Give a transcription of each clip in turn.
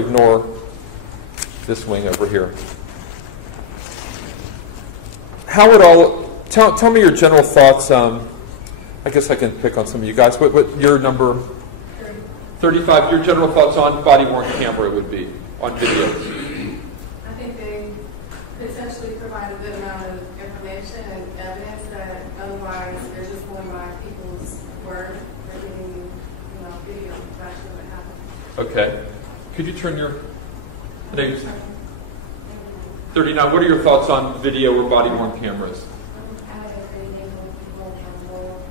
Ignore this wing over here. How would tell me your general thoughts. I guess I can pick on some of you guys. What your number? 35. Your general thoughts on body-worn camera would be on videos. I think they potentially provide a good amount of information and evidence that otherwise they're just going by people's word. They're getting, video actually what happened. Okay. Could you turn your names? 39. What are your thoughts on video or body-worn cameras? I would agree they hold people accountable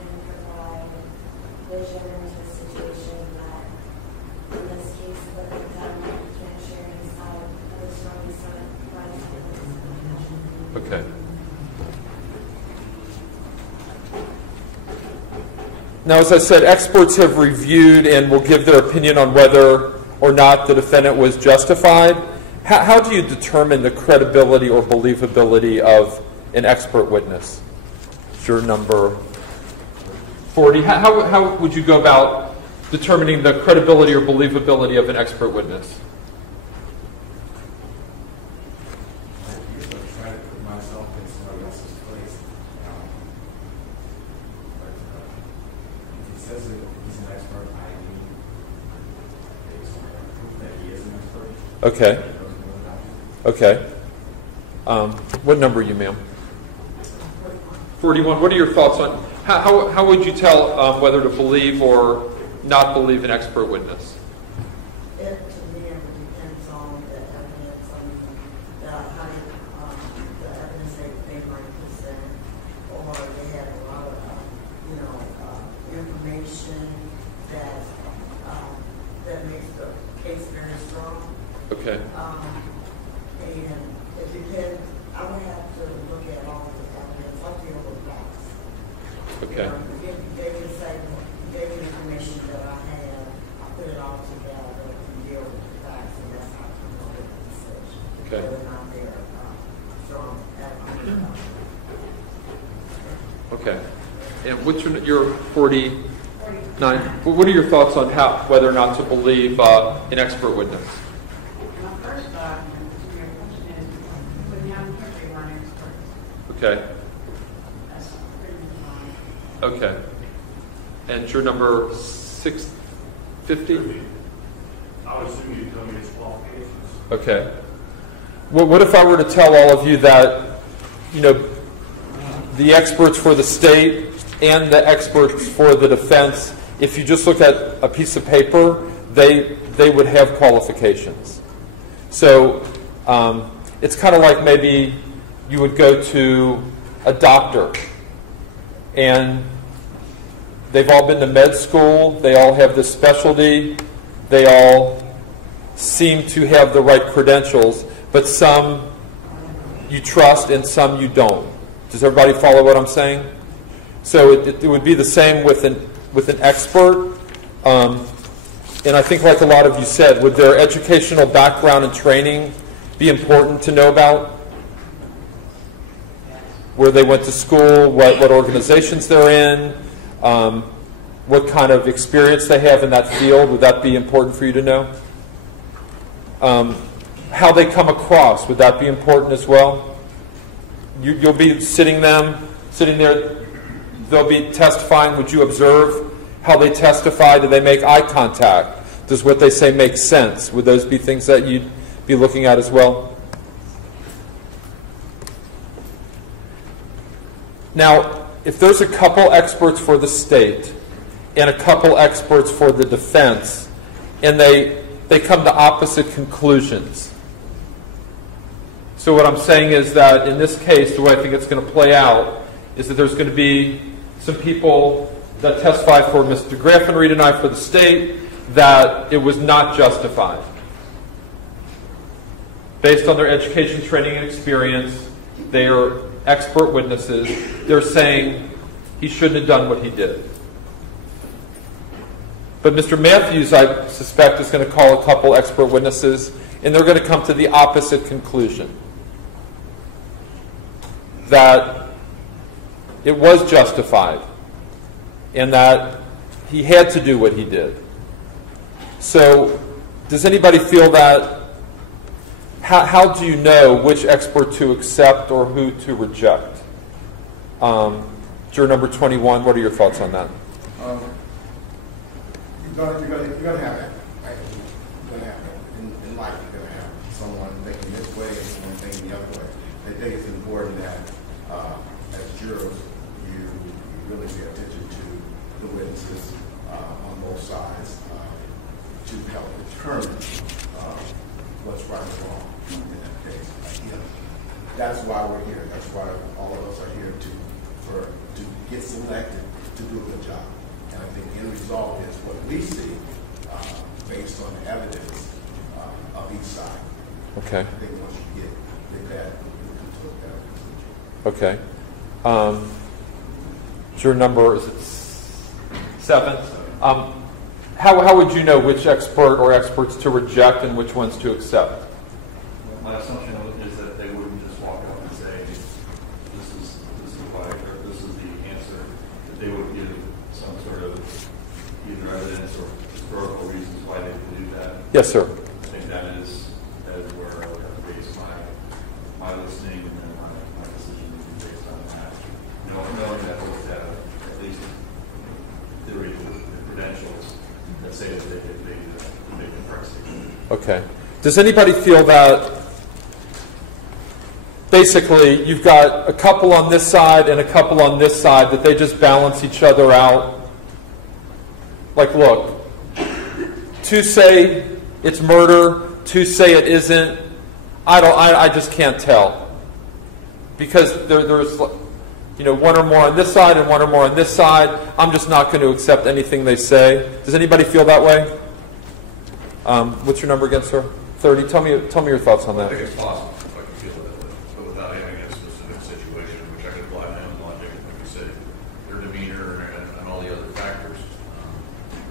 and provide vision into a situation that, in this case, what they've done, can't share inside of the story, so that provides. Okay. Now, as I said, experts have reviewed and will give their opinion on whether or not the defendant was justified. How do you determine the credibility or believability of an expert witness? Your number 40. How would you go about determining the credibility or believability of an expert witness? I usually try to put myself in somebody else's place. If he says that he's an expert, I need proof that he is an expert. Okay. Okay. What number are you, ma'am? 41. What are your thoughts on how would you tell whether to believe or not believe an expert witness? It, to me, it depends on the evidence, the evidence they might present, or they have a lot of, information that makes the case very strong. Okay. And it depends. I would have to look at all the evidence. I'll deal with facts. Okay. They can say, gave me information that I have. I put it all together and deal with the facts, and that's how I come up with the decision. Okay. Whether or not they're strong evidence. Okay. And what's your 49? What are your thoughts on whether or not to believe an expert witness? My first thought to your question is, when young people weren't experts, Okay. that's pretty much Okay. And your number 650? I would assume you'd tell me his qualifications. Okay. Well, what if I were to tell all of you that, the experts for the state and the experts for the defense, if you just look at a piece of paper, they would have qualifications. So it's kind of like maybe you would go to a doctor and they've all been to med school, they all have this specialty, they all seem to have the right credentials, but some you trust and some you don't. Does everybody follow what I'm saying? So it would be the same with an expert. And I think, like a lot of you said, would their educational background and training be important to know about? Where they went to school, what organizations they're in, what kind of experience they have in that field, would that be important for you to know? How they come across, would that be important as well? You'll be sitting there, they'll be testifying. Would you observe how they testify? Do they make eye contact? Does what they say make sense? Would those be things that you'd be looking at as well? Now, if there's a couple experts for the state and a couple experts for the defense, and they come to opposite conclusions. So what I'm saying is that in this case, the way I think it's going to play out is that there's going to be some people that testify for Mr. Graffenried and I for the state that it was not justified. Based on their education, training, and experience, they are expert witnesses. They're saying he shouldn't have done what he did. But Mr. Matthews, I suspect, is going to call a couple expert witnesses, and they're going to come to the opposite conclusion. That it was justified, and that he had to do what he did. So Does anybody feel that? How do you know which expert to accept or who to reject? Juror number 21, what are your thoughts on that? You're gonna have that. Right? You're gonna have that. In life, you're gonna have someone thinking this way and someone thinking the other way. I think it's important that as jurors, you really pay attention to the witnesses on both sides to help determine what's right and wrong in that case. That's why we're here. That's why all of us are here to get selected to do a good job. And I think the end result is what we see based on the evidence of each side. Okay. I think once you get that, you can take that. Okay. Juror number, is it 7? How would you know which expert or experts to reject and which ones to accept? My assumption is that they wouldn't just walk up and say, this is why, or this is the answer. That they would give some sort of either evidence or historical reasons why they believe that. Yes, sir. I think that is where I would have based my listening and then my decision would be based on that. Knowing that folks have at least the credentials that say that they could make a correct statement. Okay. Does anybody feel that basically you've got a couple on this side and a couple on this side, that they just balance each other out? Like, look, 2 say it's murder, 2 say it isn't. I just can't tell, because there's one or more on this side and one or more on this side. I'm just not going to accept anything they say. Does anybody feel that way? What's your number again, sir? 30. Tell me your thoughts on I that. think it's possible if I can feel that way, but without having a specific situation in which I could apply my own logic, like you said, their demeanor and all the other factors.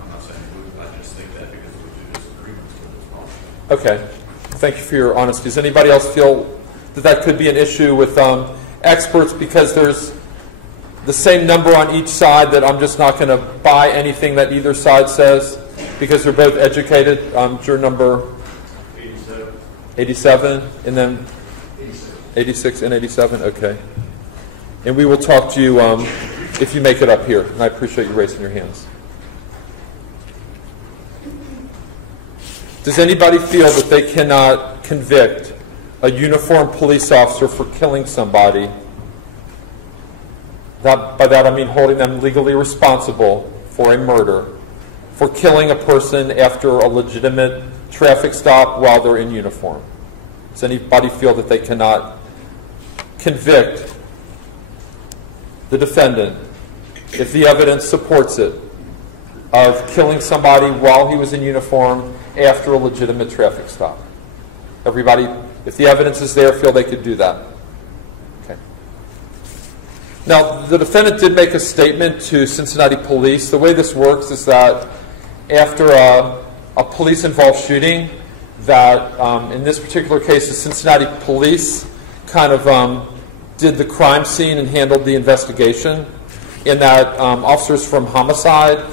I'm not saying it would, I just think that because of the disagreements with this policy. Okay. Thank you for your honesty. Does anybody else feel that could be an issue with experts, because there's the same number on each side, that I'm just not going to buy anything that either side says because they're both educated? Juror number 87, and then 86 and 87. Okay. And we will talk to you if you make it up here. And I appreciate you raising your hands. Does anybody feel that they cannot convict a uniformed police officer for killing somebody? By that I mean holding them legally responsible for a murder, for killing a person after a legitimate traffic stop while they're in uniform. Does anybody feel that they cannot convict the defendant, if the evidence supports it, of killing somebody while he was in uniform after a legitimate traffic stop? Everybody, if the evidence is there, feel they could do that? Okay. Now, the defendant did make a statement to Cincinnati police. The way this works is that after a police-involved shooting, that in this particular case, the Cincinnati police kind of did the crime scene and handled the investigation, in that officers from homicide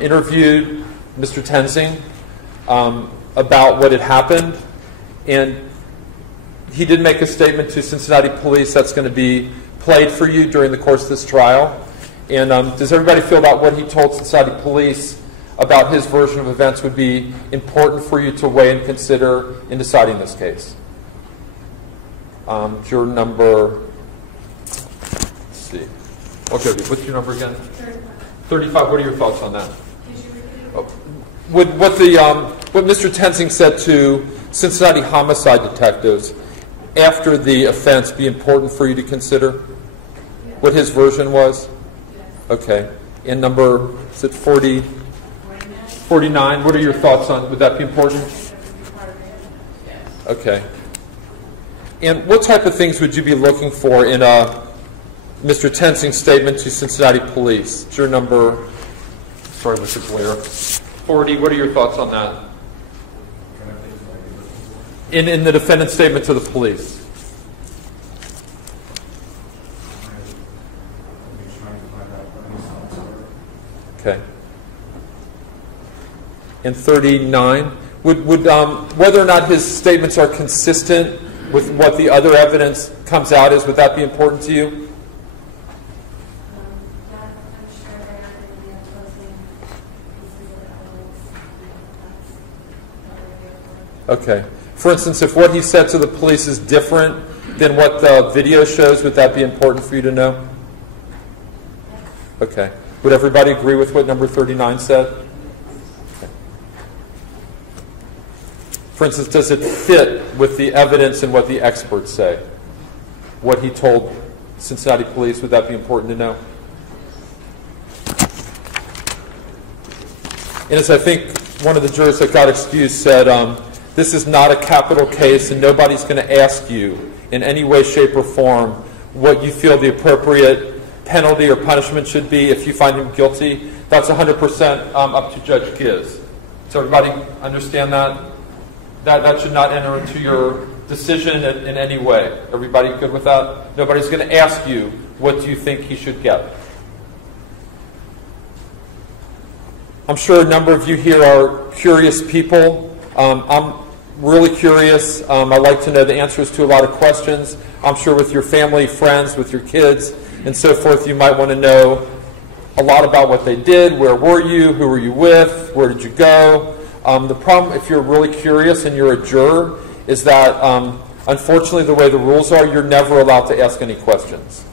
interviewed Mr. Tenzing about what had happened, and he did make a statement to Cincinnati police that's going to be played for you during the course of this trial. And does everybody feel that what he told Cincinnati police about his version of events would be important for you to weigh and consider in deciding this case? Juror number, let's see. Okay, what's your number again? 35. What are your thoughts on that? What Mr. Tenzing said to Cincinnati homicide detectives after the offense be important for you to consider? Yes. What his version was? Yes. Okay. And number, is it 40? 49. What are your thoughts on, would that be important? Yes. Okay. And what type of things would you be looking for in Mr. Tenzing's statement to Cincinnati police? Juror number, sorry, Mr. Blair. 40. What are your thoughts on that? In the defendant's statement to the police. Okay. And 39. Would whether or not his statements are consistent with what the other evidence comes out as, would that be important to you? Yeah, I'm sure they're not going to be opposing pieces of evidence. That's what we're here for. Okay. For instance, if what he said to the police is different than what the video shows, would that be important for you to know? Okay. Would everybody agree with what number 39 said? Okay. For instance, does it fit with the evidence and what the experts say? What he told Cincinnati police, would that be important to know? And as I think one of the jurors that got excused said, this is not a capital case and nobody's going to ask you in any way, shape, or form what you feel the appropriate penalty or punishment should be if you find him guilty. That's 100% up to Judge Giz. Does everybody understand that? That should not enter into your decision in any way. Everybody good with that? Nobody's going to ask you what do you think he should get. I'm sure a number of you here are curious people. I'm really curious. I like to know the answers to a lot of questions. I'm sure with your family, friends, with your kids, and so forth, you might want to know a lot about what they did. Where were you? Who were you with? Where did you go? The problem, if you're really curious and you're a juror, is that unfortunately the way the rules are, you're never allowed to ask any questions.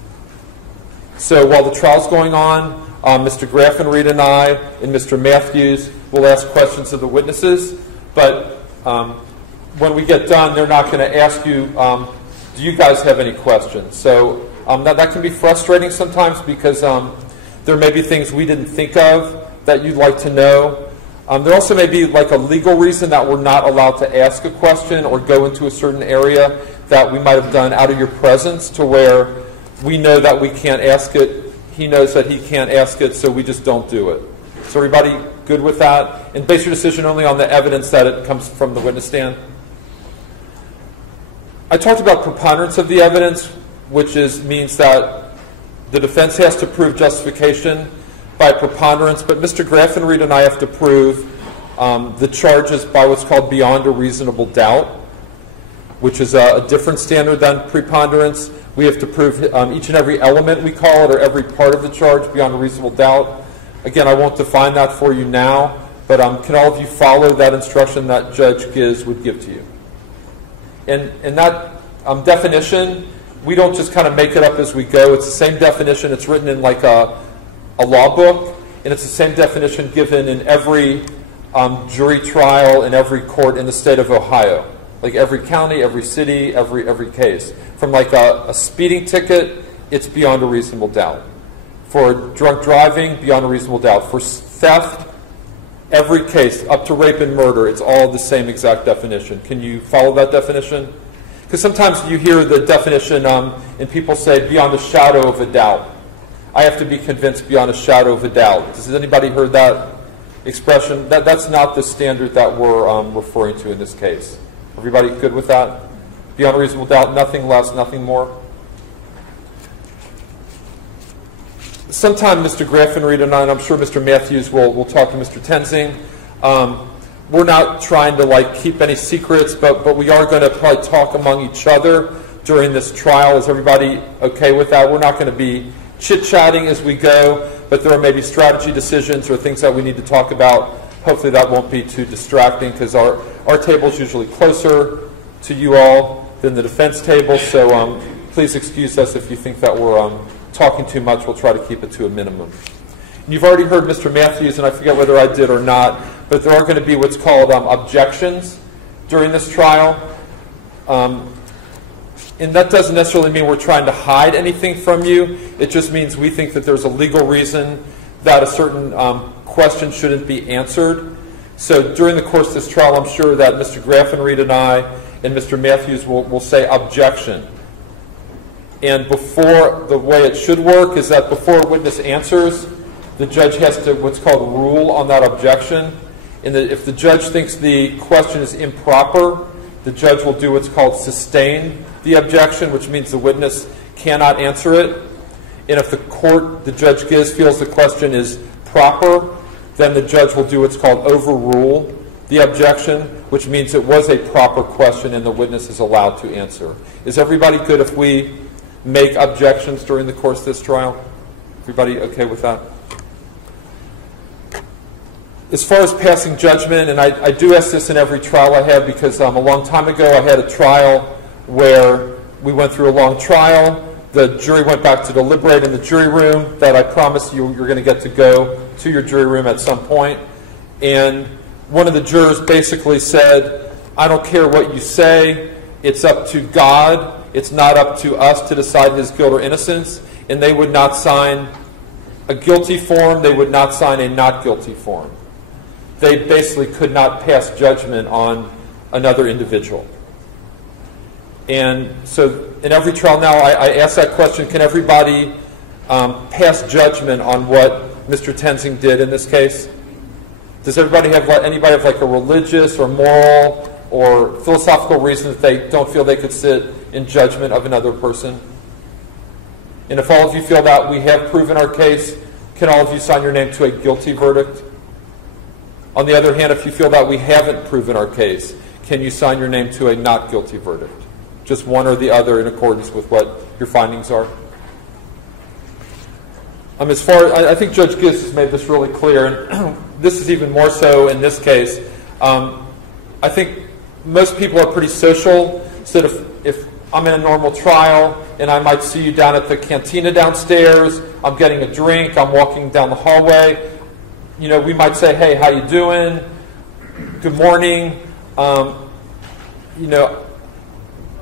So while the trial's going on, Mr. Graffenried and I and Mr. Matthews will ask questions of the witnesses, but when we get done, they're not going to ask you, do you guys have any questions? So that can be frustrating sometimes because there may be things we didn't think of that you'd like to know. There also may be like a legal reason that we're not allowed to ask a question or go into a certain area that we might have done out of your presence to where we know that we can't ask it. He knows that he can't ask it, so we just don't do it. So everybody good with that? And base your decision only on the evidence that it comes from the witness stand. I talked about preponderance of the evidence, which means that the defense has to prove justification by preponderance, but Mr. Graffenried and I have to prove the charges by what's called beyond a reasonable doubt, which is a different standard than preponderance. We have to prove each and every element, we call it, or every part of the charge beyond a reasonable doubt. Again, I won't define that for you now, but can all of you follow that instruction that Judge Giz would give to you? And that definition, we don't just kind of make it up as we go. It's the same definition. It's written in like a law book, and it's the same definition given in every jury trial in every court in the state of Ohio. Like every county, every city, every case. From like a speeding ticket, it's beyond a reasonable doubt. For drunk driving, beyond a reasonable doubt. For theft, every case, up to rape and murder, it's all the same exact definition. Can you follow that definition? Because sometimes you hear the definition and people say beyond a shadow of a doubt. I have to be convinced beyond a shadow of a doubt. Has anybody heard that expression? That's not the standard that we're referring to in this case. Everybody good with that? Beyond a reasonable doubt, nothing less, nothing more? Sometime Mr. Graffenried and I, and I'm sure Mr. Matthews will talk to Mr. Tenzing. We're not trying to like keep any secrets, but we are going to probably talk among each other during this trial. Is everybody okay with that? We're not going to be chit-chatting as we go, but there are maybe strategy decisions or things that we need to talk about. Hopefully that won't be too distracting because our table is usually closer to you all than the defense table, so please excuse us if you think that we're talking too much. We'll try to keep it to a minimum. And you've already heard Mr. Matthews, and I forget whether I did or not, but there are going to be what's called objections during this trial. And that doesn't necessarily mean we're trying to hide anything from you. It just means we think that there's a legal reason that a certain question shouldn't be answered. So during the course of this trial, I'm sure that Mr. Graffenried and I and Mr. Matthews will say objection. And before, the way it should work is that before a witness answers, the judge has to what's called rule on that objection. And if the judge thinks the question is improper, the judge will do what's called sustain the objection, which means the witness cannot answer it. And if the judge feels the question is proper, then the judge will do what's called overrule the objection, which means it was a proper question and the witness is allowed to answer. Is everybody good if we make objections during the course of this trial? Everybody okay with that? As far as passing judgment, and I do ask this in every trial I have because a long time ago I had a trial where we went through a long trial. The jury went back to deliberate in the jury room that I promised you're going to get to go to your jury room at some point. And one of the jurors basically said, I don't care what you say. It's up to God. It's not up to us to decide his guilt or innocence. And they would not sign a guilty form. They would not sign a not guilty form. They basically could not pass judgment on another individual. And so in every trial now, I ask that question, can everybody pass judgment on what Mr. Tenzing did in this case? Does anybody have like a religious or moral or philosophical reason that they don't feel they could sit in judgment of another person? And if all of you feel that we have proven our case, can all of you sign your name to a guilty verdict? On the other hand, if you feel that we haven't proven our case, can you sign your name to a not guilty verdict? Just one or the other in accordance with what your findings are. I think Judge Gibbs has made this really clear, and this is even more so in this case. I think most people are pretty social, so if I'm in a normal trial and I might see you down at the cantina downstairs, I'm getting a drink, I'm walking down the hallway, we might say, hey, how you doing? Good morning.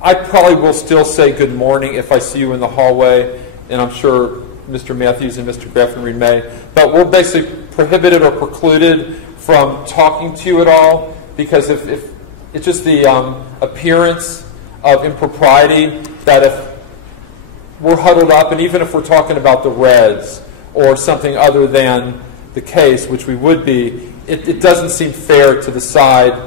I probably will still say good morning if I see you in the hallway, and I'm sure Mr. Matthews and Mr. Graffenried may. But we're basically prohibited or precluded from talking to you at all, because if it's just the appearance of impropriety that if we're huddled up, and even if we're talking about the Reds or something other than the case, which we would be, it doesn't seem fair to decide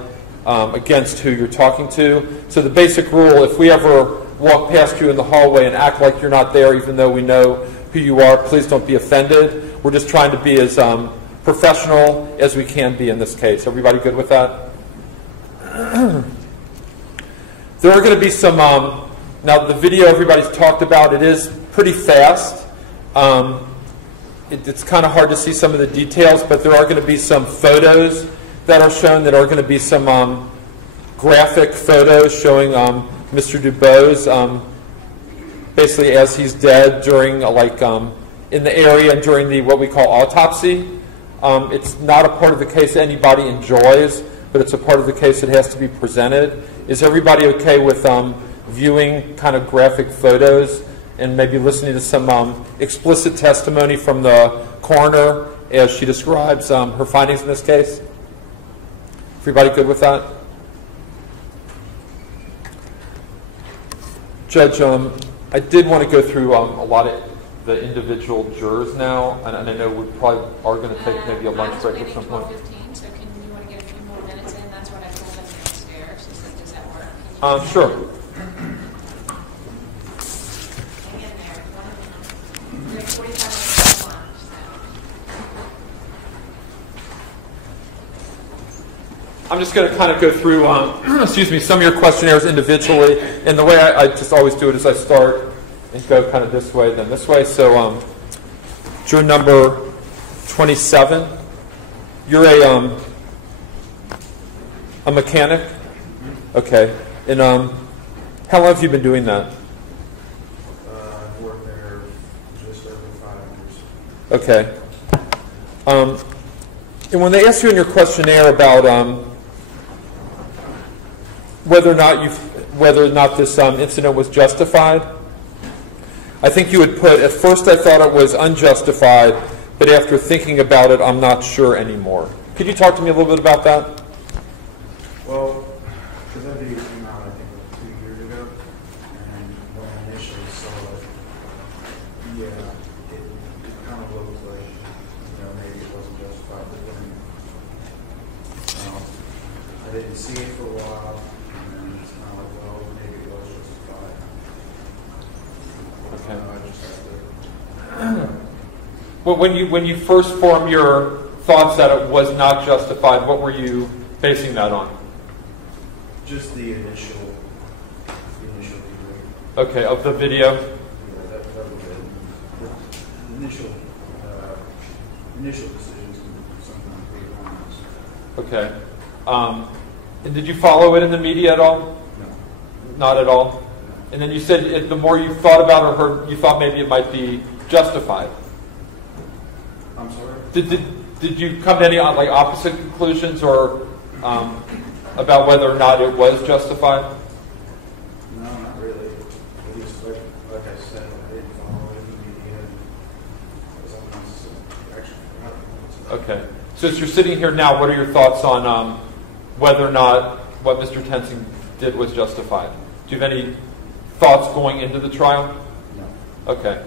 against who you're talking to. So the basic rule, if we ever walk past you in the hallway and act like you're not there even though we know who you are, please don't be offended. We're just trying to be as professional as we can be in this case. Everybody good with that? There are going to be some, now the video everybody's talked about, it is pretty fast. It's kind of hard to see some of the details, but there are going to be some photos that are shown. That are going to be some graphic photos showing Mr. Dubose basically as he's dead during in the area and during the what we call autopsy. It's not a part of the case anybody enjoys, but it's a part of the case that has to be presented. Is everybody okay with viewing kind of graphic photos and maybe listening to some explicit testimony from the coroner as she describes her findings in this case? Everybody good with that? Judge, I did want to go through a lot of the individual jurors now, and I know we probably are going to take maybe a lunch break at some point. 12:15, so can you want to get a few more minutes in? That's what I told them downstairs. Does that work? Sure. Hang in there. We have 45 minutes for lunch, so. I'm just going to kind of go through, excuse me, some of your questionnaires individually, and the way I just always do it is I start and go kind of this way, then this way. So, juror number 27, you're a mechanic? Okay. And how long have you been doing that? I've worked there just over 5 years. Okay. And when they asked you in your questionnaire about whether or not this incident was justified, I think you would put, at first I thought it was unjustified, but after thinking about it, I'm not sure anymore. Could you talk to me a little bit about that? Well, because that video came out, I think, like 2 years ago, and when I initially saw it, yeah, it kind of looked like, maybe it wasn't justified, but then I didn't see it for a while, and then it's kind of like, well, maybe it was justified. Okay. I just have to... Well, when you first formed your thoughts that it was not justified, what were you basing that on? Just the initial degree. Okay, of the video? Yeah, that would be the initial decisions and sometimes pretty honest. Okay. And did you follow it in the media at all? No. Not at all? And then you said the more you thought about or heard, you thought maybe it might be justified. I'm sorry? Did you come to any like opposite conclusions or about whether or not it was justified? No, not really. At least, like I said, I didn't follow it in the media. Okay. So as you're sitting here now, what are your thoughts on whether or not what Mr. Tensing did was justified? Do you have any thoughts going into the trial? No. Okay.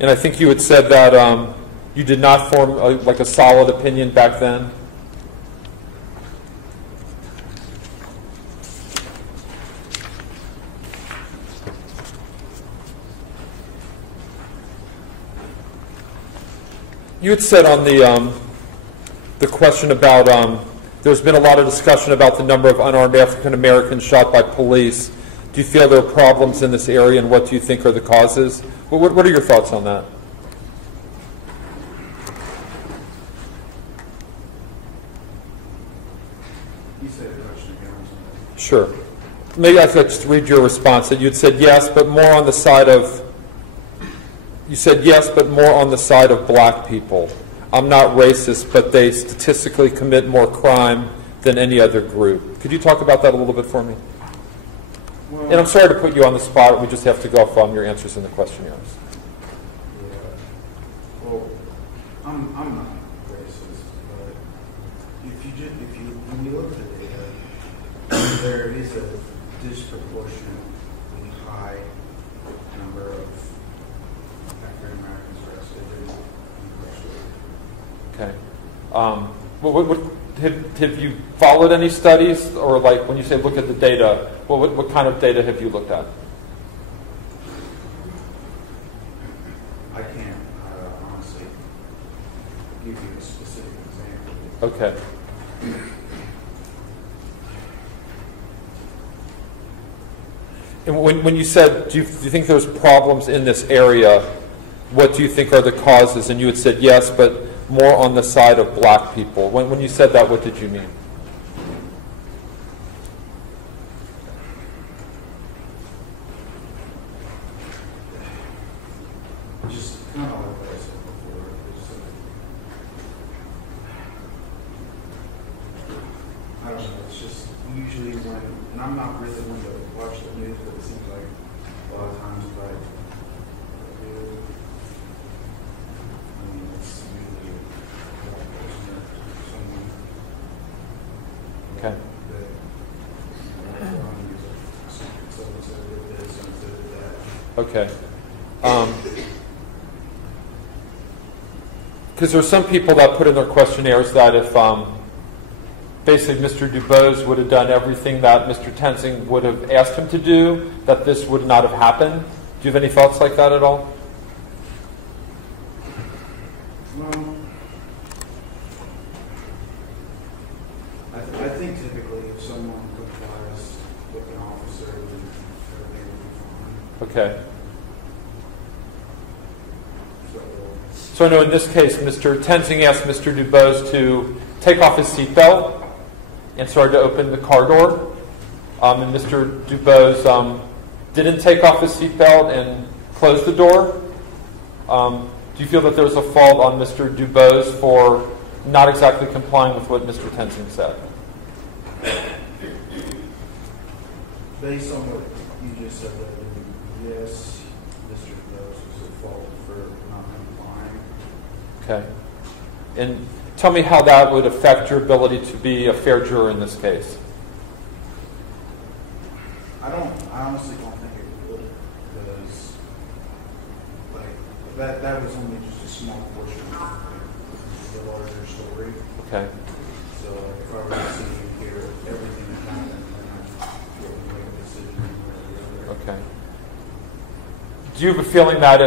And I think you had said that you did not form like a solid opinion back then. You had said on the question about there's been a lot of discussion about the number of unarmed African Americans shot by police. Do you feel there are problems in this area, and what do you think are the causes? What are your thoughts on that? You said the question again. Sure. Maybe I could just read your response. That you'd said yes, but more on the side of. You said yes, but more on the side of black people. I'm not racist, but they statistically commit more crime than any other group. Could you talk about that a little bit for me? Well, And I'm sorry to put you on the spot. We just have to go from your answers in the questionnaires. yeah. Well, I'm not racist, but when you look at the data, there is a disproportionately high number of African Americans arrested and incarcerated. Okay. Have you followed any studies, or like when you say look at the data, what kind of data have you looked at? I can't honestly give you a specific example. Okay. And when you said, do you think there's problems in this area, what do you think are the causes? And you had said yes, but more on the side of black people. When you said that, what did you mean? Just kind of like what I said before. I don't know. It's just usually when, and I'm not really one to watch the news, but it seems like a lot of times if I do, I mean, it's usually a black person or someone Okay. that someone said this, someone said that. Okay. Because there are some people that put in their questionnaires that if basically Mr. Dubose would have done everything that Mr. Tensing would have asked him to do, that this would not have happened. Do you have any thoughts like that at all? Well, I think typically if someone complies with an officer, then everything will be fine. Okay. So, So I know in this case, Mr. Tensing asked Mr. Dubose to take off his seatbelt and started to open the car door. And Mr. Dubose didn't take off his seatbelt and close the door. Do you feel that there's a fault on Mr. Dubose for not exactly complying with what Mr. Tensing said? based on what you just said, yes, Mr. Dubose was at fault for not complying. Okay. And tell me how that would affect your ability to be a fair juror in this case. I honestly don't think it would, because like that was only just a small portion of the larger story. Okay. So if I were to see you hear everything that happened, then I wouldn't make a decision one way or the other. Okay. do you have a feeling that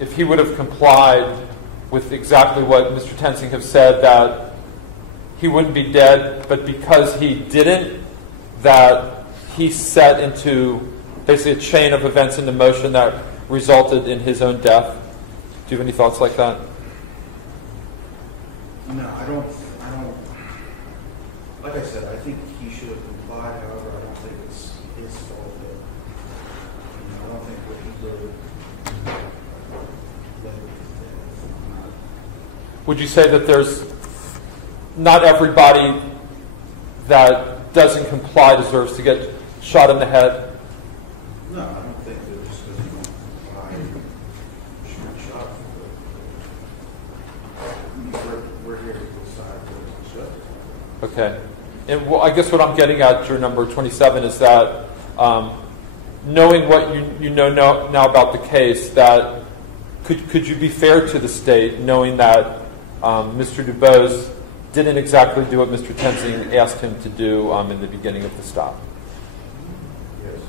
if he would have complied with exactly what Mr. Tensing have said, that he wouldn't be dead, but because he didn't, that he set into basically a chain of events into motion that resulted in his own death? Do you have any thoughts like that? No, I don't. Like I said, I think he should have complied. However, I don't think it's his fault that, I don't think what he did led to his death. Would you say that there's not everybody that doesn't comply deserves to get shot in the head? No, I don't think that just because you don't comply, you should be shot. We're here to decide what is justice. Okay. And I guess what I'm getting at, juror number 27, is that knowing what you know now about the case, that could you be fair to the state, knowing that Mr. Dubose didn't exactly do what Mr. Tensing asked him to do in the beginning of the stop? Yes.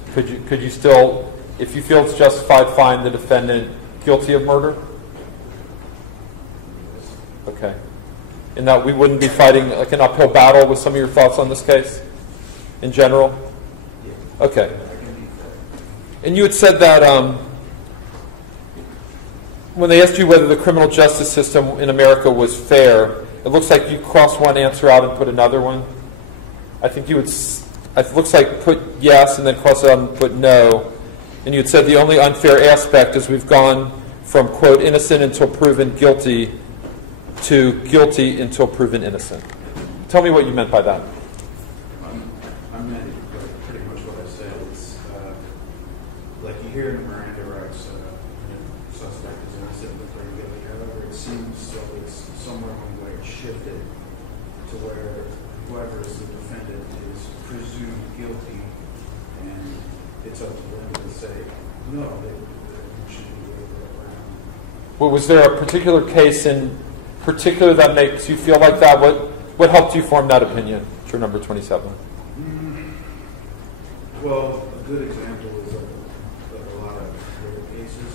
Could you still, if you feel it's justified, find the defendant guilty of murder? Okay. In that we wouldn't be fighting like an uphill battle with some of your thoughts on this case in general? Yeah. Okay. I can be fair. And you had said that when they asked you whether the criminal justice system in America was fair, it looks like you crossed one answer out and put another one. I think you would, it looks like put yes and then cross it out and put no. And you had said the only unfair aspect is we've gone from, quote, innocent until proven guilty to guilty until proven innocent. Tell me what you meant by that. I meant pretty much what I said. It's like you hear in the Miranda rights, the suspect is innocent until guilty. However, it seems like it's somewhere along the way shifted to where whoever is the defendant is presumed guilty, and it's up to them to say, no, they should be the other way around. Well, was there a particular case in particular that makes you feel like that? What helped you form that opinion? Juror number 27. Well, a good example is a lot of rape cases.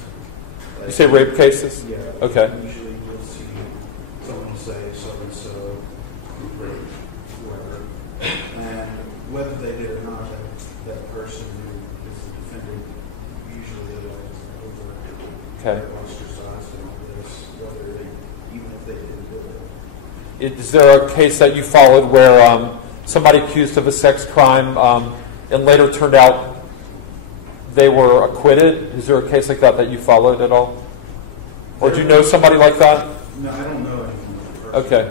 You say rape cases? Yeah. Okay. Usually you'll see someone say so-and-so raped whoever, and whether they did or not, that person who is the defendant usually is over. Okay. Ostracized and all this, whether they, even if they didn't do it. Is there a case that you followed where somebody accused of a sex crime and later turned out they were acquitted? Is there a case like that you followed at all? Or do you know somebody like that? No, I don't know anyone. Okay.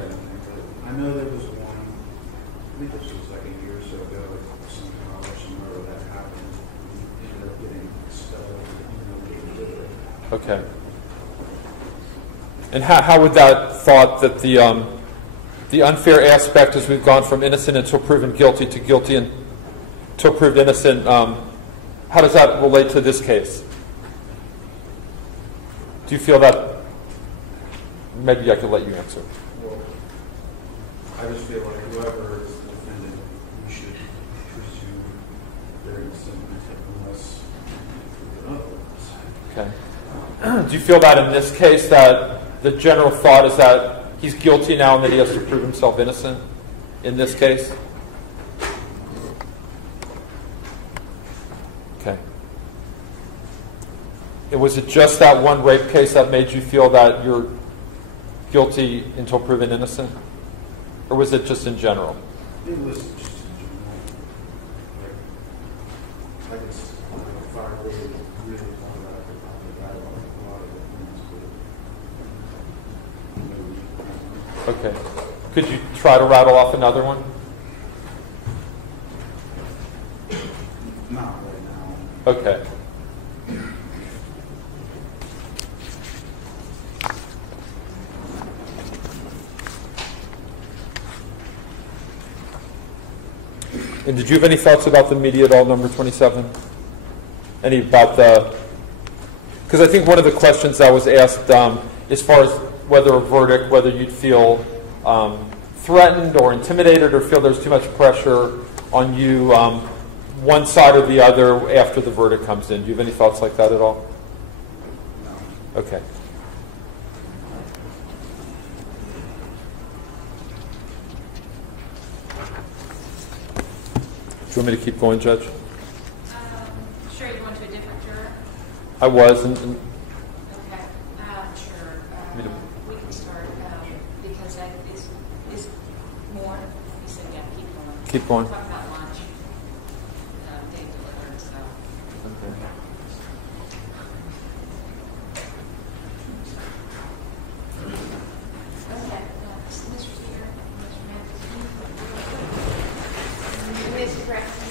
I know there was one, I think this was like a year or so ago, some college murder that happened. He ended up getting expelled, even though he did it. Okay. And how would that thought that the unfair aspect is we've gone from innocent until proven guilty to guilty until proved innocent, how does that relate to this case? Do you feel that? Maybe I could let you answer. Well, I just feel like whoever is the defendant, we should presume they're innocent unless proven otherwise. Okay. Do you feel that in this case that the general thought is that he's guilty now and that he has to prove himself innocent in this case? Okay. Was it just that one rape case that made you feel that you're guilty until proven innocent? Or was it just in general? It was just in general. Like it's, if I really thought about it, I could write a lot of the things, but Okay. Could you try to rattle off another one? not right now. Okay. And did you have any thoughts about the media at all, number 27? Any about the... Because I think one of the questions that was asked as far as whether a verdict, whether you'd feel threatened or intimidated or feel there's too much pressure on you one side or the other after the verdict comes in. Do you have any thoughts like that at all? No. Okay. Do you want me to keep going, Judge? Sure, you went to a different juror? I was. Okay, sure. We can start because that is more. You said, yeah, keep going. Keep going. Talk about lunch. They delivered, so. Okay, Mr. Speaker, Mr. Matheson. Ms. Braxton.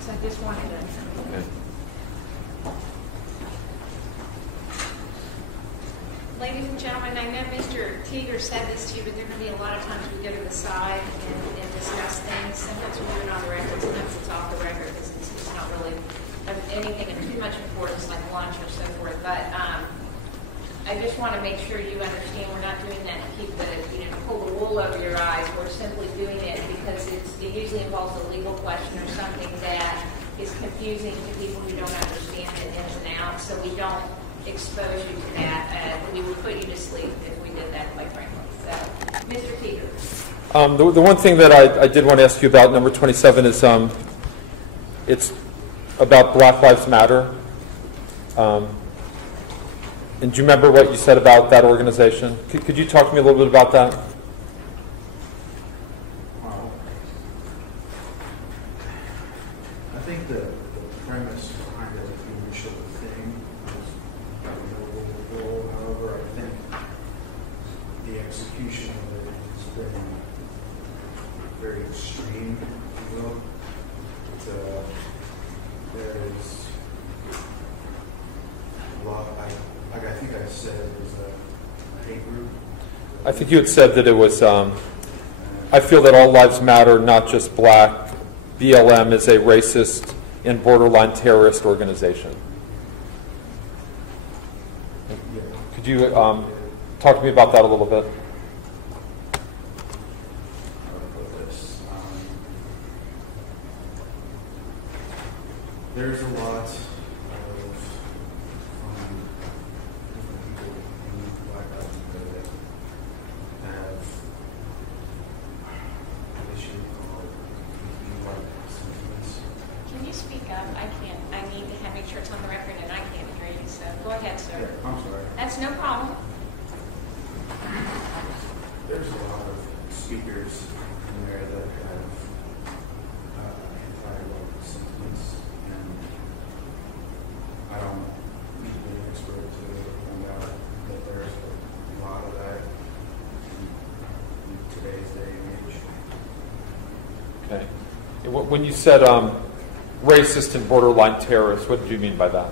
So I just wanted to. Okay. Ladies and gentlemen, I know Mr. Teeter said this to you, but there are going to be a lot of times we go to the side and discuss things. Sometimes we do it on the record, sometimes it's off the record because it's not really anything of too much importance like lunch or so forth. But I just want to make sure you understand we're not doing that to keep the, pull the wool over your eyes. We're simply doing it because it usually involves a legal question or something that is confusing to people who don't understand the ins and outs. So we don't expose you to that. We would put you to sleep if we did that, quite frankly. So, Mr. Teeter. The one thing that I did want to ask you about, number 27, is it's about Black Lives Matter. And do you remember what you said about that organization? Could you talk to me a little bit about that? I think the premise behind it, the initial thing, was a noble goal. However, I think the execution of it has been very extreme, if you will. There is a lot, I think I said it was a hate group. I think you had said that it was, I feel that all lives matter, not just black. BLM is a racist and borderline terrorist organization. Could you talk to me about that a little bit? There's a lot of different people in Black Lives Matter that have an issue called white sentiments. Can you speak up? I need to make sure it's on the record and I can't hear you. So go ahead, sir. Yeah, I'm sorry. That's no problem. There's a lot of speakers in there that have anti-white sentiments, and I don't need to be an expert to find out that there's a lot of that in today's day and age. Okay. When you said racist and borderline terrorist, what did you mean by that?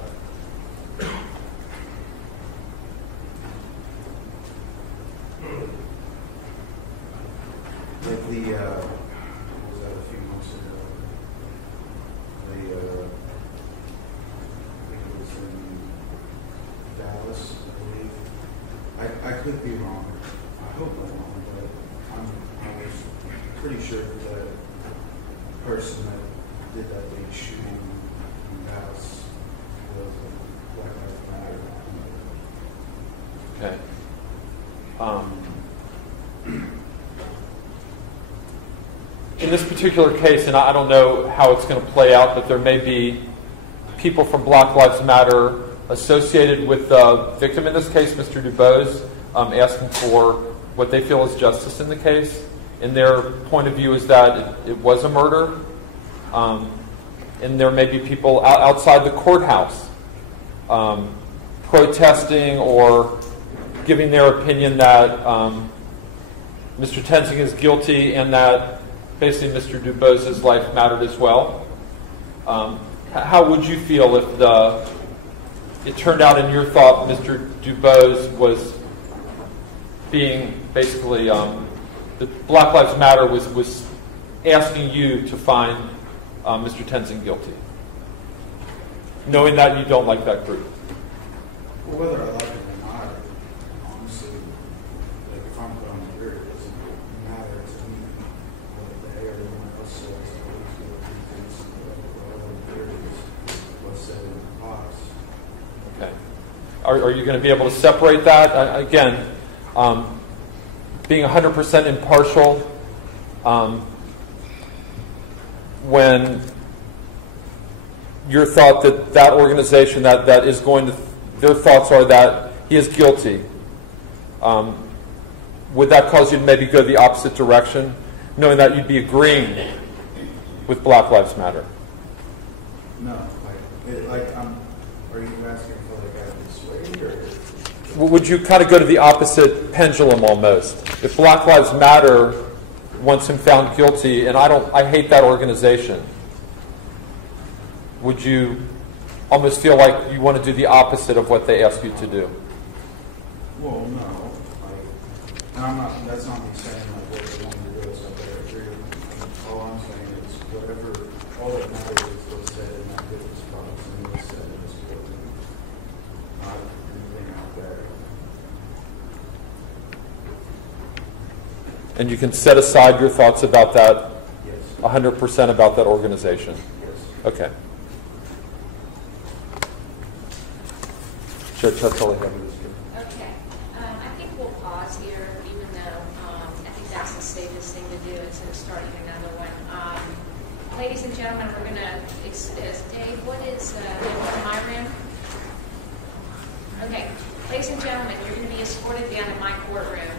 Like what was that, a few months ago? I think it was in Dallas, I believe. I could be wrong. I hope I'm wrong, but I was pretty sure that the person that did that big shooting in Dallas was a Black Lives Matter. Okay. In this particular case, and I don't know how it's going to play out, but there may be people from Black Lives Matter associated with the victim in this case, Mr. DuBose, asking for what they feel is justice in the case. and their point of view is that it was a murder. And there may be people outside the courthouse protesting or giving their opinion that Mr. Tenzing is guilty and that basically Mr. Dubos's life mattered as well. How would you feel if it turned out in your thought Mr. Dubos was being basically, that Black Lives Matter was asking you to find Mr. Tenzing guilty, knowing that you don't like that group? Well, whether I like it or not, honestly, like if I'm put on the jury, it doesn't matter to me what they or anyone else says. I always feel like it's whatever the jury is, what's said in the box. Okay. Are you going to be able to separate that? Again, being 100% impartial, when your thought that organization that is going to, their thoughts are that he is guilty, would that cause you to maybe go the opposite direction, knowing that you'd be agreeing with Black Lives Matter? No, are you asking for like a sway or? Would you kind of go to the opposite pendulum almost? If Black Lives Matter wants him found guilty, and I hate that organization, would you almost feel like you want to do the opposite of what they ask you to do? Well, no. And that's not me saying like what they want to do is what they agree with. All I'm saying is all that matters is what's said in that business box and what's said in this building. Not anything out there. And you can set aside your thoughts about that, Yes. 100% about that organization? Yes. Okay. Judge, that's all I have. Okay. I think we'll pause here, even though I think that's the safest thing to do instead of starting another one. Ladies and gentlemen, we're going to, Dave, what is my room? Okay. Ladies and gentlemen, you're going to be escorted down to my courtroom.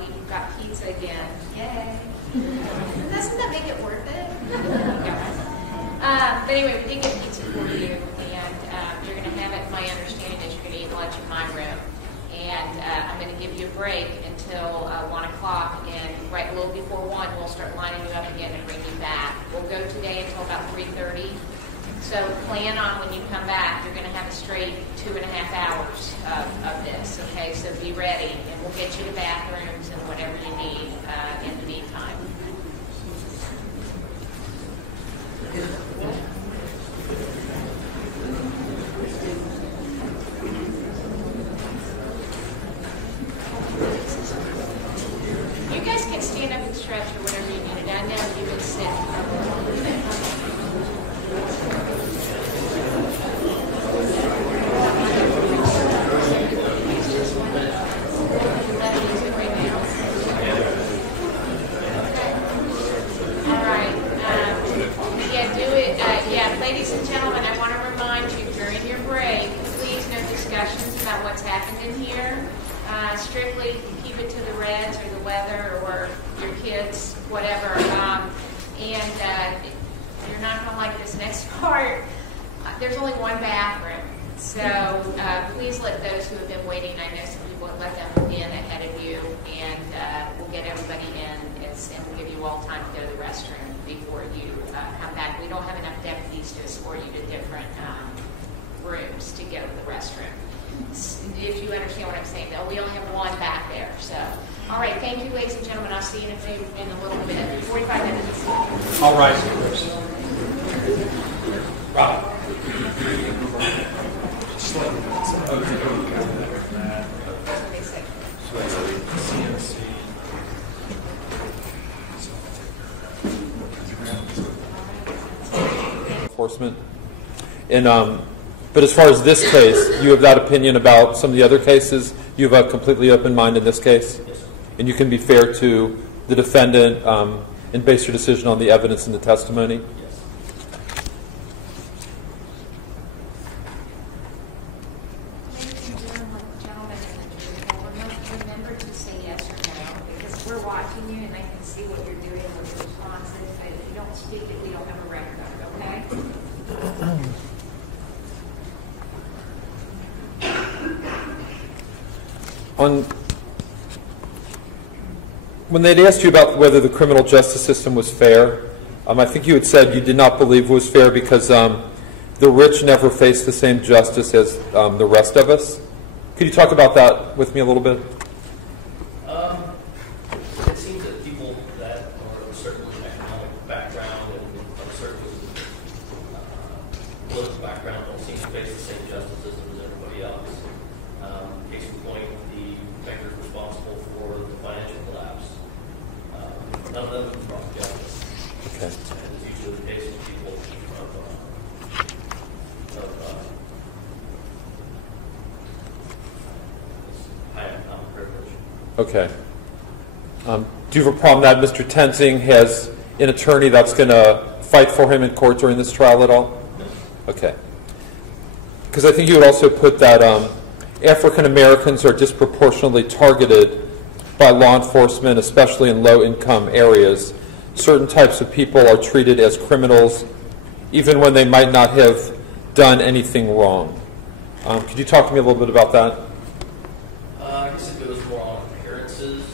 We've got pizza again. Yay. Doesn't that make it worth it? But anyway, we did get pizza for you, and you're going to have it. My understanding is you're going to eat lunch in my room. And I'm going to give you a break until 1 o'clock, and right a little before 1, we'll start lining you up again and bring you back. We'll go today until about 3:30. So plan on when you come back, you're going to have a straight 2.5 hours of this, okay? So be ready, and we'll get you to bathrooms and whatever you need in the meantime. You guys can stand up and stretch or whatever you need. I know you've been sitting. Ladies and gentlemen, I want to remind you during your break, please no discussions about what's happened in here. Strictly keep it to the reds or the weather or your kids, whatever. And you're not going to like this next part. There's only one bathroom. So please let those who have been waiting, I know some people have let them in ahead of you, and we'll get everybody in, and we'll give you all time to go to the restroom before you come back. We don't have enough deputies to escort you to different rooms to go to the restroom. If you understand what I'm saying, though, we only have one back there. So, all right, thank you, ladies and gentlemen. I'll see you in a little bit. 45 minutes. All right. Rob. Enforcement. And but as far as this case, you have that opinion about some of the other cases. You have a completely open mind in this case, and you can be fair to the defendant and base your decision on the evidence and the testimony. Remember to say yes or no, because we're watching you and they can see what when they'd asked you about whether the criminal justice system was fair, I think you had said you did not believe it was fair because the rich never face the same justice as the rest of us. Could you talk about that with me a little bit? It seems that people that are of a certain economic background and of a certain political background don't seem to face the same justice system as everybody else. Case in point, the bankers responsible for the financial collapse. None of them have brought justice. Okay. And it's usually the case with people of high economic privilege. Okay. Do you have a problem that Mr. Tenzing has an attorney that's going to fight for him in court during this trial at all? Okay. Because I think you would also put that African Americans are disproportionately targeted by law enforcement, especially in low-income areas. Certain types of people are treated as criminals even when they might not have done anything wrong. Could you talk to me a little bit about that? I guess if it was more on appearances,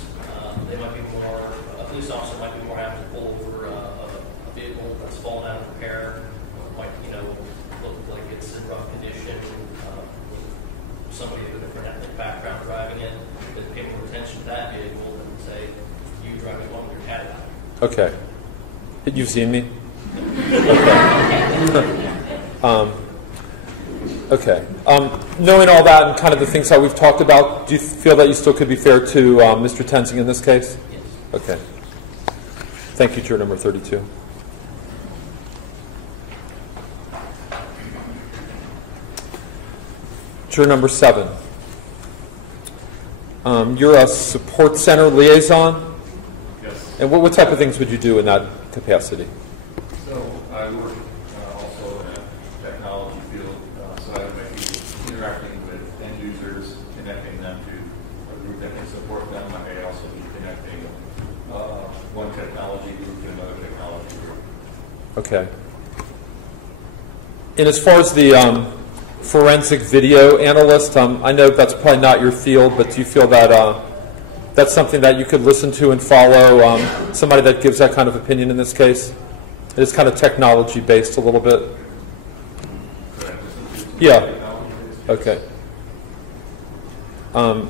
they might be more, a police officer might be more apt to pull over a vehicle that's fallen out of repair, might, look like it's in rough condition, somebody with a different ethnic background driving it, they pay more attention to that vehicle than say, you driving along with your cat out. Okay. You've seen me? Okay. Knowing all that and kind of the things that we've talked about, do you feel that you still could be fair to Mr. Tenzing in this case? Yes. Okay. Thank you, juror number 32. Juror number 7. You're a support center liaison? Yes. And what type of things would you do in that capacity? So I work also in a technology field, so I would be interacting with end users, connecting them to a group that can support them. I may also be connecting one technology group to another technology group. Okay. And as far as the forensic video analyst, I know that's probably not your field, but do you feel that that's something that you could listen to and follow, somebody that gives that kind of opinion in this case? It is kind of technology-based a little bit. Yeah. Okay. And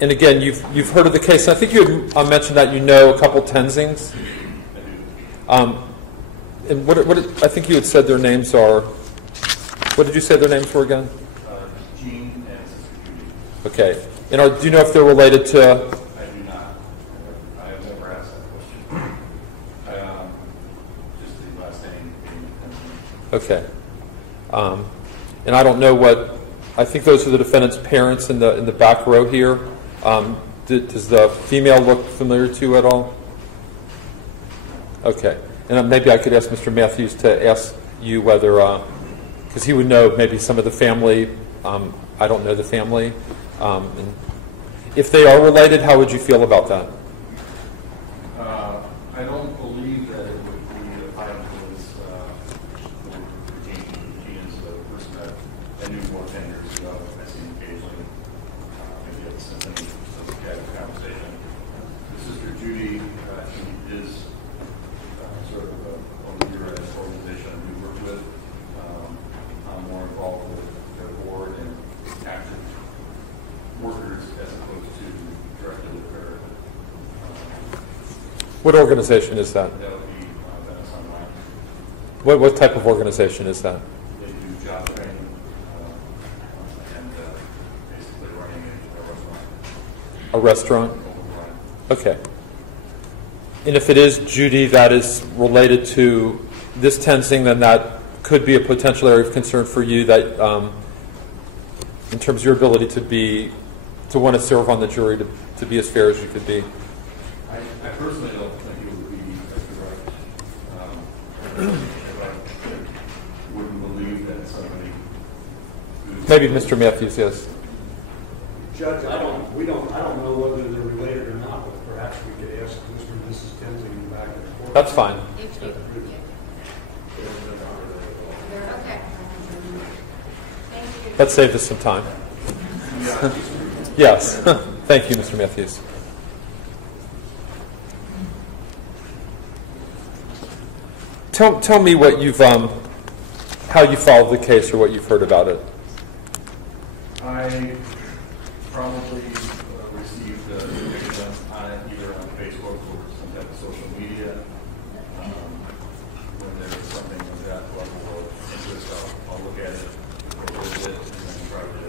again, you've heard of the case. I think you had mentioned that you know a couple Tenzings. And what I think you had said their names are. What did you say their names were again? Gene and Sister Judy. Okay. And do you know if they're related to? I do not. I have never asked that question. Just the last name being Okay. And I don't know what. I think those are the defendant's parents in the back row here. Does the female look familiar to you at all? Okay. And maybe I could ask Mr. Matthews to ask you whether, because he would know maybe some of the family. I don't know the family. And if they are related, how would you feel about that? I don't believe that it would be if I was Gene is the person that I knew more 10 years ago. I see him occasionally. Maybe it's something some casual conversation. The Sister Judy, she is sort of a leader at an organization we work with. I'm more involved with their board and active workers as opposed to directly with their. What organization is that? That would be Venice Online. What type of organization is that? They do job training and basically running a restaurant. A restaurant? Okay. And if it is Judy that is related to this Tenzing, then that could be a potential area of concern for you that in terms of your ability to want to serve on the jury, to be as fair as you could be. I personally don't think it would be as direct. I wouldn't believe that somebody who's... Maybe Mr. Matthews, yes. Judge, I don't know whether they're related or not, but perhaps we could ask Mr. and Mrs. Tenzing back in the court. That's fine. Okay. Thank you. That saved us some time. Yes. Thank you, Mr. Matthews. Tell me what you've how you followed the case or what you've heard about it. I probably received information on it either on Facebook or some type of social media. When there's something of that level of interest, I'll look at it, or visit it, and then try to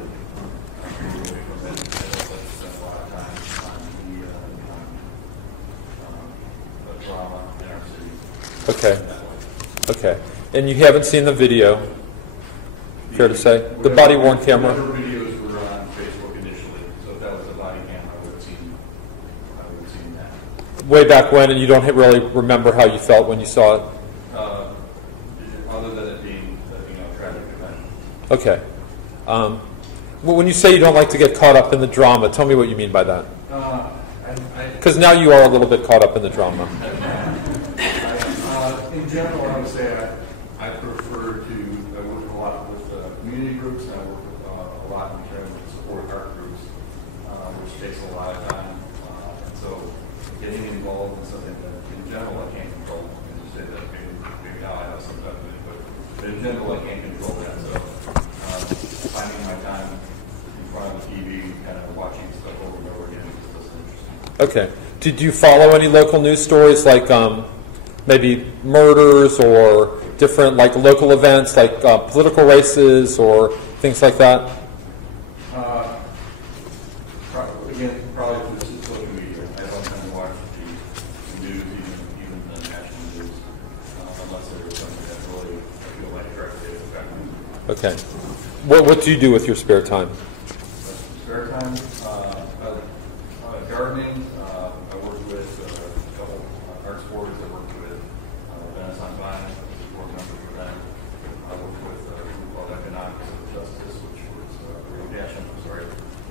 move away from it. I don't like to spend a lot of time on media and on the drama in our city. Okay. Okay. And you haven't seen the video, fair to say? The body-worn camera? Whatever videos were on Facebook initially, so if that was a body cam, I would have seen that. Way back when, and you don't really remember how you felt when you saw it? Other than it being a traffic event. Okay. Well, when you say you don't like to get caught up in the drama, tell me what you mean by that. Because now you are a little bit caught up in the drama. In general, I would say I prefer to work a lot with community groups, and I work with a lot in terms of support art groups, which takes a lot of time. And so getting involved in something that in general I can't control, and to say that maybe now I have some type of input, but in general I can't control that. So finding my time in front of the TV, kind of watching stuff over and over again is just interesting. Okay. Did you follow any local news stories like maybe murders or different like local events like political races or things like that? Probably through social media. I don't tend to watch the news, even the national news, unless there's something that really I feel like directly affects me. Okay. What do you do with your spare time? Spare time, gardening. I work with a couple art sports. I work with Renaissance Vine, board member for them. I work with a group called Economics of Justice, which works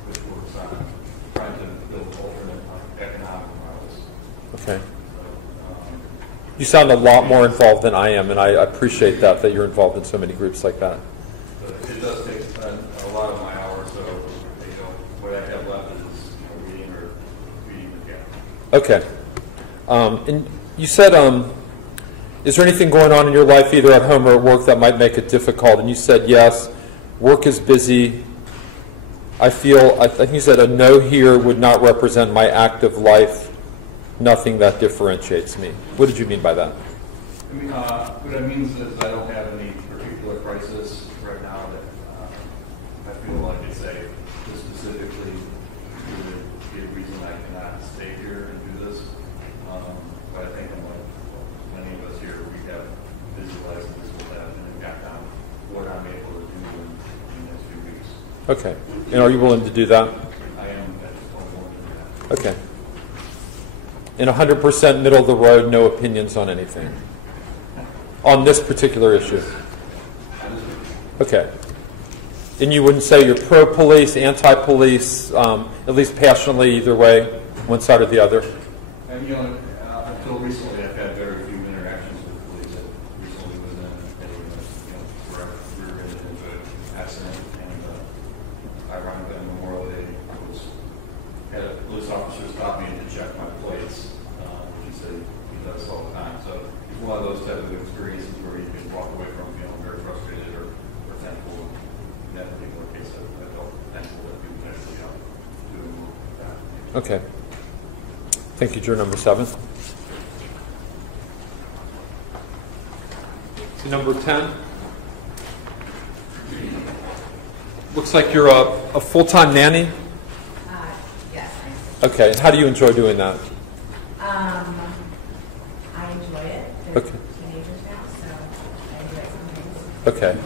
which works on trying to build alternate economic models. Okay. You sound a lot more involved than I am, and I appreciate that you're involved in so many groups like that. But it does take a lot of my hours, so what I have left is reading or feeding the cat. Okay. And you said, is there anything going on in your life, either at home or at work, that might make it difficult? And you said, yes, work is busy. I think you said a no here would not represent my active life, nothing that differentiates me. What did you mean by that? I mean, what I mean is I don't have any particular crisis right now that I feel like it's specifically would be a reason I cannot stay here and do this. But I think many of us here, we have visualized this with that and got down what I'm able to do in the next few weeks. Okay. And are you willing to do that? I am. I just don't want to do that. Okay. And 100% middle of the road, no opinions on anything? On this particular issue? Okay. And you wouldn't say you're pro-police, anti-police, at least passionately either way, one side or the other? And, until recently, I've had very few interactions with police. That recently was in where we were into an accident, and ironically, on Memorial Day, had a police officer stop me to check my plates, which he said he does all the time. So it's one of those type of experiences where you can walk away from very frustrated or thankful. In that particular case, I felt thankful that we were actually out doing that. Okay. Thank you, juror number 7. Number 10. Looks like you're a full-time nanny? Yes. Okay. And how do you enjoy doing that? I enjoy it. They're Okay. teenagers now, so I enjoy it sometimes. Okay.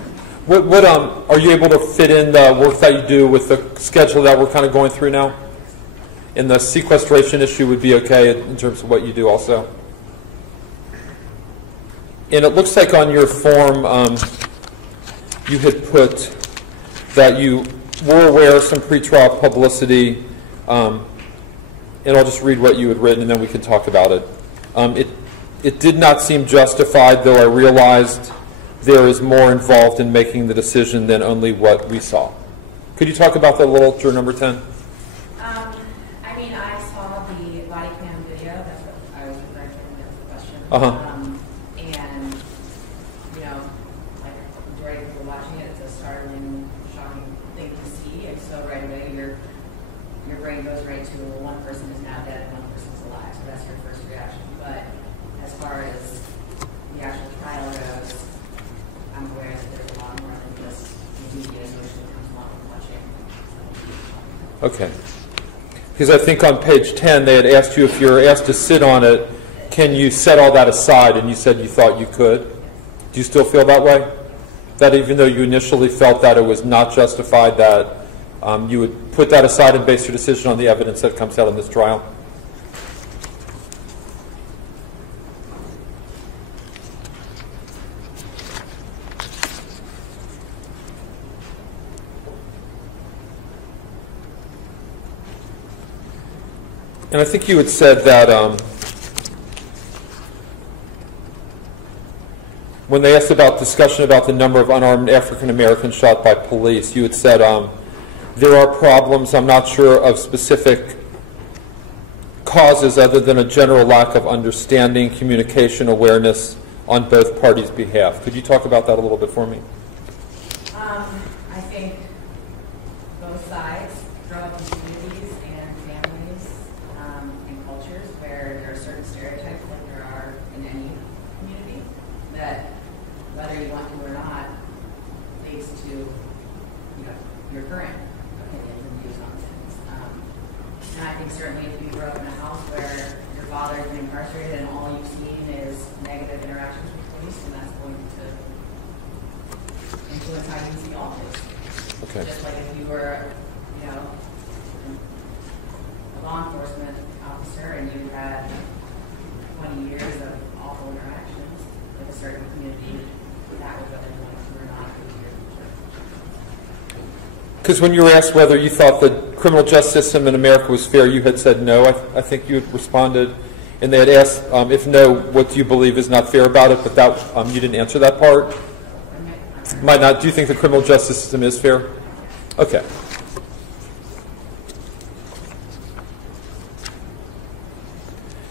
What are you able to fit in the work that you do with the schedule that we're kind of going through now? And the sequestration issue would be okay in terms of what you do also? And it looks like on your form you had put that you were aware of some pretrial publicity, and I'll just read what you had written and then we can talk about it. It did not seem justified, though I realized there is more involved in making the decision than only what we saw. Could you talk about that a little, juror number 10? And, you know, like, majority of people watching it, it's a startling, shocking thing to see. And so right away, your brain goes right to, well, one person is now dead and one person's alive. So that's your first reaction. But as far as the actual trial goes, I'm aware that there's a lot more than just the media emotion that comes along with watching. Okay. Because I think on page 10, they had asked you if you're asked to sit on it, can you set all that aside? And you said you thought you could. Do you still feel that way? That even though you initially felt that it was not justified, that you would put that aside and base your decision on the evidence that comes out in this trial? And I think you had said that when they asked about discussion about the number of unarmed African Americans shot by police, you had said there are problems, I'm not sure of specific causes other than a general lack of understanding, communication, awareness on both parties' behalf. Could you talk about that a little bit for me? I think both sides grow up in communities and families and cultures where there are certain stereotypes like there are in any community that, whether you want to or not, leads to, you know, your current opinions and views on things. And I think certainly if you grow up in a house where your father has been incarcerated and all you've seen is negative interactions with police, then that's going to influence how you see all this. Okay. Just like if you were, you know, a law enforcement officer and you had 20 years of awful interactions with a certain community, that was whether you wanted to or not. Because when you were asked whether you thought the criminal justice system in America was fair, you had said no. I think you had responded, and they had asked, if no, what do you believe is not fair about it? But that you didn't answer that part. Might not. Do you think the criminal justice system is fair? Okay.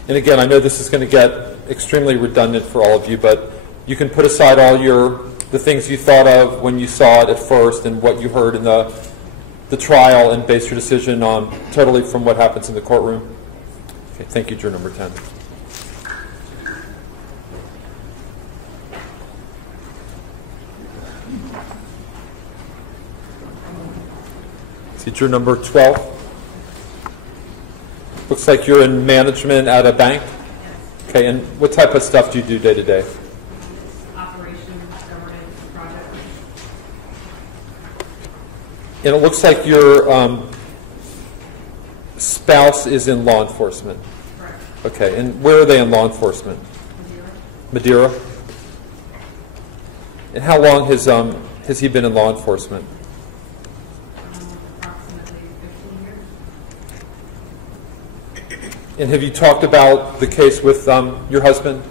And again, I know this is going to get extremely redundant for all of you, but you can put aside all the things you thought of when you saw it at first and what you heard in the trial and base your decision on totally from what happens in the courtroom. Okay, thank you, juror number 10. See, juror number 12. Looks like you're in management at a bank. Okay, and what type of stuff do you do day to day? Operations, governance, projects. And it looks like your spouse is in law enforcement. Correct. Okay, and where are they in law enforcement? Madeira. And how long has he been in law enforcement? Approximately 15 years. And have you talked about the case with your husband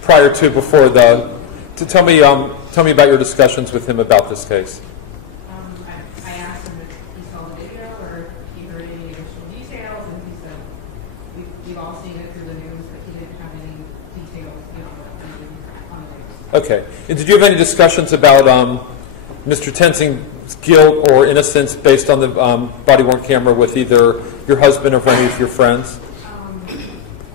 prior to before the? To tell me about your discussions with him about this case. I asked him if he saw the video or if he heard any additional details, and he said we've all seen it through the news, but he didn't have any details on the news. Okay. And did you have any discussions about Mr. Tenzing's guilt or innocence based on the body-worn camera with either your husband or any of your friends?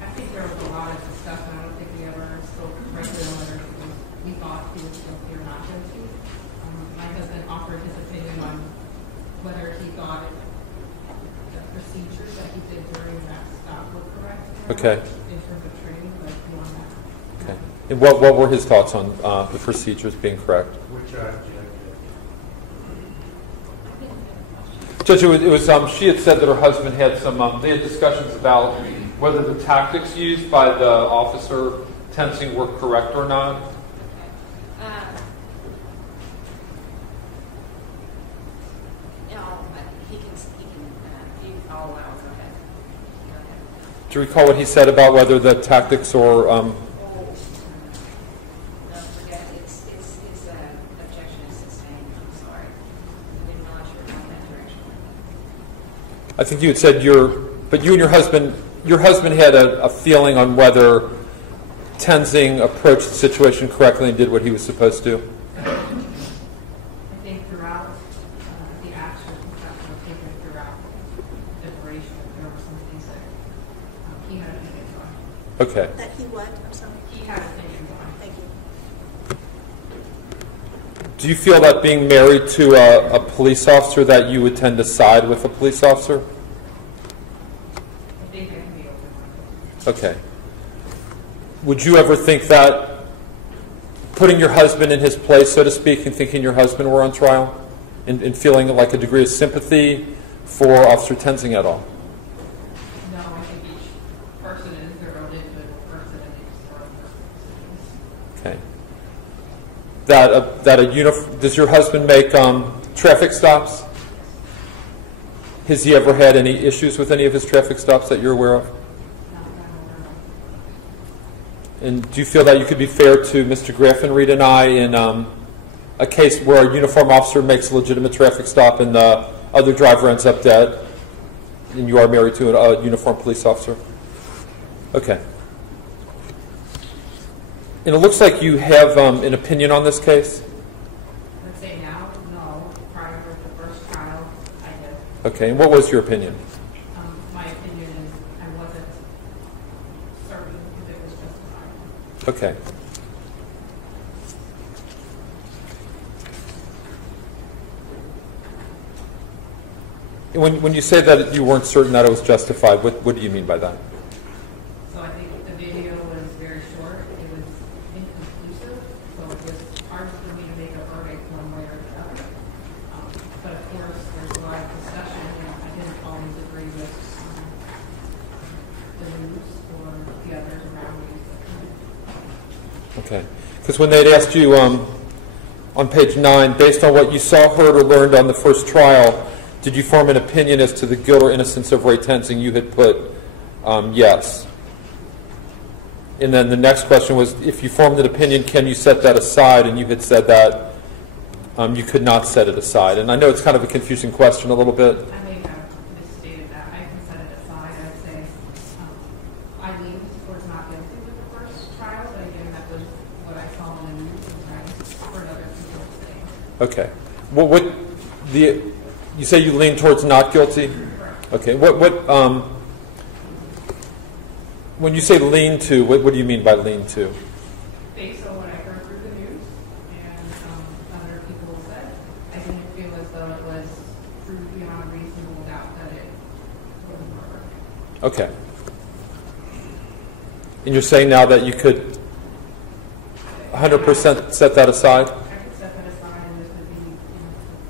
I think there was a lot of discussion. I don't think we ever spoke directly on whether we thought he was guilty or not guilty. My husband offered his opinion on whether he thought the procedures that he did during that stop were correct. Okay. In terms of training, but beyond that. Okay. And what were his thoughts on the procedures being correct? Which Judge, it was she had said that her husband had some, they had discussions about whether the tactics used by the officer Tenzing were correct or not. Do you recall what he said about whether the tactics or I think you had said but you and your husband had a feeling on whether Tenzing approached the situation correctly and did what he was supposed to? I think throughout the actions that were taken throughout the duration, there were some things that he had opinions on. Okay. That he what? I'm sorry. He had opinions on. Thank you. Do you feel that being married to a police officer that you would tend to side with a police officer? I think I can be open-minded. Okay. Would you ever think that putting your husband in his place, so to speak, and thinking your husband were on trial, and feeling like a degree of sympathy for Officer Tenzing at all? No, I think each person is their own individual person and makes their own personal decisions. Okay. Does your husband make traffic stops? Has he ever had any issues with any of his traffic stops that you're aware of? Not that I'm aware of. And do you feel that you could be fair to Mr. Graffenried and I in a case where a uniformed officer makes a legitimate traffic stop and the other driver ends up dead, and you are married to a uniformed police officer? Okay. And it looks like you have an opinion on this case? Let's say now, no. Prior to the first trial, I did. Okay, and what was your opinion? My opinion is I wasn't certain if it was justified. Okay. When you say that you weren't certain that it was justified, what do you mean by that? So I think the video was very short. It was inconclusive, so it was hard for me to make a verdict one way or the other. But of course, there's a lot of discussion, and I didn't always agree with the news or the others around me. Okay. Because when they'd asked you on page 9, based on what you saw, heard, or learned on the first trial, did you form an opinion as to the guilt or innocence of Ray Tenzing? You had put yes. And then the next question was, if you formed an opinion, can you set that aside? And you had said that you could not set it aside. And I know it's kind of a confusing question a little bit. I may have misstated that. I can set it aside. I'd say I leaned towards not guilty with the first trial, but again, that was what I saw on the news and I heard other people say. Okay. You say you lean towards not guilty? Correct. Okay. When you say lean to, what do you mean by lean to? Based on what I heard through the news and other people said, I didn't feel as though it was proved beyond a reasonable doubt that it was murder. Okay. And you're saying now that you could 100% set that aside? I could set that aside and this would be,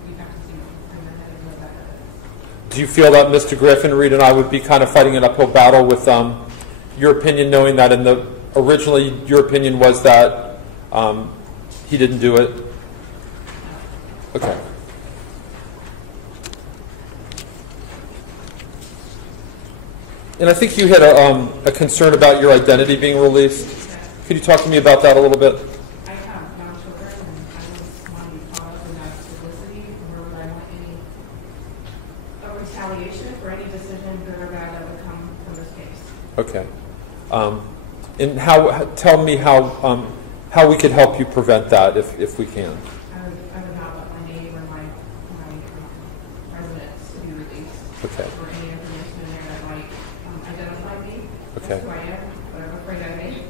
you'd have to see in the head of that evidence. Do you feel that Mr. Graffenried and I would be kind of fighting an uphill battle with your opinion, knowing that originally your opinion was that he didn't do it? Okay. And I think you had a concern about your identity being released. Could you talk to me about that a little bit? I have young children and I was wanting to cause in that publicity, nor would I want any retaliation for any decision, good or bad, that would come from this case. Okay. And tell me how we could help you prevent that if we can. I would not want my name or my residence to be released. Okay. Or any information in there that might identify me. Okay. That's who I am, but I'm afraid I may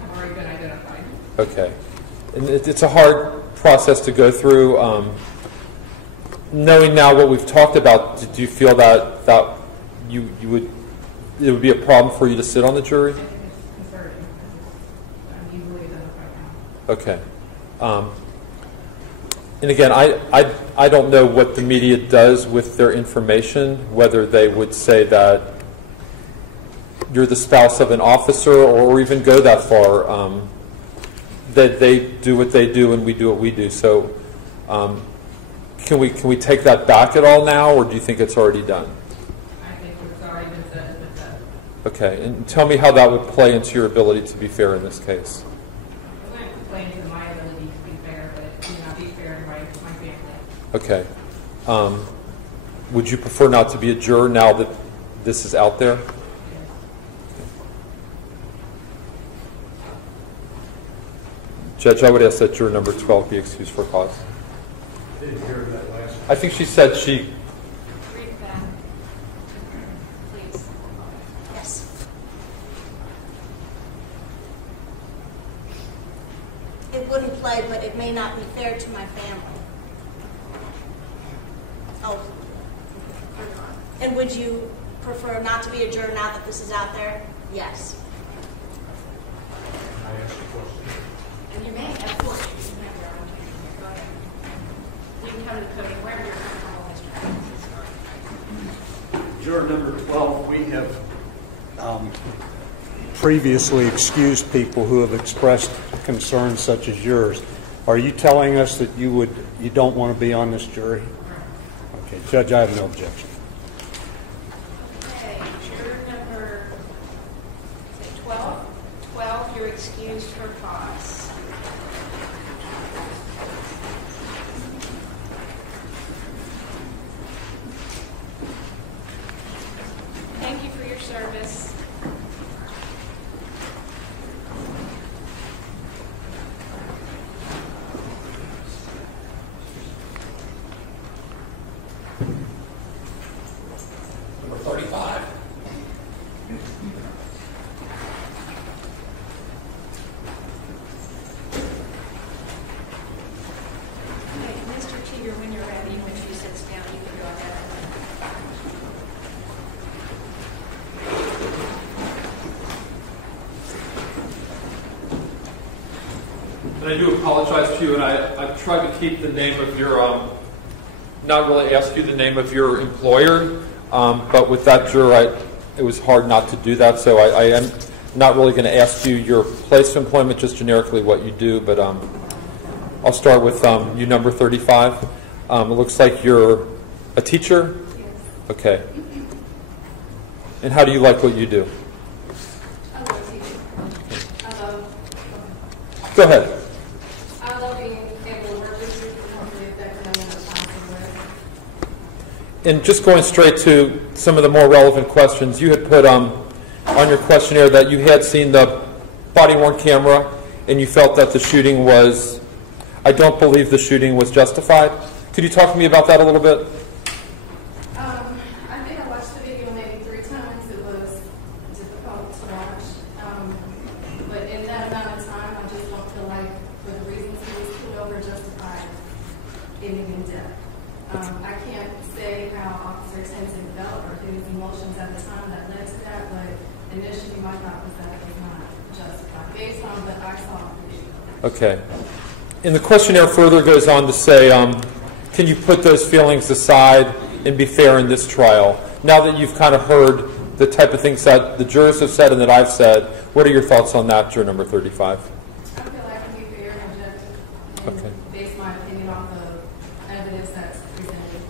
have already been identified. Okay. And it's a hard process to go through. Knowing now what we've talked about, do you feel that it would be a problem for you to sit on the jury? I think it's concerning because I'm easily identified now. Okay. And again, I don't know what the media does with their information, whether they would say that you're the spouse of an officer or even go that far. That they do what they do and we do what we do. So can we take that back at all now, or do you think it's already done? I think it's already been said as it's said. Okay, and tell me how that would play into your ability to be fair in this case. I'm not complaining to my ability to be fair, but it may not be fair to my family. Okay. Would you prefer not to be a juror now that this is out there? Judge, I would ask that juror number 12 be excused for cause. Didn't hear that last. I think she said she... Read that, please. Yes. It wouldn't play, but it may not be fair to my family. Oh. And would you prefer not to be a juror now that this is out there? Yes. I asked a question. And you may, of course, you can have your own. Go ahead. You can come to the podium wherever you're comfortable, Mr. Adams. Juror number 12, we have previously excused people who have expressed concerns such as yours. Are you telling us that you don't want to be on this jury? Okay, Judge, I have no objection. Okay, juror number 12. 12, you're excused for cause. Thank you for your service. Number 35. Okay, Mr. Teeter, when you're ready, when she sits down, you can go ahead. And I do apologize to you, and I've tried to keep the name of your, not really ask you the name of your employer, but with that juror, it was hard not to do that, so I am not really going to ask you your place of employment, just generically what you do, but I'll start with you, number 35. It looks like you're a teacher? Yes. Okay. And how do you like what you do? I love teaching. Go ahead. I love being able to work with people and hopefully affect them in a positive way. And just going straight to some of the more relevant questions, you had put on your questionnaire that you had seen the body-worn camera and you felt that the shooting was, I don't believe the shooting was justified. Could you talk to me about that a little bit? I think I watched the video maybe 3 times. It was difficult to watch. But in that amount of time, I just don't feel like for the reasons he was pulled over justified ending in death. I can't say how Officer Tenzin felt or his emotions at the time that led to that, but initially my thought was that it was not justified based on what I saw in the video. Okay. And the questionnaire further goes on to say, can you put those feelings aside and be fair in this trial? Now that you've kind of heard the type of things that the jurors have said and that I've said, what are your thoughts on that, juror number 35? I feel like I can be fair and objective and Okay. base my opinion off the evidence that's presented.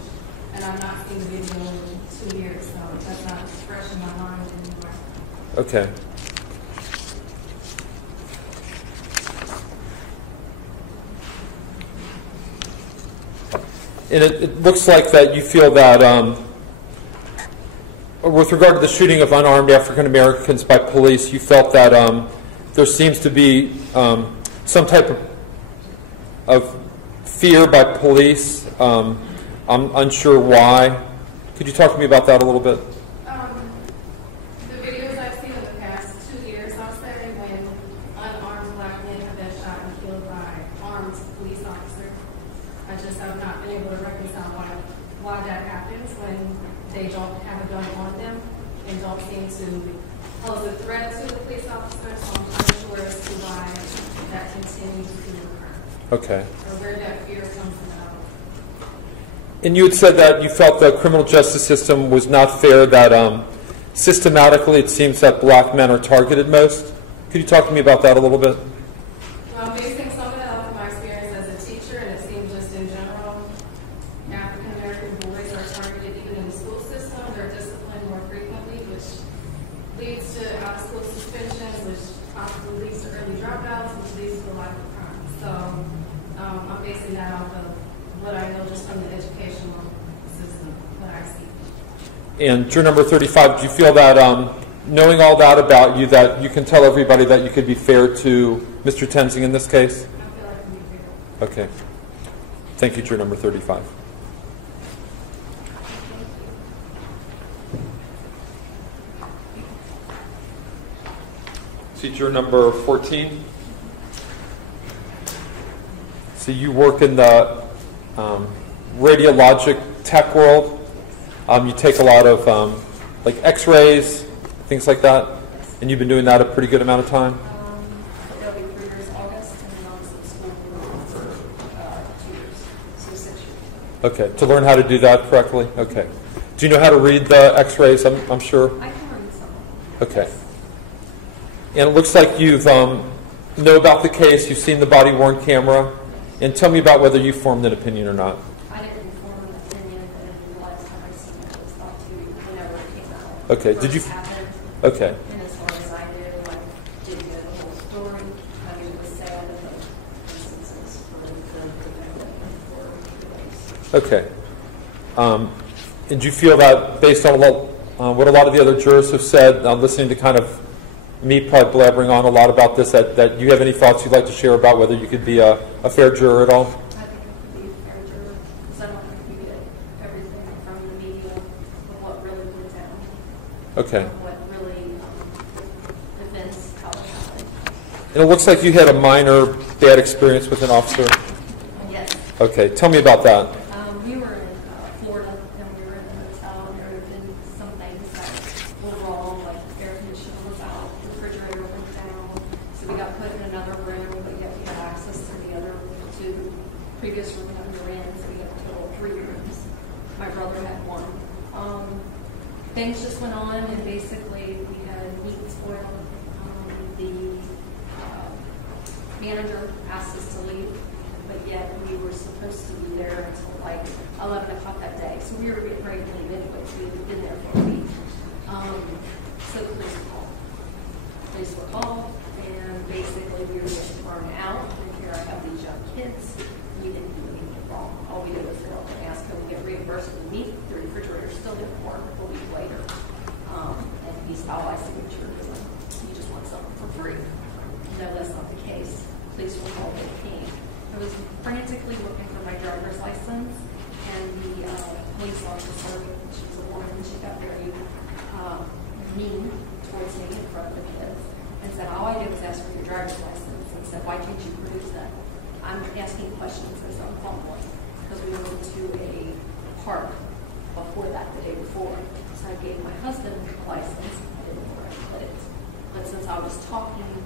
And I've not seen the video in 2 years, so that's not fresh in my mind anymore. Okay. And it looks like that you feel that with regard to the shooting of unarmed African Americans by police, you felt that there seems to be some type of fear by police. I'm unsure why. Could you talk to me about that a little bit? The videos I've seen in the past 2 years, I'll say, when unarmed black men have been shot and killed by armed police officers, I just have not been able to reconcile why that happens when they don't have a gun on them and don't seem to pose a threat to the police officers. So I'm unsure as to why that continues to occur. Okay. Or where that fear comes about. And you had said that you felt the criminal justice system was not fair, that systematically it seems that black men are targeted most. Could you talk to me about that a little bit? Well, basing some of that off of my experience as a teacher, and it seems just in general, African American boys are targeted even in the school system. They're disciplined more frequently, which leads to out-of-school suspensions, which possibly leads to early dropouts, which leads to a lot of crime. So I'm basing that off of what I know just from the educational system, what I see. And juror number 35, do you feel that knowing all that about you, that you can tell everybody that you could be fair to Mr. Tenzing in this case? I Okay. Thank you, juror number 35. See, juror number 14. So you work in the radiologic tech world. You take a lot of like X-rays, things like that, and you've been doing that a pretty good amount of time. It'll be 3 years August, and then I was at school for 2 years, so 6 years. Okay, to learn how to do that correctly. Okay. Do you know how to read the X-rays? I'm sure. I can read some. Okay. And it looks like you've know about the case. You've seen the body-worn camera, and tell me about whether you formed an opinion or not. I didn't form an opinion, and the last time I seen it was about 2 weeks, whenever it came out. Okay, did you- First happened, Okay. And as far as I knew, I didn't know the whole story. I knew it was sad in the instances for the defendant and for the case. Okay. And do you feel that, based on what a lot of the other jurors have said, listening to kind of me probably blabbering on a lot about this, that you have any thoughts you'd like to share about whether you could be a fair juror at all? I think it could be a fair juror, because I don't think we get everything from the media of what really went down. Okay. What really events, how it happened. And it looks like you had a minor bad experience with an officer. Yes. Okay. Tell me about that. We were in Florida, and we were in a hotel, and there had been some things that were wrong, like the air conditioner was out, the refrigerator went down, so we got put in another room, but yet we had access to the other 2 previous rooms that we were in, so we had a total of 3 rooms. My brother had 1. Things just went on, and basically we had meat spoiled. The manager asked us to leave, but yet we were supposed to be there until like 11 o'clock that day. So we were getting ready to leave anyway, so we had been there for a week. So the police were called. Police were called, and basically we were getting thrown out. And here I have these young kids. We didn't do anything wrong. All we did was go up and ask, can we get reimbursed for the meat? The refrigerator still didn't work a week later. And he's filed my signature because you just want something for free. No, that's not the case. Police were called, they came. I was frantically looking for my driver's license, and the police officer, she was a woman, she got very mean towards me in front of the kids, and said, all I did was ask for your driver's license, and said, why can't you produce that? I'm asking questions as I'm following, because we went to a park before that, the day before. So I gave my husband a license. I didn't know where I put it. But since I was talking,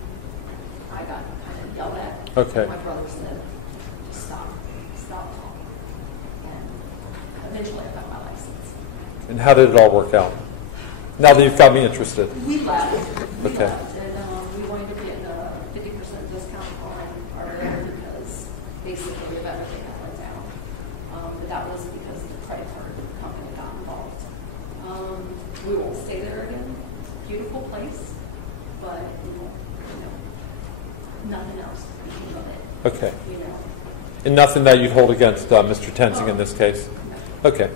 I got kind of yelled at. Okay. My brother said, just stop talking. And eventually I got my license. And how did it all work out? Now that you've got me interested. We left. Okay. And we wanted to get a 50% discount on our air because basically of everything that went down. But that was because the credit card company got involved. We won't stay there again. Beautiful place, but nothing else became of it. Okay. And nothing that you'd hold against Mr. Tenzing in this case? No. Okay.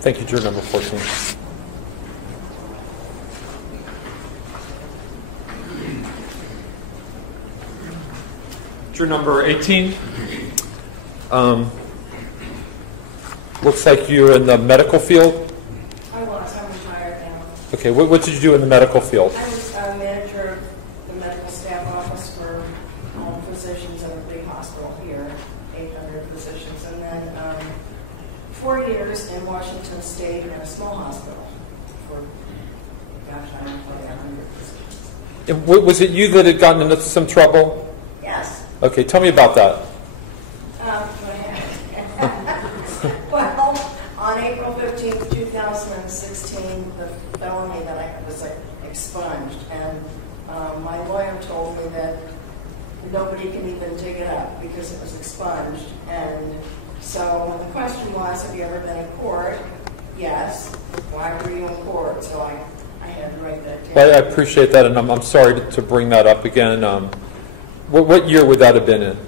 Thank you, juror number 14. Juror number 18. Looks like you're in the medical field. I was. I'm retired now. Okay, what did you do in the medical field? I was manager of the medical staff office for physicians at a big hospital here, 800 physicians, and then 4 years in Washington State in a small hospital for, gosh, I don't know, probably 100 physicians. And was it you that had gotten into some trouble? Yes. Okay, tell me about that. Well, on April 15th, 2016, the felony that I was expunged, and my lawyer told me that nobody can even dig it up because it was expunged. And so the question was, have you ever been in court? Yes. Why were you in court? So I had to write that down. Well, I appreciate that, and I'm sorry to bring that up again. What year would that have been in?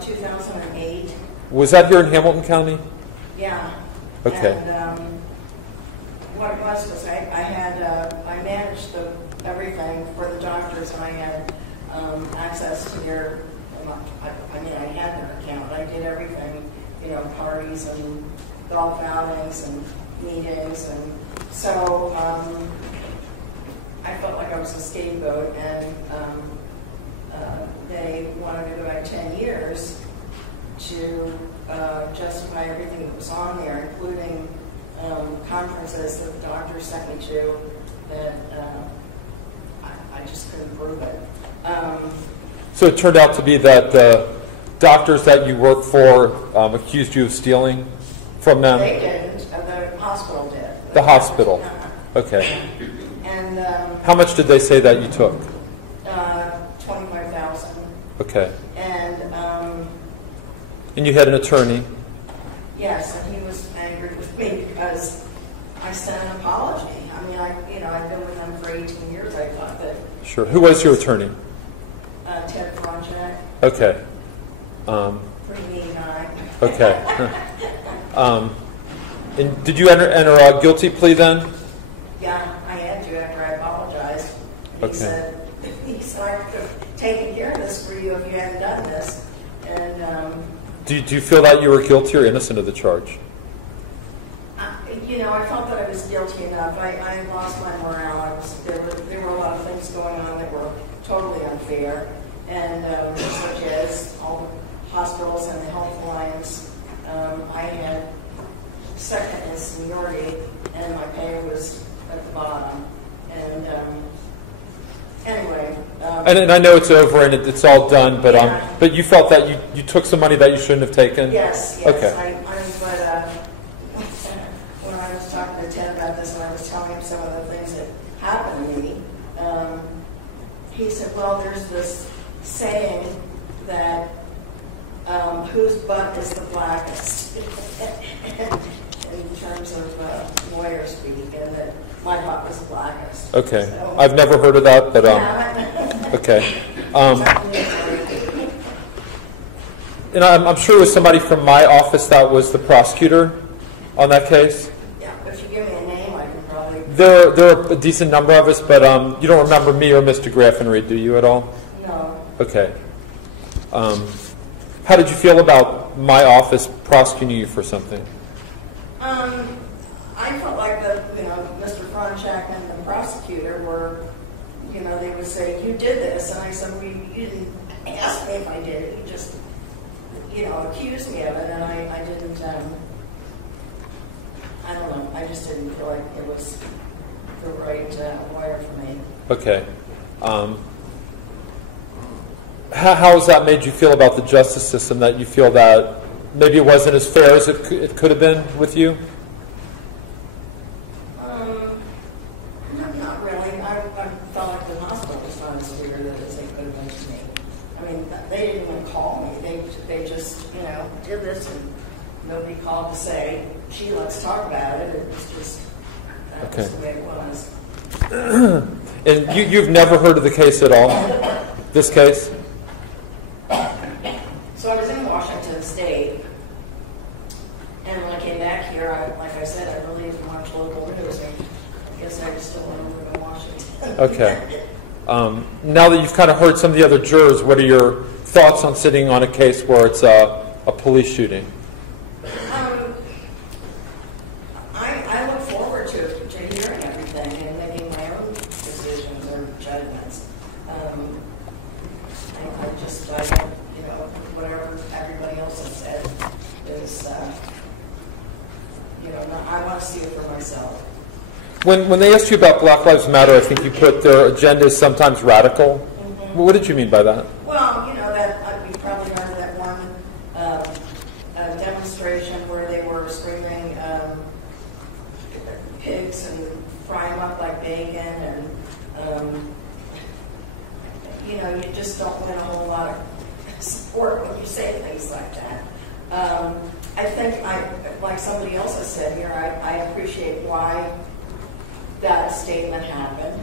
2008. Was that here in Hamilton County? Yeah. Okay. And what it was I managed everything for the doctors, and I had access to their, I mean, I had their account. I did everything, you know, parties and golf outings and meetings. And so I felt like I was a scapegoat, and they wanted to go back 10 years to justify everything that was on there, including conferences that the doctor sent me to that I just couldn't prove it. So it turned out to be that the doctors that you work for accused you of stealing from them? They didn't. The hospital did. The hospital. Okay. And how much did they say that you took? $25,000. Okay. And you had an attorney? Yes, and he was angry with me because I sent an apology. I mean, I've been with them for 18 years. I thought that. Sure. Who was your attorney? Ted Fronchak. Okay. Pretty mean guy. Okay. And did you enter a guilty plea then? Yeah, I had to after I apologized. He said, I could have taken care of this for you if you hadn't done this. And do you feel that you were guilty or innocent of the charge? I felt that I was guilty enough. I had lost my morale. There were a lot of things going on that were totally unfair, and such as all the hospitals and the health alliance. I had second in seniority, and my pay was at the bottom. And anyway. And I know it's over and it's all done, but you felt that you took some money that you shouldn't have taken? Yes. Okay. When I was talking to Ted about this, and I was telling him some of the things that happened to me, he said, well, there's this saying that whose butt is the blackest in terms of lawyer speak, and that my butt was the blackest. Okay. So, I've never heard of that, but okay. And I'm sure it was somebody from my office that was the prosecutor on that case. Yeah, but if you give me a name, I can probably. There are a decent number of us, but you don't remember me or Mr. Graffenreid, do you at all? No. Okay. How did you feel about my office prosecuting you for something? I felt like Mr. Fronchak and the prosecutor were, they would say, you did this. And I said, well, you didn't ask me if I did it. You just, accused me of it. And I didn't, I don't know. I just didn't feel like it was the right lawyer for me. Okay. How has that made you feel about the justice system, that you feel that maybe it wasn't as fair as it could have been with you? Not really. I felt like the hospital was not as fair as they could have been to me. I mean, they didn't even call me. They just, did this, and nobody called to say, gee, let's talk about it. It was just, that was the way it was. And you've never heard of the case at all? This case? So I was in Washington State, and when I came back here, like I said, I really didn't watch local news. I guess I still want to live in Washington. Okay. Now that you've kind of heard some of the other jurors, what are your thoughts on sitting on a case where it's a police shooting? I look forward to hearing everything and making my own decisions or judgments. I don't, whatever everybody else has said is, I want to see it for myself. When they asked you about Black Lives Matter, I think you put their agenda is sometimes radical. Mm-hmm. What did you mean by that? Well, that you probably remember that one demonstration where they were screaming pigs and fry them up like bacon, and you just don't win a whole lot of support when you say things like that. I think, like somebody else has said here, I appreciate why that statement happened.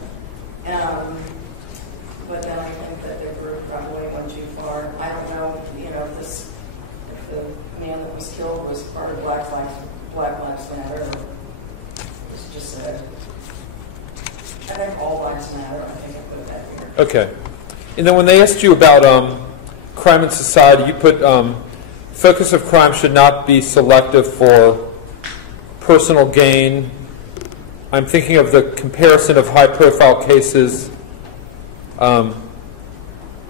But then I think that they were probably went too far. I don't know, if the man that was killed was part of Black Lives Matter, or was just I think all lives matter. I think I put it that here. Okay. And then when they asked you about crime in society, you put focus of crime should not be selective for personal gain. I'm thinking of the comparison of high-profile cases about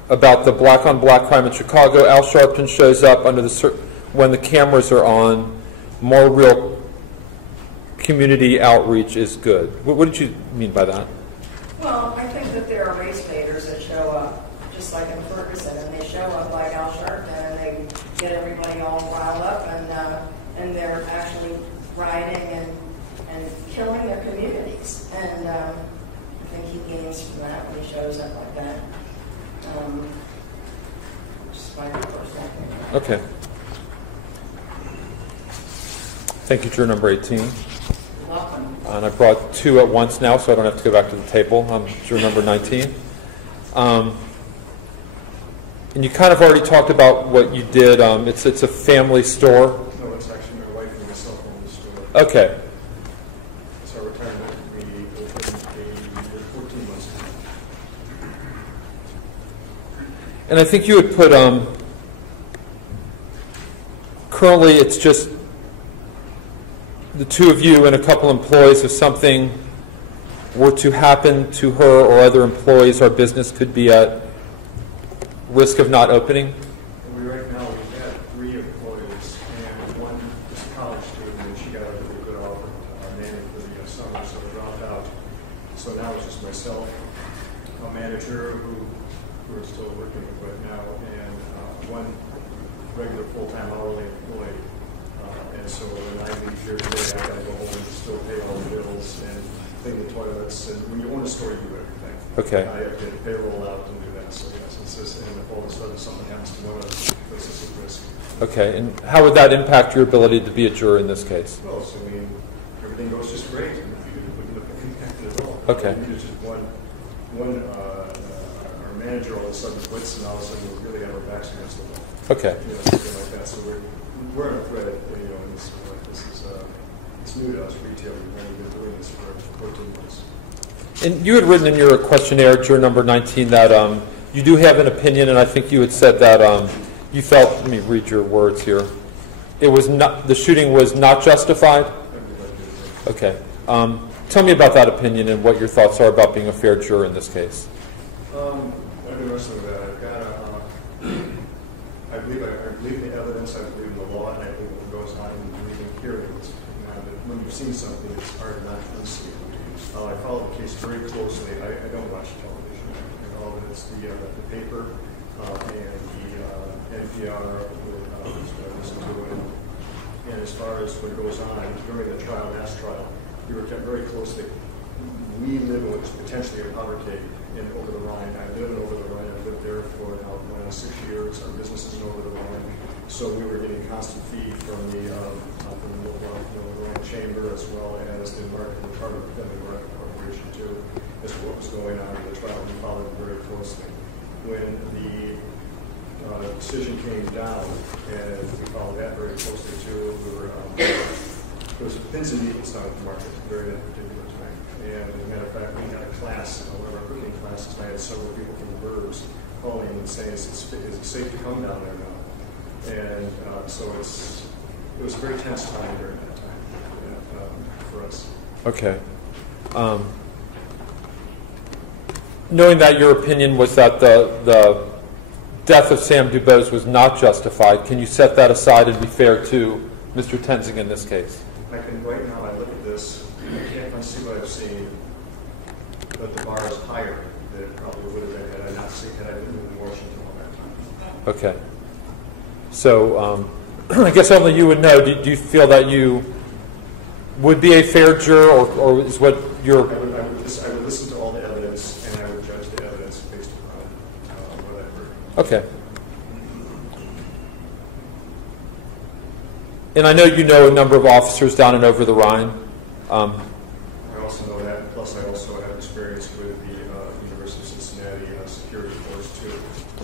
the black-on-black crime in Chicago. Al Sharpton shows up under when the cameras are on. More real community outreach is good. What did you mean by that? Well, I think that there are race baiters that show up, just like in Ferguson, and they show up like Al Sharpton, and they get everybody all riled up, and they're actually rioting and killing their communities. And I think he gains from that when he shows up like that. Just my personal opinion. Okay. Thank you, juror number 18. Welcome. And I brought two at once now, so I don't have to go back to the table. Juror number 19. And you kind of already talked about what you did. It's a family store. No, it's actually my wife and myself own the store. Okay. It's our retirement. We opened 14 months ago. And I think you would put, currently it's just the two of you and a couple employees. If something were to happen to her or other employees, our business could be at risk of not opening? Right now we've had 3 employees, and one is a college student, and she got a really good offer, nanny for the summer, so dropped out. So now it's just myself, a manager who we're still working with right now, and one regular full-time hourly employee. And so when I leave here today, I got to go home and still pay all the bills and clean the toilets. And when you own a store, you do everything. Okay. I have to payroll out and do that. So yes, it's just, and if all of a sudden something happens to one of us, this is a risk. Okay. And how would that impact your ability to be a juror in this case? Well, so I mean, everything goes just great. And we wouldn't look impacted at all. Okay. There's just our manager all of a sudden quits, and all of a sudden we really have our backs against the wall. Okay. You know, something like that. So we're in a thread, you know, and this is it's new to us, retail. We've only been doing this for 14 months. And you had written in your questionnaire, juror number 19, that you do have an opinion, and I think you had said that you felt, let me read your words here, it was not, the shooting was not justified? Okay. Tell me about that opinion and what your thoughts are about being a fair juror in this case. I've been wrestling with that. I've got I believe in the evidence, I believe in the law, and I think what goes on in the hearings. When you've seen something, it's hard not to unsee it. I follow the case very closely. I don't watch television. All of it's the paper and the NPR listen to it. And as far as what goes on during the trial, last trial, we were kept very closely. We live in what's potentially a powdercake in Over the Rhine. I live in Over the Rhine. I've lived there for now 6 years. Our business is in Over the Rhine. So we were getting constant feed from the Rhine Chamber, as well as the American Charter Corporation too, as to what was going on in the trial. We followed it very closely. When the decision came down, and we followed that very closely too, there was pins and needles down at the market during that particular time. And as a matter of fact, we had a class, one of our cooking classes, and I had several people from the burbs calling and saying, is it safe to come down there now? And so it was a very tense time during that time for us. Okay. Knowing that your opinion was that the death of Sam Dubose was not justified, can you set that aside and be fair to Mr. Tenzing in this case? I can, right now, I look at this, I can't unsee what I've seen, but the bar is higher than it probably would have been had I not seen, had I been in Washington all that time. Okay. So I guess only you would know. Do you feel that you would be a fair juror, or is what your... I would listen to all the evidence, and I would judge the evidence based upon what I've heard. Okay. And I know you know a number of officers down and over the Rhine. I also know that. Plus, I also have experience with the University of Cincinnati security force, too.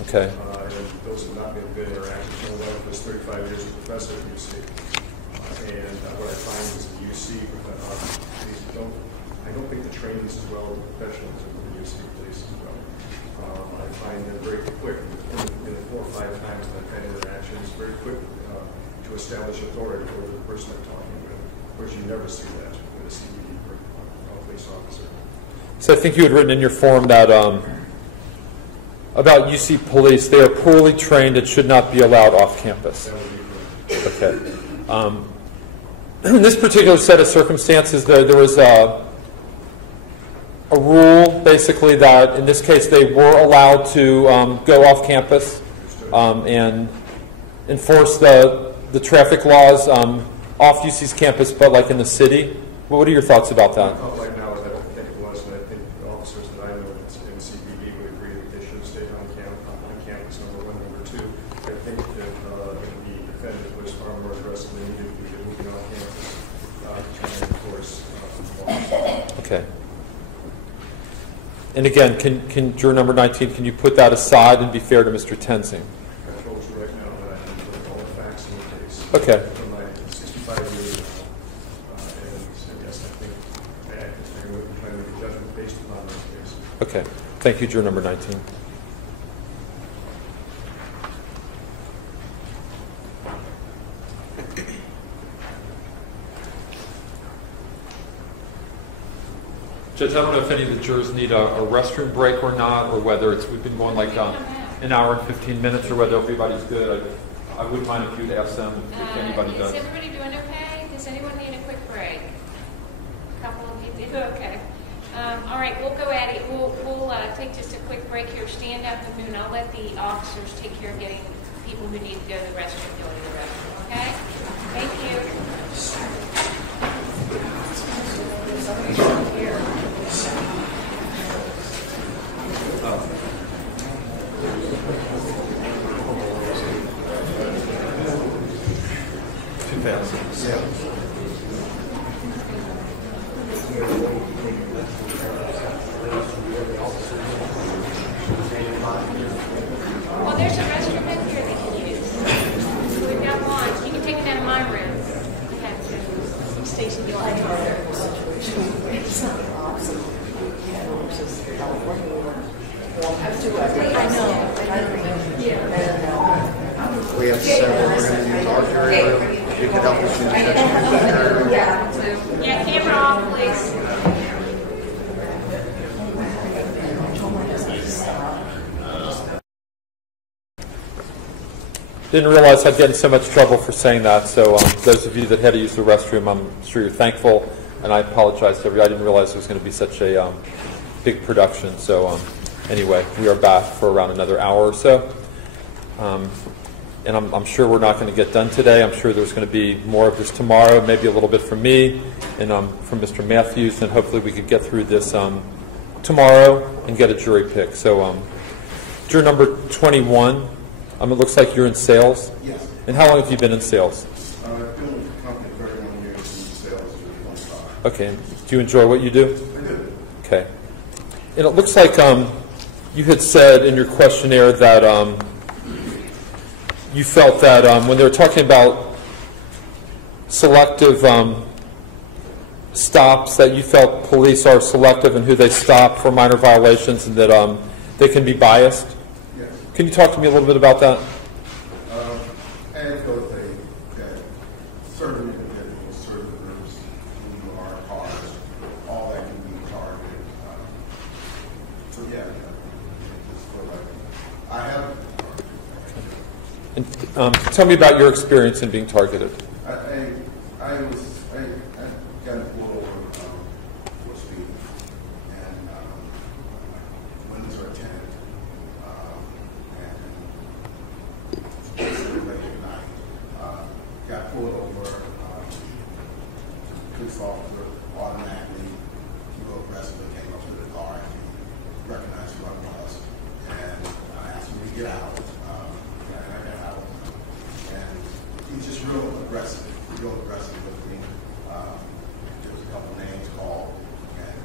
Okay. And those have not been good interactions. I know that was 35 years as a professor at UC. And what I find is at UC, I don't think the training is as well as the professionals of the UC police as well. I find them very quick, in the 4 or 5 times that I've had interactions, very quick to establish authority over the person they're talking with. Of course, you never see that with a CBD police officer. So I think you had written in your form that about UC police, they are poorly trained and should not be allowed off campus. That would be correct. Okay. In this particular set of circumstances, there was a rule, basically, that in this case they were allowed to go off campus and enforce the traffic laws off UC's campus, but like in the city. What are your thoughts about that? Right now, I don't think it was, and I think the officers that I know in CBD would agree that they should stay on campus, number one. Number two, I think that the defendant was far more aggressive than needed to be moving off campus to try and enforce laws. Okay. And again, can juror number 19, can you put that aside and be fair to Mr. Tenzing? I told you right now that I can put all the facts in the case. Okay. From my 65 years now, and yes, I think I would be trying to make a judgment based upon this case. Okay. Thank you, juror number 19. Judge, I don't know if any of the jurors need a restroom break or not, or whether we've been going like an hour and 15 minutes, or whether everybody's good. I wouldn't mind if you'd ask them if anybody does. Is everybody doing okay? Does anyone need a quick break? A couple of you do? Okay. All right, we'll go at it. We'll take just a quick break here. Stand up and move. I'll let the officers take care of getting people who need to go to the restroom go to the restroom, okay? Thank you. Too fast. Well, there's a restroom in here that you can use. We've got one. You can take it down to my room. Station, you'll have to We have several we're going to use our jury room. You can help us in the Yeah, camera off, please. Didn't realize I'd get in so much trouble for saying that, so those of you that had to use the restroom, I'm sure you're thankful, and I apologize to everybody. I didn't realize it was going to be such a big production. So anyway, we are back for around another hour or so. And I'm sure we're not going to get done today. I'm sure there's going to be more of this tomorrow, maybe a little bit from me and from Mr. Matthews, and hopefully we could get through this tomorrow and get a jury pick. So juror number 21, it looks like you're in sales. Yes. And how long have you been in sales? I've been with the company 31 years in sales. Okay. Do you enjoy what you do? I do. Okay. And it looks like you had said in your questionnaire that you felt that when they were talking about selective stops, that you felt police are selective in who they stop for minor violations, and that they can be biased. Yes. Can you talk to me a little bit about that? Anecdotally, that certain individuals, certain groups who are cars, all that can be targeted. So yeah, just feel like I have. And tell me about your experience in being targeted. I got pulled over for speeding, and windows are tinted, and late at night, got pulled over. Police officer automatically, aggressively came up to the car and recognized who I was, and I asked him to get out. He's just real aggressive with me. There was a couple names called, and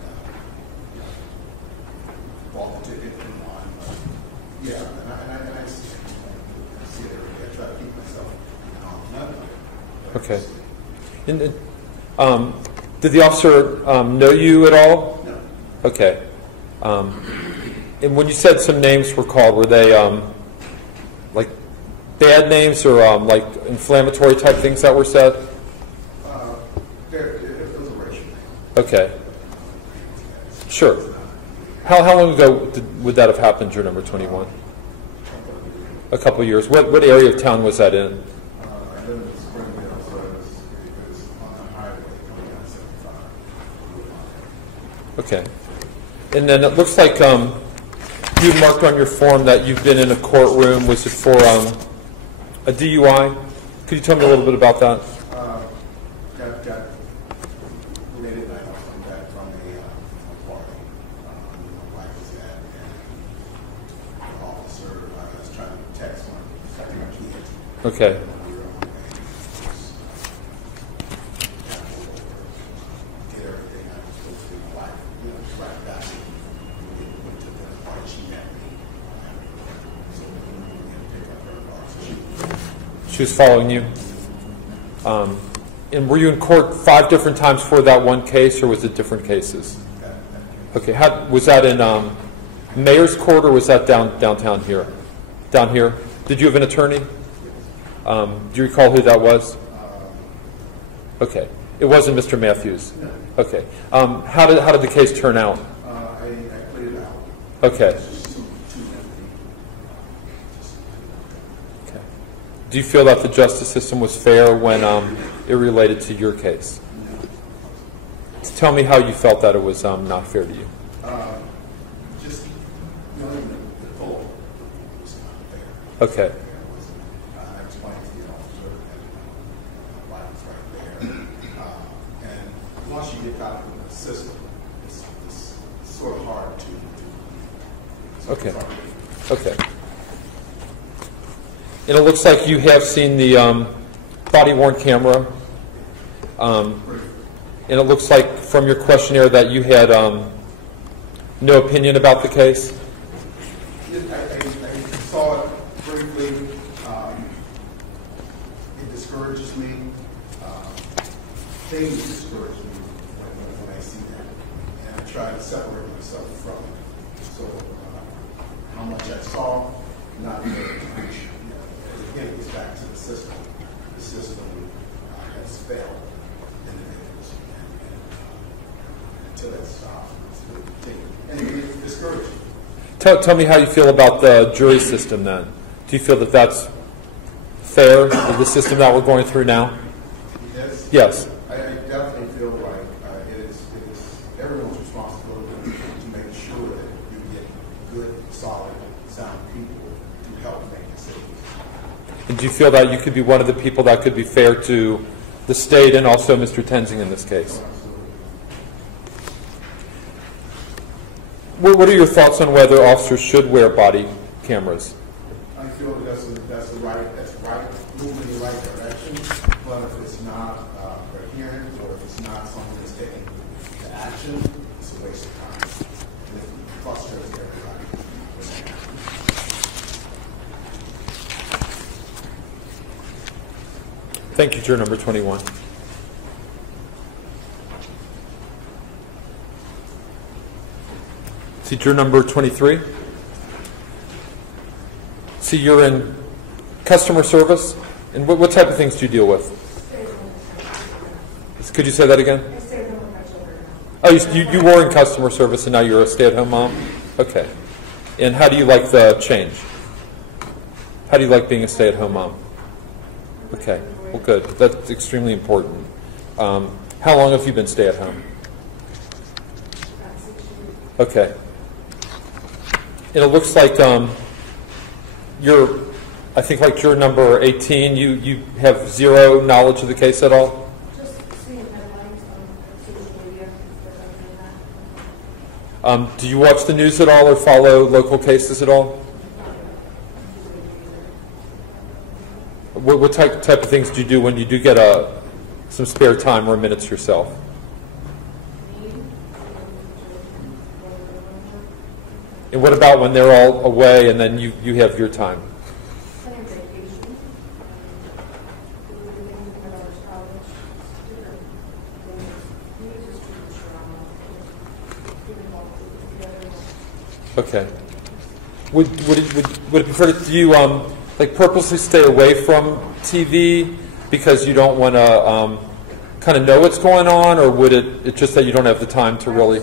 bought the ticket and on. Yeah, and I see it every day. I try to keep myself calm. Okay. And, did the officer know you at all? No. Okay. And when you said some names were called, were they like bad names or like inflammatory type things that were said? It was a racial name. Okay. Sure. How long ago would that have happened, juror number 21? A couple of years. What area of town was that in? I live in Springfield, so it was on the highway coming out of 75. Okay. And then it looks like you marked on your form that you've been in a courtroom. Was it for a DUI? Could you tell me a little bit about that? Got related night off from that from a party. My wife was at, and the officer was trying to text my kids. Okay. We were on the way. Did everything I was supposed to do. My wife, right back. We took that apart. She met me. So we had to pick up her car. So She was following you? And were you in court 5 different times for that one case, or was it different cases? Okay. Was that in Mayor's Court, or was that downtown here? Down here? Did you have an attorney? Do you recall who that was? Okay. It wasn't Mr. Matthews? No. Okay. How did the case turn out? I cleared it out. Okay. Do you feel that the justice system was fair when it related to your case? Tell me how you felt that it was not fair to you. Just knowing the full was not fair. Okay. I explained to the officer that my wife was right there. And once you get out of the system, it's sort of hard to Okay. Okay. And it looks like you have seen the body-worn camera. And it looks like from your questionnaire that you had no opinion about the case. I saw it briefly. It discourages me. Things discourage me when I see that. And I try to separate myself from it. So how much I saw, not very much. Again, it gets back to the system. The system has failed individuals. And until that stops, it's going to continue. And it's discouraging. Tell me how you feel about the jury system then. Do you feel that that's fair, the system that we're going through now? Yes. Yes. I definitely feel like it is everyone's responsibility to make sure that you get good, solid, sound people to help make decisions. And do you feel that you could be one of the people that could be fair to the state and also Mr. Tenzing in this case? What are your thoughts on whether officers should wear body cameras? I feel that that's right moving in the right direction, but if it's not coherent or if it's not something that's taking to action, it's a waste of time. It frustrates everybody. Thank you, juror number 21. See, juror number 23. See, you're in customer service. And what type of things do you deal with? Could you say that again? I stay home with my children. Oh, you were in customer service and now you're a stay-at-home mom? Okay. And how do you like the change? How do you like being a stay-at-home mom? Okay. Well, good. That's extremely important. How long have you been stay-at-home? Okay. And it looks like you're, I think like juror number 18, you have zero knowledge of the case at all? Just seeing headlines on social media, stuff like that. Do you watch the news at all or follow local cases at all? What type of things do you do when you do get some spare time or minutes yourself? And what about when they're all away and then you have your time? Okay. Would it be fair to, do you like purposely stay away from TV because you don't want to kind of know what's going on, or would it just that you don't have the time to really?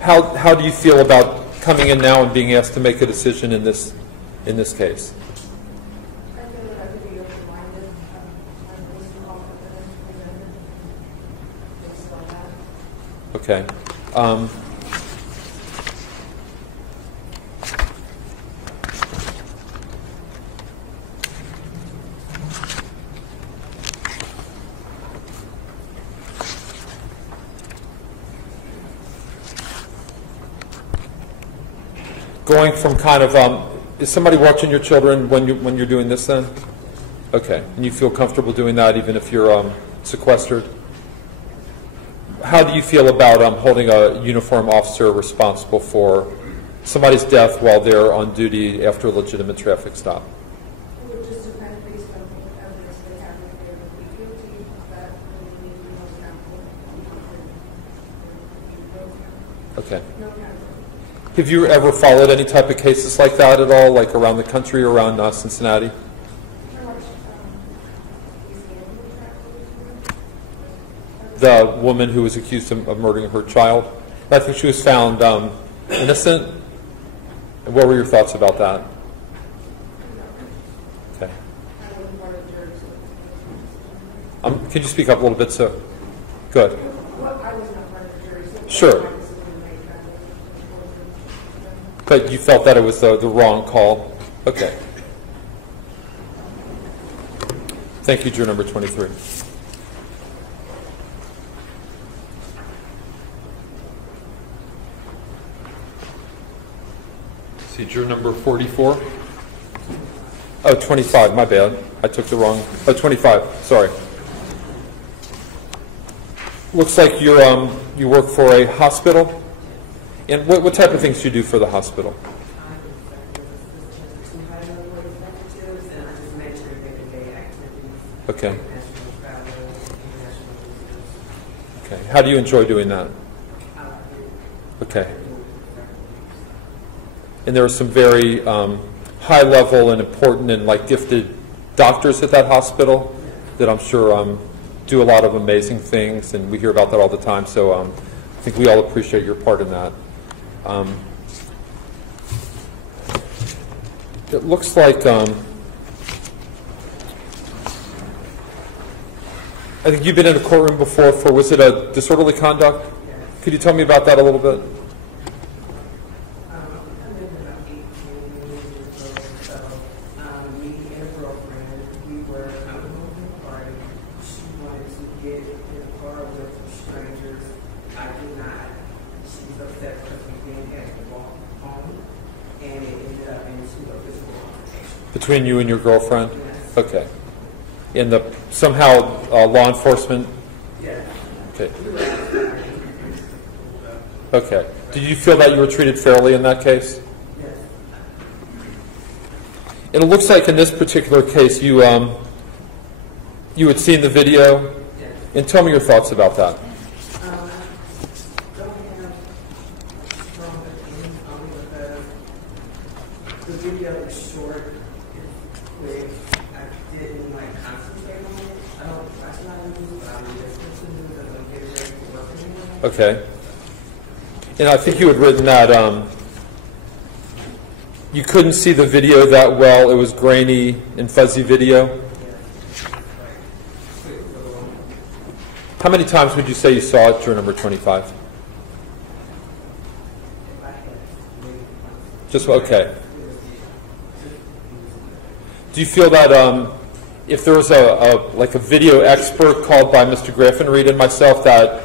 How do you feel about coming in now and being asked to make a decision in this case? I feel that I could be open-minded. I'm most confident presented based on that. Okay. Going from kind of, is somebody watching your children when you're doing this then? Okay, and you feel comfortable doing that even if you're sequestered? How do you feel about holding a uniformed officer responsible for somebody's death while they're on duty after a legitimate traffic stop? It would just depend based on the evidence they have. If they would be guilty, that would need to be held accountable. Okay. No accountability. Have you ever followed any type of cases like that at all, like around the country, around Cincinnati? The woman who was accused of murdering her child. I think she was found innocent. What were your thoughts about that? Okay. Can you speak up a little bit, sir? Good. Sure. But you felt that it was the wrong call? Okay. Thank you, juror number 23. See, juror number 44. Oh, 25, my bad. I took the wrong, 25, sorry. Looks like you work for a hospital. And what type of things do you do for the hospital? Okay. Okay. How do you enjoy doing that? Okay. And there are some very high level and important and like gifted doctors at that hospital that I'm sure do a lot of amazing things, and we hear about that all the time. So I think we all appreciate your part in that. It looks like I think you've been in a courtroom before for, was it a disorderly conduct? Yes. Could you tell me about that a little bit? I've been about 18 years or so. Me and a girlfriend, we were coming home from a party. She wanted to get in a car with some strangers. I did not. She was upset because we didn't have to walk home, and it ended up into a physical altercation. Between you and your girlfriend? Yes. Okay. And somehow law enforcement? Yeah. Okay. Okay. Did you feel that you were treated fairly in that case? Yes. And it looks like in this particular case you had seen the video. Yes. And tell me your thoughts about that. Don't have strong opinions on it because the video is short, it's quick. I didn't concentrate on it. I don't watch a lot of news, but I'm listening to news as I'm getting ready to work anyway. Okay. And I think you had written that you couldn't see the video that well. It was grainy and fuzzy video. How many times would you say you saw it, juror number 25? Just, okay. Do you feel that if there was like a video expert called by Mr. Graffenried and myself that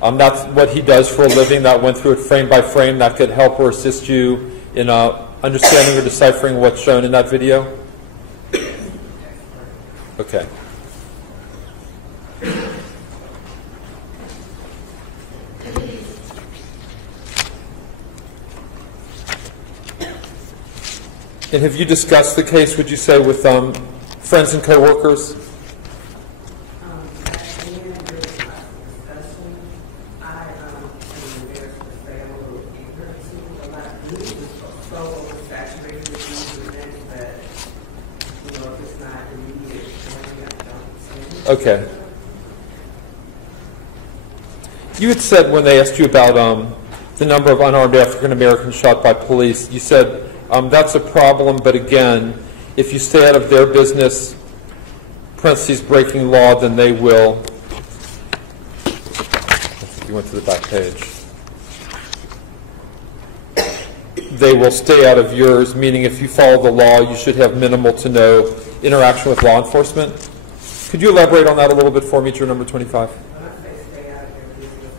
that's what he does for a living, that went through it frame by frame, that could help or assist you in understanding or deciphering what's shown in that video? Okay. And have you discussed the case, would you say, with friends and coworkers? I am embarrassed to say I'm basically do things that, you know, if it's not immediate, I don't see. Okay. You had said when they asked you about the number of unarmed African Americans shot by police, you said that's a problem, but again, if you stay out of their business, parentheses, breaking law, then they will. You went to the back page. They will stay out of yours, meaning if you follow the law, you should have minimal to no interaction with law enforcement. Could you elaborate on that a little bit for me, juror number 25? When I say stay out of their business,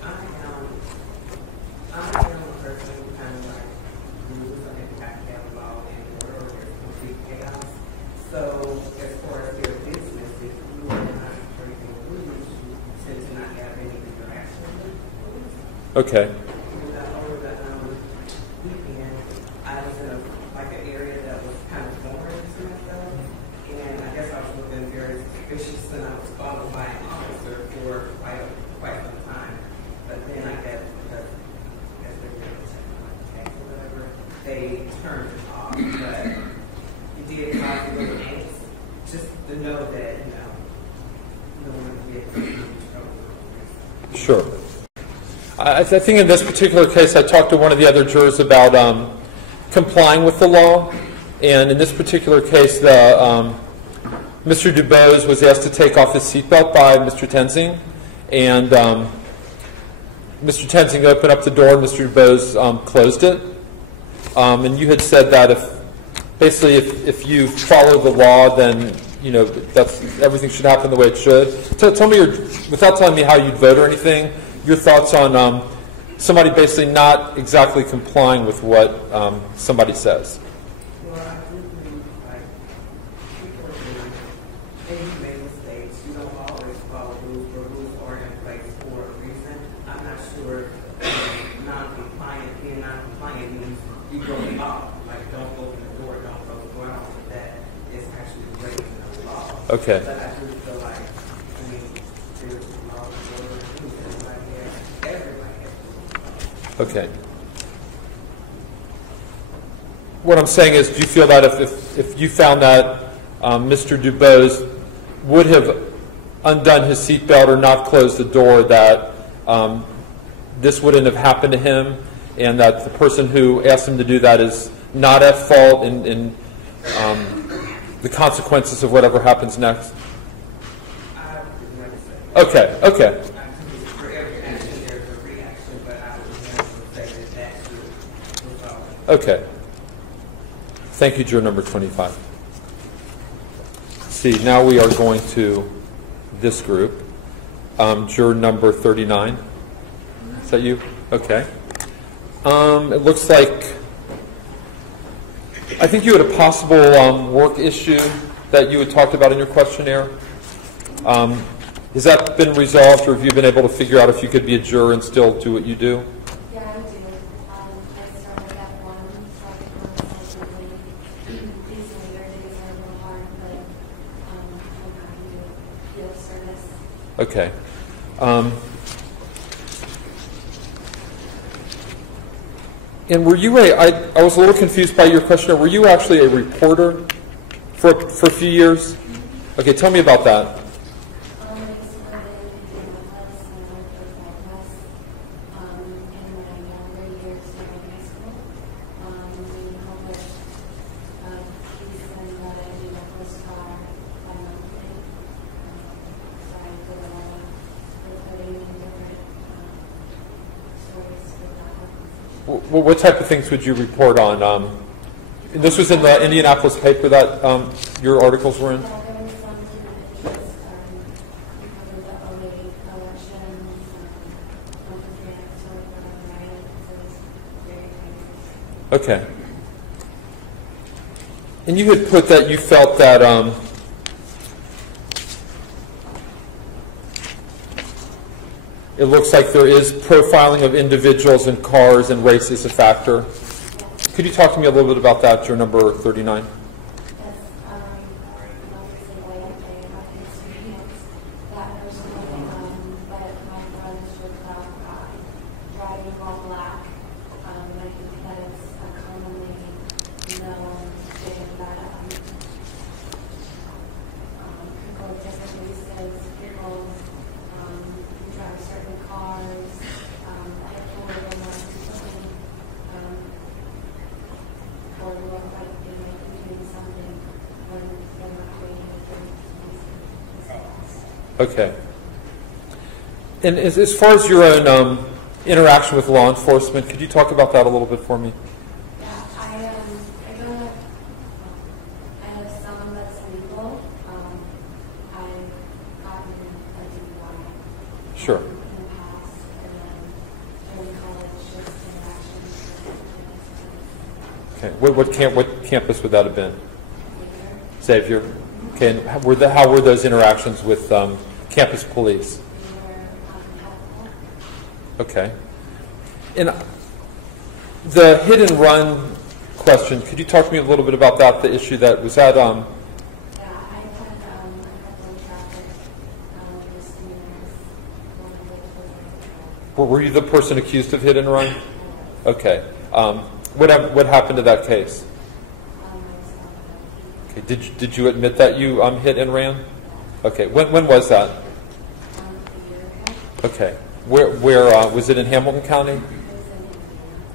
I'm a person who kind of like rules and have to have law and order or there's complete chaos. So as far as their business, if you are not breaking rules, you tend to not have any interaction with police. Okay. Over the weekend, I was in an area that was kind of foreign to myself, and I guess I was looking very suspicious, and I was followed by an officer for quite some time. But then I guess because as they were text or whatever, they turned it off. But it did cause a little angst, just to know that, you know, no one would be able to do trouble. Sure. I think in this particular case, I talked to one of the other jurors about complying with the law, and in this particular case, Mr. Dubose was asked to take off his seatbelt by Mr. Tenzing, and Mr. Tenzing opened up the door, and Mr. Dubose closed it. And you had said that if you follow the law, then you know everything should happen the way it should. Tell me, without telling me how you'd vote or anything, your thoughts on somebody basically not exactly complying with what somebody says. Well, I do believe, like, people make mistakes. You don't always follow rules, but rules are in place for a reason. I'm not sure being non-compliant means you go off. Like, don't open the door, don't close the door. I don't think that is actually breaking the law. Okay. But I do feel like, I mean, there's law and order, and everybody has. Okay. What I'm saying is, do you feel that if you found that Mr. Dubose would have undone his seatbelt or not closed the door, that this wouldn't have happened to him, and that the person who asked him to do that is not at fault in the consequences of whatever happens next? Okay, okay. Okay. Thank you, juror number 25. See, now we are going to this group. Juror number 39. Is that you? Okay. It looks like, I think you had a possible work issue that you had talked about in your questionnaire. Has that been resolved, or have you been able to figure out if you could be a juror and still do what you do? Yeah, I do. I started at 1, so these later days are a little hard, but I'm happy to be of service. Okay. And were you I was a little confused by your questionnaire. Were you actually a reporter for a few years? Okay, tell me about that. What type of things would you report on? This was in the Indianapolis paper that your articles were in? Okay. And you had put that you felt that it looks like there is profiling of individuals in cars and race is a factor. Could you talk to me a little bit about that, juror number 39? Driving all black, I think that is a commonly known like they might be doing something when they're not doing anything. Okay. And as far as your own interaction with law enforcement, could you talk about that a little bit for me? Yeah, I don't I have some that's legal. I've gotten a DUI. Sure. In the past, and then during college, just interactions. Okay. What campus would that have been? Xavier. Okay. And how were those interactions with campus police? Okay. And the hit and run question, could you talk to me a little bit about that, the issue that was that? Yeah, I had a couple of traffic misdemeanors. Were you the person accused of hit and run? Okay. What happened to that case? Okay. Did you admit that you hit and ran? Okay. When was that? Okay. Where was it in Hamilton County?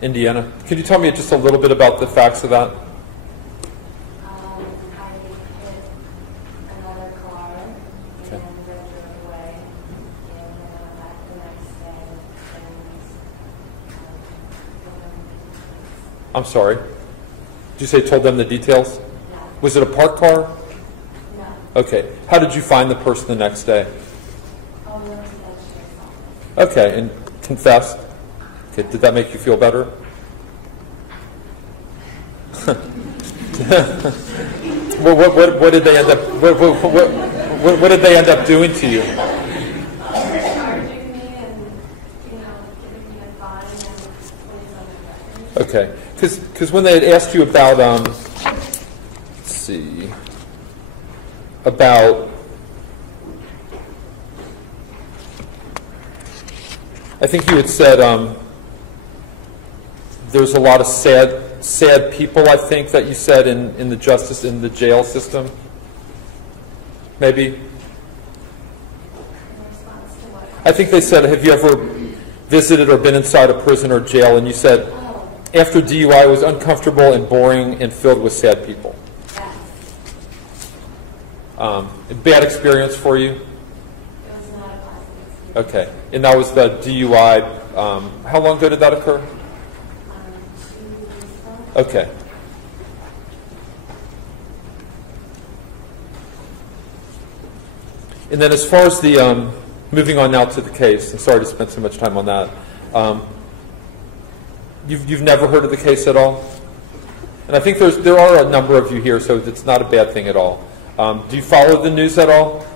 Indiana. Could you tell me just a little bit about the facts of that? I hit another car and then drove away, and then I went back the next day and I'm sorry. Did you say told them the details? No. Was it a parked car? No. Okay. How did you find the person the next day? Oh, we went to the sheriff's office. Okay, and confessed. Okay, did that make you feel better? Well, what did they end up? What did they end up doing to you? Charging me and giving me a fine and putting on the record. Okay, because when they had asked you about, let's see, about, I think you had said there's a lot of sad people, I think, that you said in the jail system. Maybe? In response to what? I think they said, have you ever visited or been inside a prison or jail? And you said, after DUI, it was uncomfortable and boring and filled with sad people. Yes. Bad experience for you? It was not a positive experience. Okay. And that was the DUI. How long ago did that occur? 2 weeks ago. Okay. And then as far as the, moving on now to the case, and sorry to spend so much time on that, you've never heard of the case at all? And I think there are a number of you here, so it's not a bad thing at all. Do you follow the news at all?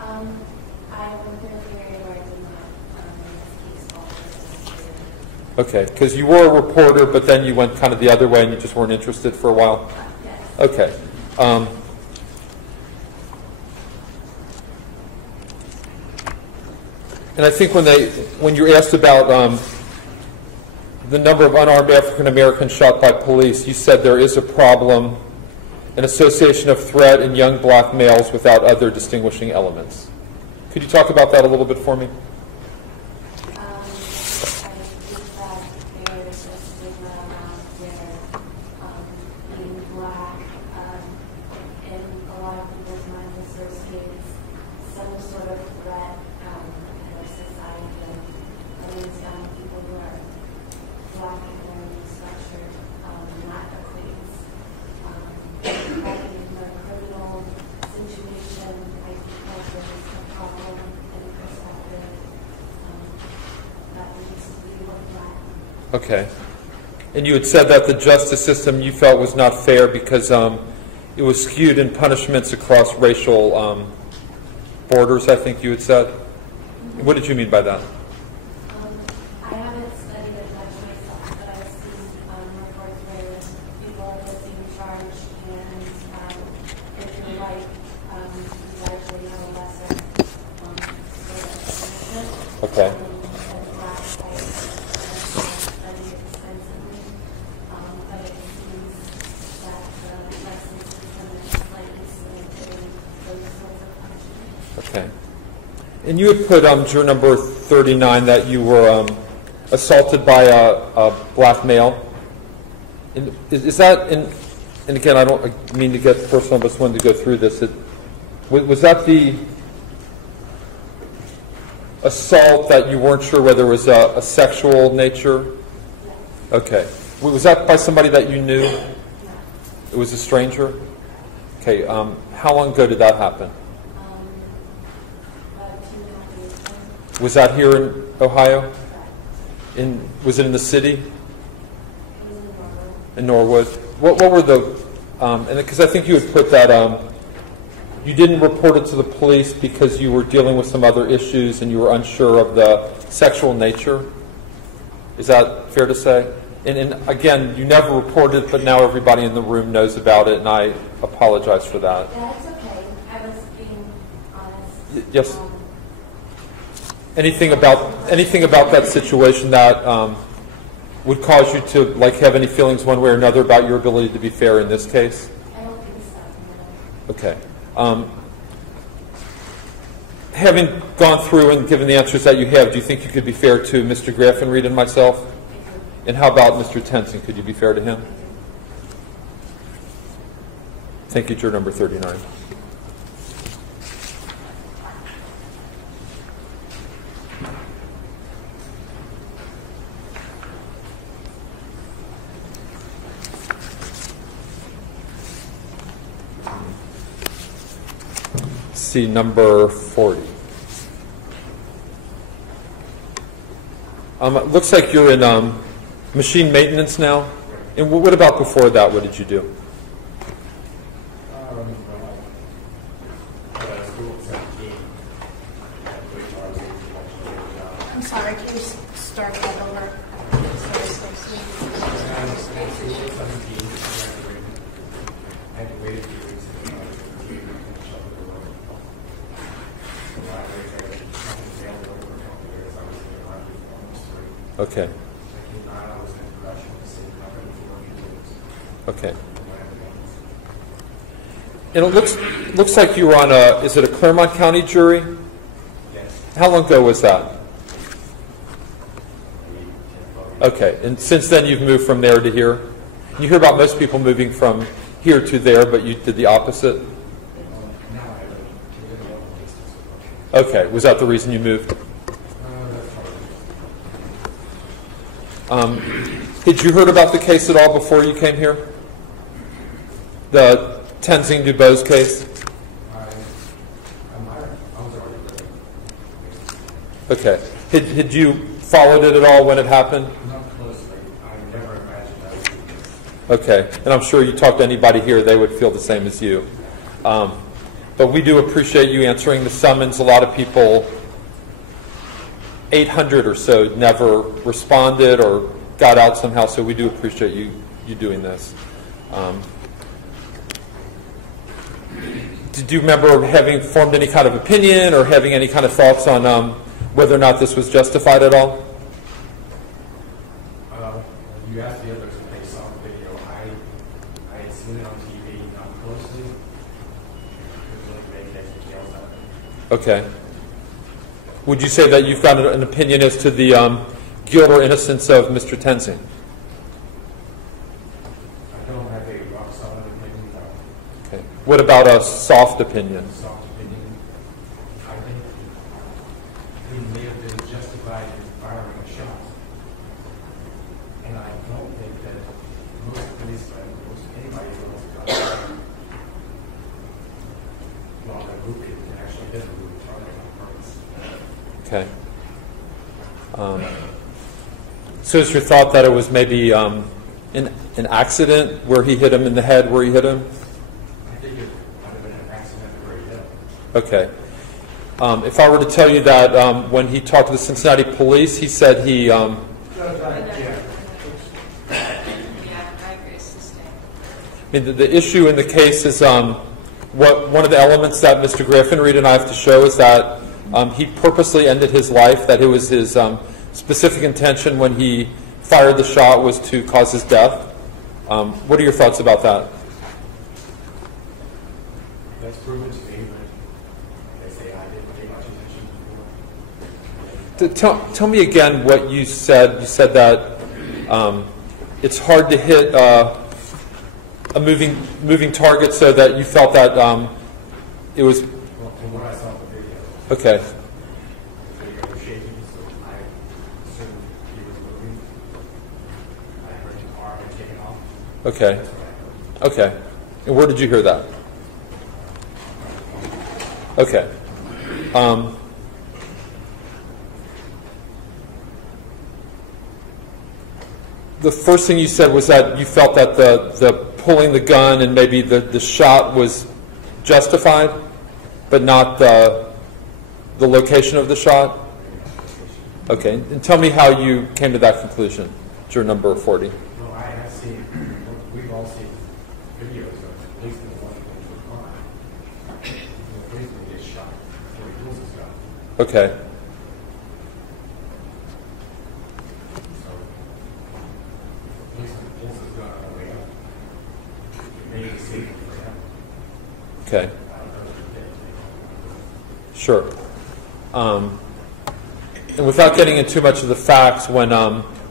I went through a period where I did not this case fall. Okay, because you were a reporter, but then you went kind of the other way and you just weren't interested for a while? Yes. Okay. And I think when you're asked about the number of unarmed African Americans shot by police, you said there is a problem, an association of threat in young black males without other distinguishing elements. Could you talk about that a little bit for me? I think that there is a stigma around being black, and a lot of people's minds associates some sort of threat in our society, and these young people who are black and very structured, not equates. Having a criminal situation, I think that there is a problem in perspective that needs to be looked at. Okay. And you had said that the justice system you felt was not fair because it was skewed in punishments across racial borders, I think you had said. What did you mean by that? I haven't studied it much myself, but I've seen reports where people are being charged, and if you're white, you actually have a lesser punishment. Okay. And black, I study extensively, but it seems that the justice system is slightly skewed to those sorts of punishments. Okay. And you had put juror number 39 that you were assaulted by a black male. And is that and again, I don't mean to get personal, but just wanted to go through this. Was that the assault that you weren't sure whether it was a sexual nature? Okay. Was that by somebody that you knew? It was a stranger? Okay. How long ago did that happen? About 2.5 years ago. Was that here in Ohio? Was it in the city? It was in Norwood. In Norwood? What were the, and because I think you had put that, you didn't report it to the police because you were dealing with some other issues and you were unsure of the sexual nature. Is that fair to say? And again, you never reported it, but now everybody in the room knows about it, and I apologize for that. That's okay. I was being honest. Yes. Anything about that situation that would cause you to have any feelings one way or another about your ability to be fair in this case? I don't think so. No. Okay. Having gone through and given the answers that you have, do you think you could be fair to Mr. Graffenried and myself? And how about Mr. Tenson? Could you be fair to him? Thank you, juror number 39. See number 40. It looks like you're in machine maintenance now. And what about before that? What did you do? I'm sorry, can you start that over? Okay. Okay. And it looks like you were on is it a Claremont County jury? Yes. How long ago was that? Okay. And since then you've moved from there to here? You hear about most people moving from here to there, but you did the opposite? Okay. Was that the reason you moved? Had you heard about the case at all before you came here? The Tenzing Dubose case? Okay. Had you followed it at all when it happened? Not closely. I never imagined that would be this. Okay. And I'm sure you talk to anybody here, they would feel the same as you. But we do appreciate you answering the summons. A lot of people, 800 or so, never responded or got out somehow, so we do appreciate you doing this. Did you remember having formed any kind of opinion or having any kind of thoughts on whether or not this was justified at all? You asked the others if they saw the video. I had seen it on TV, not closely. It was like they yells at me. Okay. Would you say that you've got an opinion as to the guilt or innocence of Mr. Tenzing? I don't have a rock solid opinion. No. Okay. What about a soft opinion? Soft opinion. I think he may have been justified in firing a shot. And I don't think that most policemen, most anybody who owns a gun, well, that movie can actually hit a movie target on purpose. Okay. So is your thought that it was maybe an accident where he hit him in the head where he hit him? I think it might have been an accident where he hit him. Okay. If I were to tell you that when he talked to the Cincinnati police, he said he... Yeah, I agree. I mean, the issue in the case is one of the elements that Mr. Graffenried and I have to show is that he purposely ended his life, that it was his specific intention when he fired the shot was to cause his death. What are your thoughts about that? That's proven to me, but they say I didn't pay much attention before. Tell me again what you said. You said that it's hard to hit a moving target, so that you felt that it was. Well, from what I saw in the video, Okay. the video was shaking, so I assumed he was moving. I heard the car had taken off. Okay. Okay. And where did you hear that? Okay. The first thing you said was that you felt that the pulling the gun and maybe the shot was justified, but not the location of the shot? Okay. And tell me how you came to that conclusion, juror number 40. No, I have seen, we've all seen videos of policemen walking into a car. The policeman gets shot before he pulls his gun. Okay. So, if the policeman pulls his gun on the way up, it may be safer for him. Okay. I don't know if they're dead. Sure. And without getting into too much of the facts, when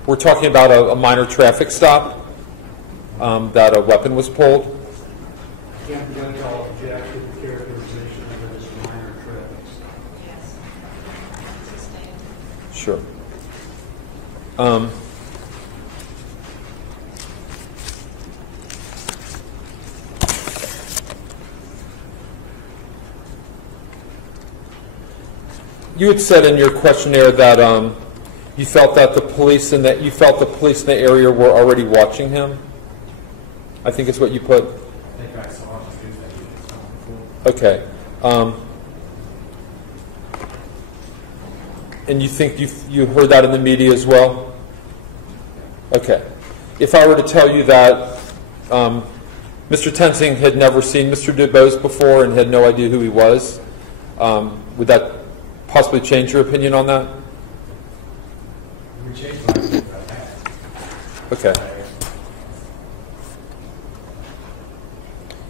we're talking about a minor traffic stop, that a weapon was pulled. Can't be done to all objective characterization of this minor traffic stop. Yes. Sustained. Sure. You had said in your questionnaire that you felt that the police in the area were already watching him. I think is what you put. I think I saw on the news that he was on before. Okay. And you think you heard that in the media as well? Okay. If I were to tell you that Mr. Tensing had never seen Mr. DuBose before and had no idea who he was, would that possibly change your opinion on that? We changed my opinion about that. Okay.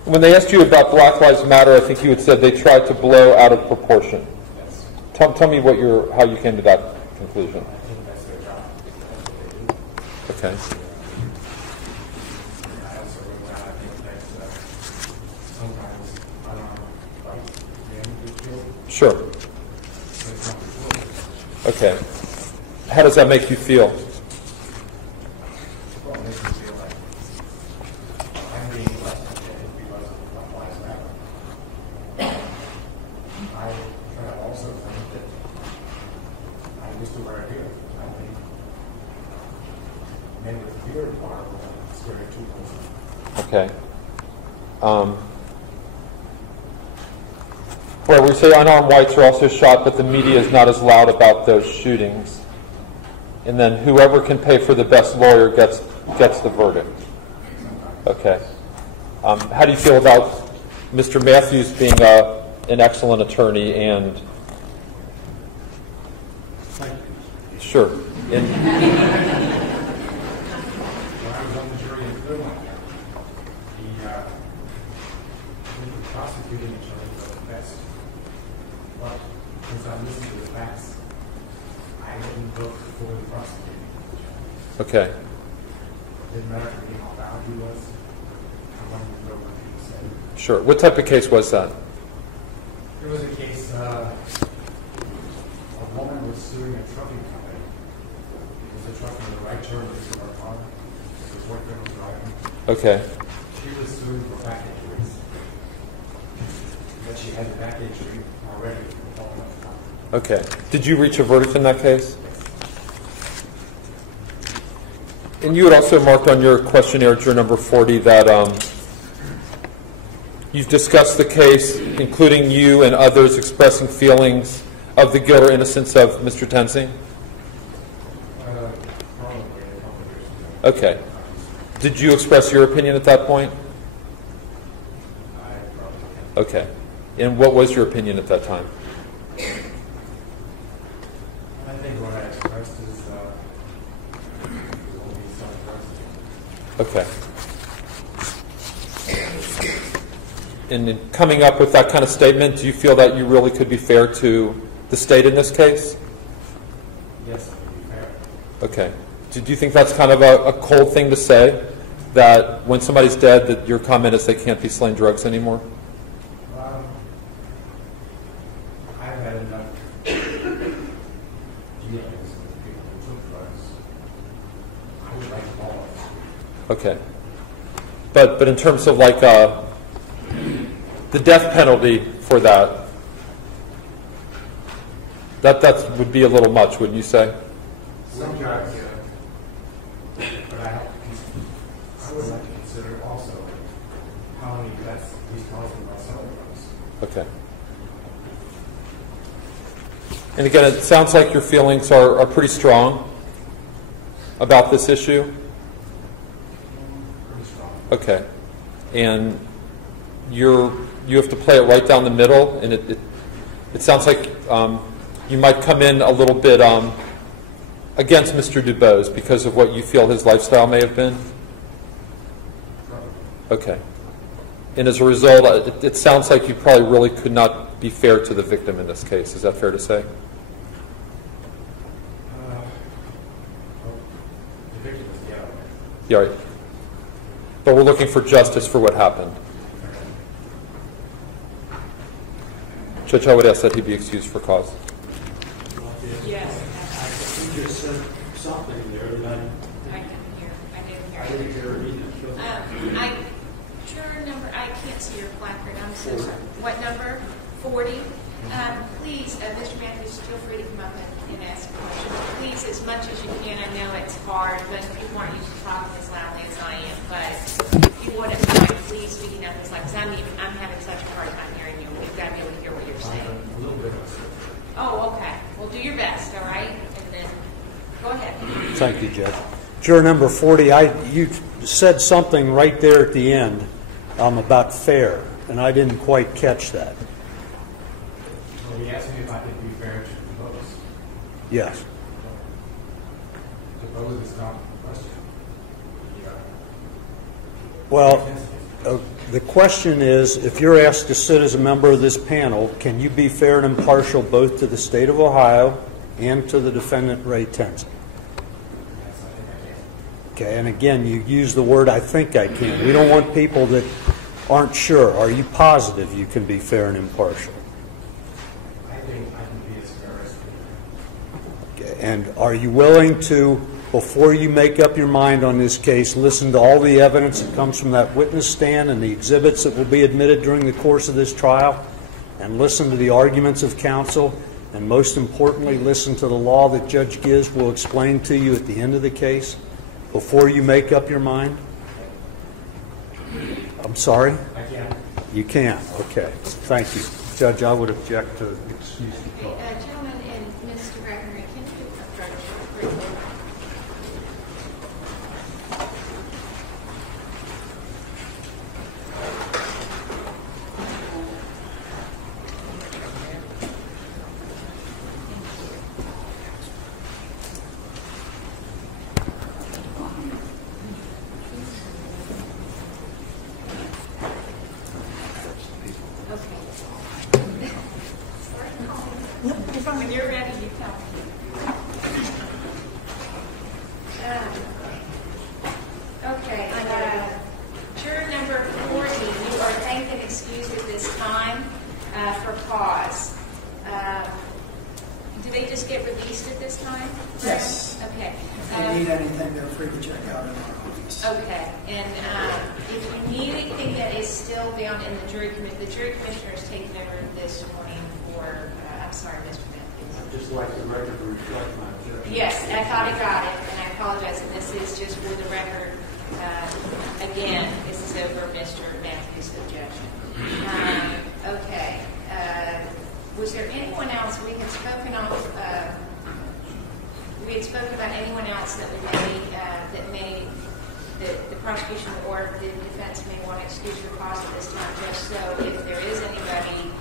When they asked you about Black Lives Matter, I think you had said they tried to blow out of proportion. Yes. Tell me how you came to that conclusion. I think that's their job. That's what they do. Okay. I also wrote down, I think that sometimes unarmed white men get killed. Sure. So it's not the Okay. How does that make you feel? Well, it makes me feel like I'm being less protected because of Black Lives Matter. I kind of also think that I used to wear a beard. I think men with beard are scared too close. Okay. Where we say unarmed whites are also shot, but the media is not as loud about those shootings. And then whoever can pay for the best lawyer gets the verdict. Okay. How do you feel about Mr. Matthews being an excellent attorney and? Sure. And, When I was on the jury in Cleveland, the prosecuting attorney was the best. But since I listened to the facts, I didn't vote for the prosecuting. okay. It didn't matter to me how bad he was. I wanted to go what he said. Sure. What type of case was that? There was a case, a woman was suing a trucking company. It was a truck on the right turn to her car. The boyfriend was driving. Okay. She was suing for back injuries. But she had a back injury already from falling off the top. Okay. Did you reach a verdict in that case? And you had also marked on your questionnaire, juror number 40, that you've discussed the case, including you and others expressing feelings of the guilt or innocence of Mr. Tensing? Probably a couple of years ago. Okay. Did you express your opinion at that point? I probably Okay. And what was your opinion at that time? I think what I expressed is it will be self-arresting. Okay. And in coming up with that kind of statement, do you feel that you really could be fair to the state in this case? Yes, I can be fair. Okay. Do you think that's kind of a cold thing to say? that when somebody's dead, that your comment is they can't be selling drugs anymore? I've had enough dealings with people who took drugs. I would like more. Okay. But in terms of like the death penalty for that would be a little much, wouldn't you say? Some drugs, but I would like to consider also how many deaths he's causing by selling drugs. Okay. And again, it sounds like your feelings are pretty strong about this issue. Pretty strong. Okay. And you have to play it right down the middle, and it sounds like you might come in a little bit against Mr. Dubose because of what you feel his lifestyle may have been? Okay. And as a result, it sounds like you probably really could not be fair to the victim in this case. Is that fair to say? The victim is the other. Yeah, right. But we're looking for justice for what happened. Judge, I would ask that he be excused for cause. Yes. You just said something there that I didn't hear. I didn't hear either. Juror number, I can't see your placard. I'm so sorry. What number? 40. Please, Mr. Matthews, feel free to come up and ask a question. Please, as much as you can. I know it's hard, but people aren't used to talking as loudly as I am. But if you wouldn't mind, please speaking up as loud, because I'm having such a hard time hearing you. We've got to be able to hear what you're saying. A little bit. Oh, okay. Well, do your best, all right? And then go ahead. Thank you, Judge. Juror number 40, you said something right there at the end about fair, and I didn't quite catch that. Well, he asked me if I could be fair to Dubose. Yes. Dubose is not the question. Well, the question is, if you're asked to sit as a member of this panel, can you be fair and impartial both to the state of Ohio and to the defendant, Ray Tensley? Okay, and again, you use the word "I think I can." We don't want people that aren't sure. Are you positive you can be fair and impartial? I think I can be as fair as you. Okay, and are you willing to, before you make up your mind on this case, listen to all the evidence that comes from that witness stand and the exhibits that will be admitted during the course of this trial, and listen to the arguments of counsel, and most importantly, listen to the law that Judge Giz will explain to you at the end of the case before you make up your mind? I'm sorry? I can. You can. Okay. Thank you. Judge, I would object to excuse the call. Gentlemen and Mr. Gregory, can you approach briefly? When you're ready, you tell me. Okay. Juror number 40, you are thanked and excused at this time for cause. Do they just get released at this time? Yes. Okay. If they need anything, they're free to check out in our office. Okay. And if you need anything that is still down in the jury committee, the jury commissioner is taking over this morning for, I'm sorry, Mr. Matthews. I'd just like the record to reflect my objection. Yes, I thought I got it, and I apologize. And this is just for the record. Again, this is over Mr. Matthews' objection. Okay. Was there anyone else we had spoken of? We had spoken about anyone else that the prosecution or the defense may want to excuse for cause at this time, just so if there is anybody,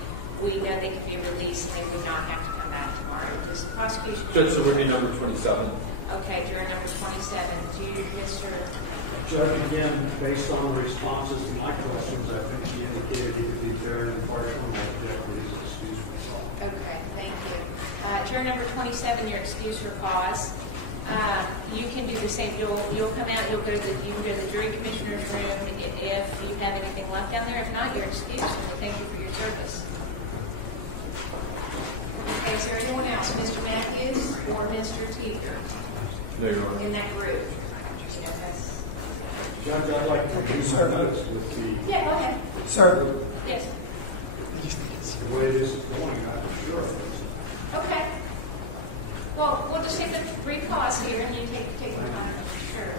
we know they can be released and they would not have to come back tomorrow. Does the prosecution? Judge, so would be number 27. Okay, juror number 27. Do you, Mr. Judge, again, based on the responses to my questions, I think he indicated he could be fair and impartial, and I object to his excuse for cause. Okay, thank you. Juror number 27, you're excused for cause. you can do the same. You'll come out. You can go to the jury commissioner's room if you have anything left down there. If not, you're excused. And we thank you for your service. Okay, is there anyone else, Mr. Matthews or Mr. Teeter, No, Your Honor. in that group? Judge, I'd like to do some notes with the. Yeah, go ahead. Sir. Yes. The way this is going, I'm sure. Okay. Well, we'll just take a brief pause here, and you take your time. Sure.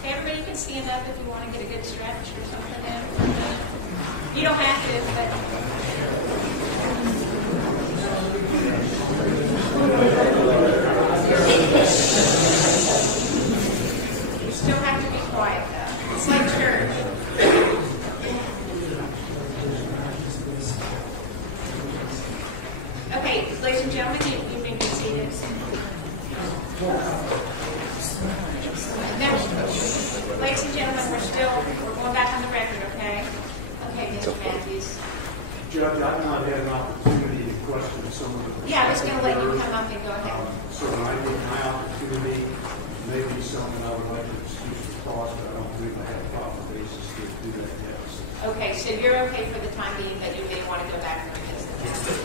Okay, everybody can stand up if you want to get a good stretch or something in. You don't have to, but. You still have to be quiet, though. It's like church. Okay, ladies and gentlemen, you may be seated. Now, ladies and gentlemen, we're going back on the record, okay? Okay, Mr. Matthews. Judge, I've not had an opportunity to question some of the. Yeah, I was going to let you come up and go ahead. So when I get my opportunity, maybe something I would like to excuse the cause, but I don't believe I have a proper basis to do that yet. Okay, so you're okay for the time being, but you may want to go back and revisit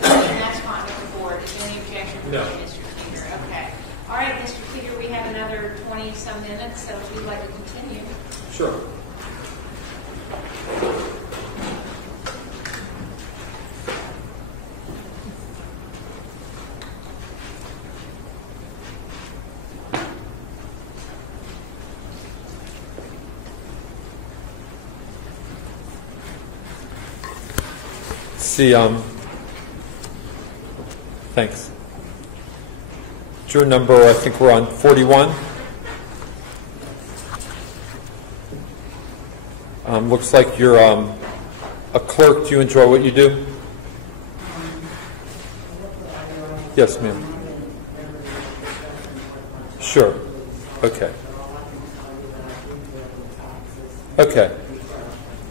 that. And that's fine with the board. Is there any objection from No. Mr. Teeter? Okay. All right, Mr. Teeter, we have another 20-some minutes, so if you'd like to continue. Sure. See, thanks. Juror number, I think we're on 41. Looks like you're a clerk. Do you enjoy what you do? Yes, ma'am. Sure. Okay. Okay.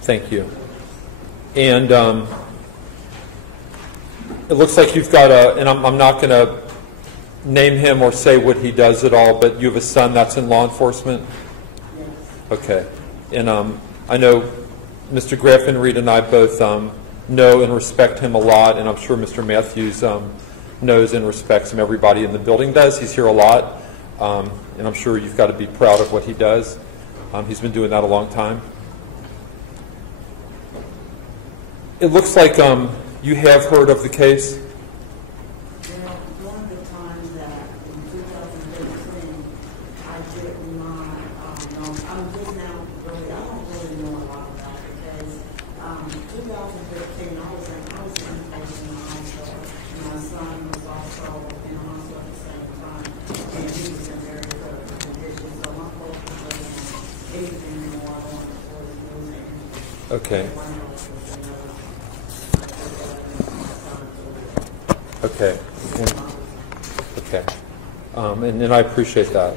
Thank you. And it looks like you've got and I'm not going to name him or say what he does at all, but you have a son that's in law enforcement? Yes. Okay. And I know Mr. Graffenried and I both know and respect him a lot, and I'm sure Mr. Matthews knows and respects him. Everybody in the building does. He's here a lot, and I'm sure you've got to be proud of what he does. He's been doing that a long time. It looks like you have heard of the case. One of the times that in 2013, I did not know. I'm just now really, I don't really know a lot about it because 2013, I was in the hospital. My son was also in the hospital at the same time, and he was in very good condition. So my focus was on anything more on for his movement. Okay. Okay. Okay. And I appreciate that.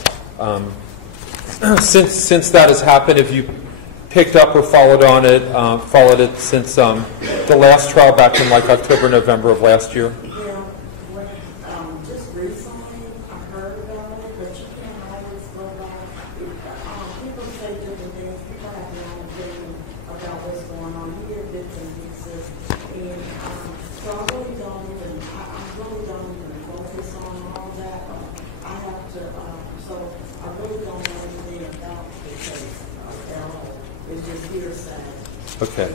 Since that has happened, have you picked up or followed it since the last trial back in like October, November of last year? Just recently I heard about it, but you can't always go back. People say different things. People have their own opinion about what's going on. You hear bits and pieces. And so I really don't even focus on all that. I have to, so I really don't know anything about the case at all. It's just hearsay. Okay.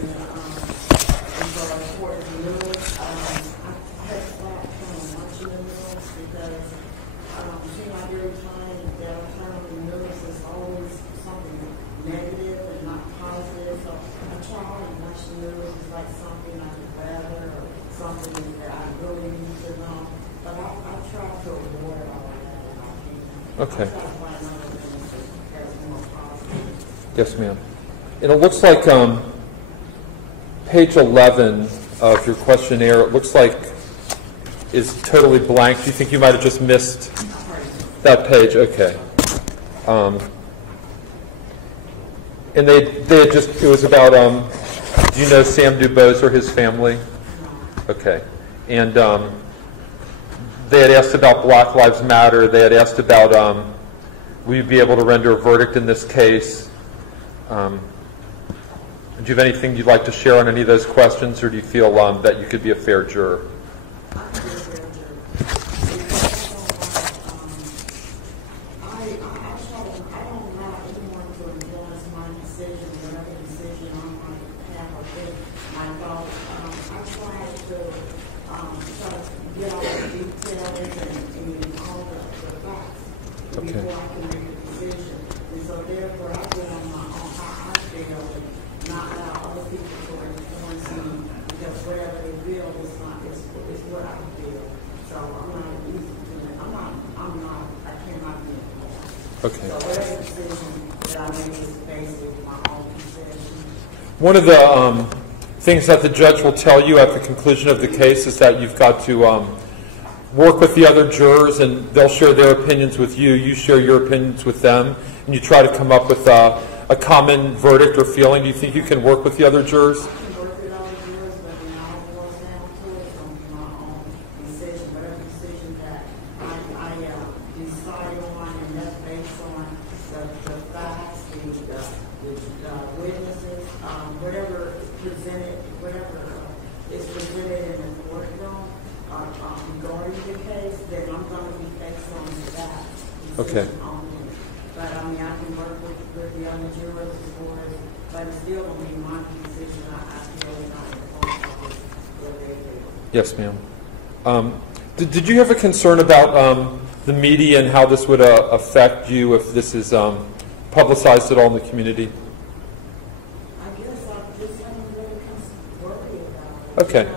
And so as far as the news, I had stopped from watching the news because it seems like every time that I turn on the news, it's always something negative and not positive. So I try and watch the news. It's like something I would rather or something that I really need to know. But I try to avoid all of that if I can. Okay. I try to find other things that's more positive. Yes, ma'am. And it looks like page 11 of your questionnaire, it looks like is totally blank. Do you think you might have just missed that page? Okay. And they had just, it was about, do you know Sam Dubose or his family? Okay. And they had asked about Black Lives Matter. They had asked about will you be able to render a verdict in this case? Do you have anything you'd like to share on any of those questions, or do you feel that you could be a fair juror? One of the things that the judge will tell you at the conclusion of the case is that you've got to work with the other jurors, and they'll share their opinions with you. You share your opinions with them, and you try to come up with a common verdict or feeling. Do you think you can work with the other jurors? Okay. But I mean, I can work with the other jurors as far as, but it's still going to be my decision. I feel not what they do. Yes, ma'am. Did you have a concern about the media and how this would affect you if this is publicized at all in the community? I guess I just haven't really worried about it. Okay.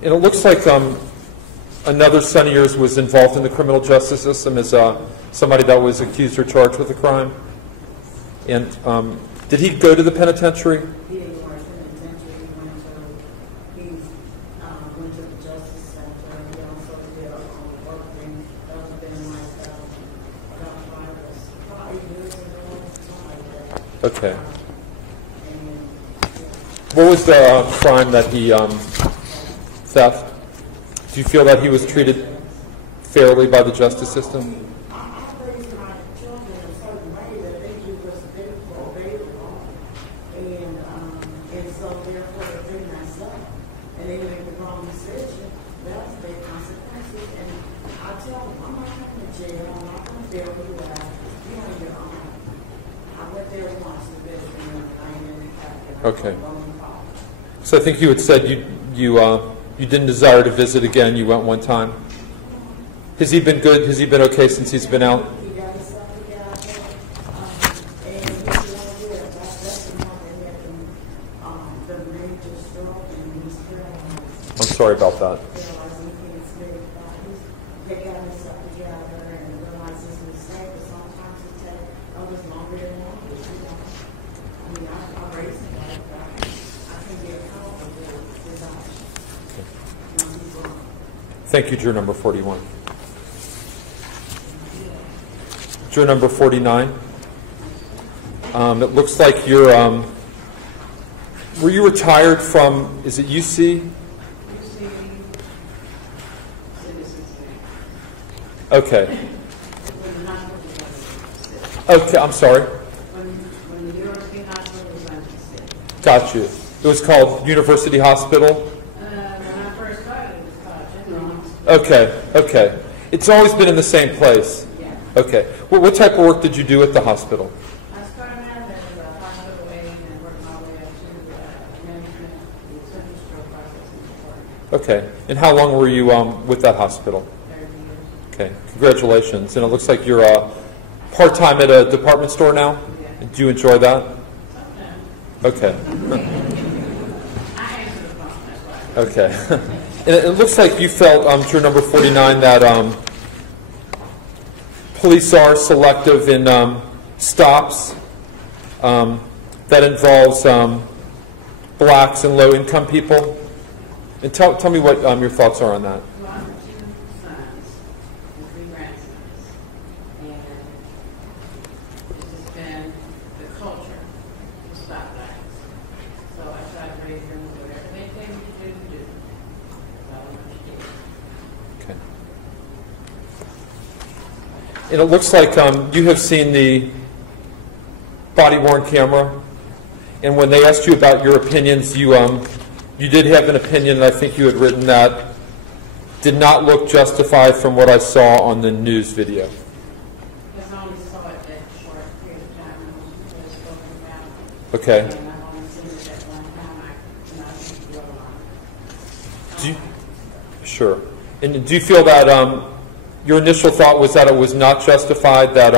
And it looks like another son of yours was involved in the criminal justice system as somebody that was accused or charged with a crime. And did he go to the penitentiary? He didn't go to the penitentiary. He went to the justice center. He also did work things. That was been like about 5 years ago, something like that. Okay. What was the crime that he theft? Do you feel that he was treated fairly by the justice system? I raised my children in a certain way that they do what's good for they wrong. And so therefore if they mess up and they make the wrong decision, that's their consequences. And I tell them, I'm not going to jail, I'm not going to bail you out. You're on your own. I went there once to visit them, and I ain't in the capital. Okay. So I think you had said you didn't desire to visit again. You went one time. Has he been good? Has he been okay since he's been out? He got himself together, and he's doing good. That's the one that had the major stroke, and he's paralyzed. I'm sorry about that. Paralyzed, and he can't speak. He got himself together and realized his mistake, but sometimes it takes others longer than one. I mean, I raised him like that. I can get comfortable with that. Thank you, juror number 41. Juror number 49. It looks like you're, were you retired from, is it UC? Okay. Okay, I'm sorry. When the University Hospital was on the city. Got you. It was called University Hospital? When I first started, it was called General Hospital. Okay, okay. It's always been in the same place? Yeah. Okay. Well, what type of work did you do at the hospital? I started out as a hospital aide and worked my way up to management and central stroke processing support. Okay. And how long were you with that hospital? 30 years. Okay. Congratulations. And it looks like you're part-time at a department store now? Yeah. Do you enjoy that? Sometimes. Okay. I answer the phone, that's why. Okay. And it looks like you felt, juror number 49, that police are selective in stops that involves blacks and low-income people. And tell me what your thoughts are on that. Well, I have 2 sons and 3 grandsons. stop signs. So I tried to raise them, whatever they tell me to do. So I don't understand. Okay. And it looks like you have seen the body-worn camera, and when they asked you about your opinions, you did have an opinion, and I think you had written that did not look justified from what I saw on the news video. Because I only saw it that short period of time when it was spoken about. Okay. And I've only seen it that one time. I didn't feel a lot. Do you, sure. And do you feel that your initial thought was that it was not justified, that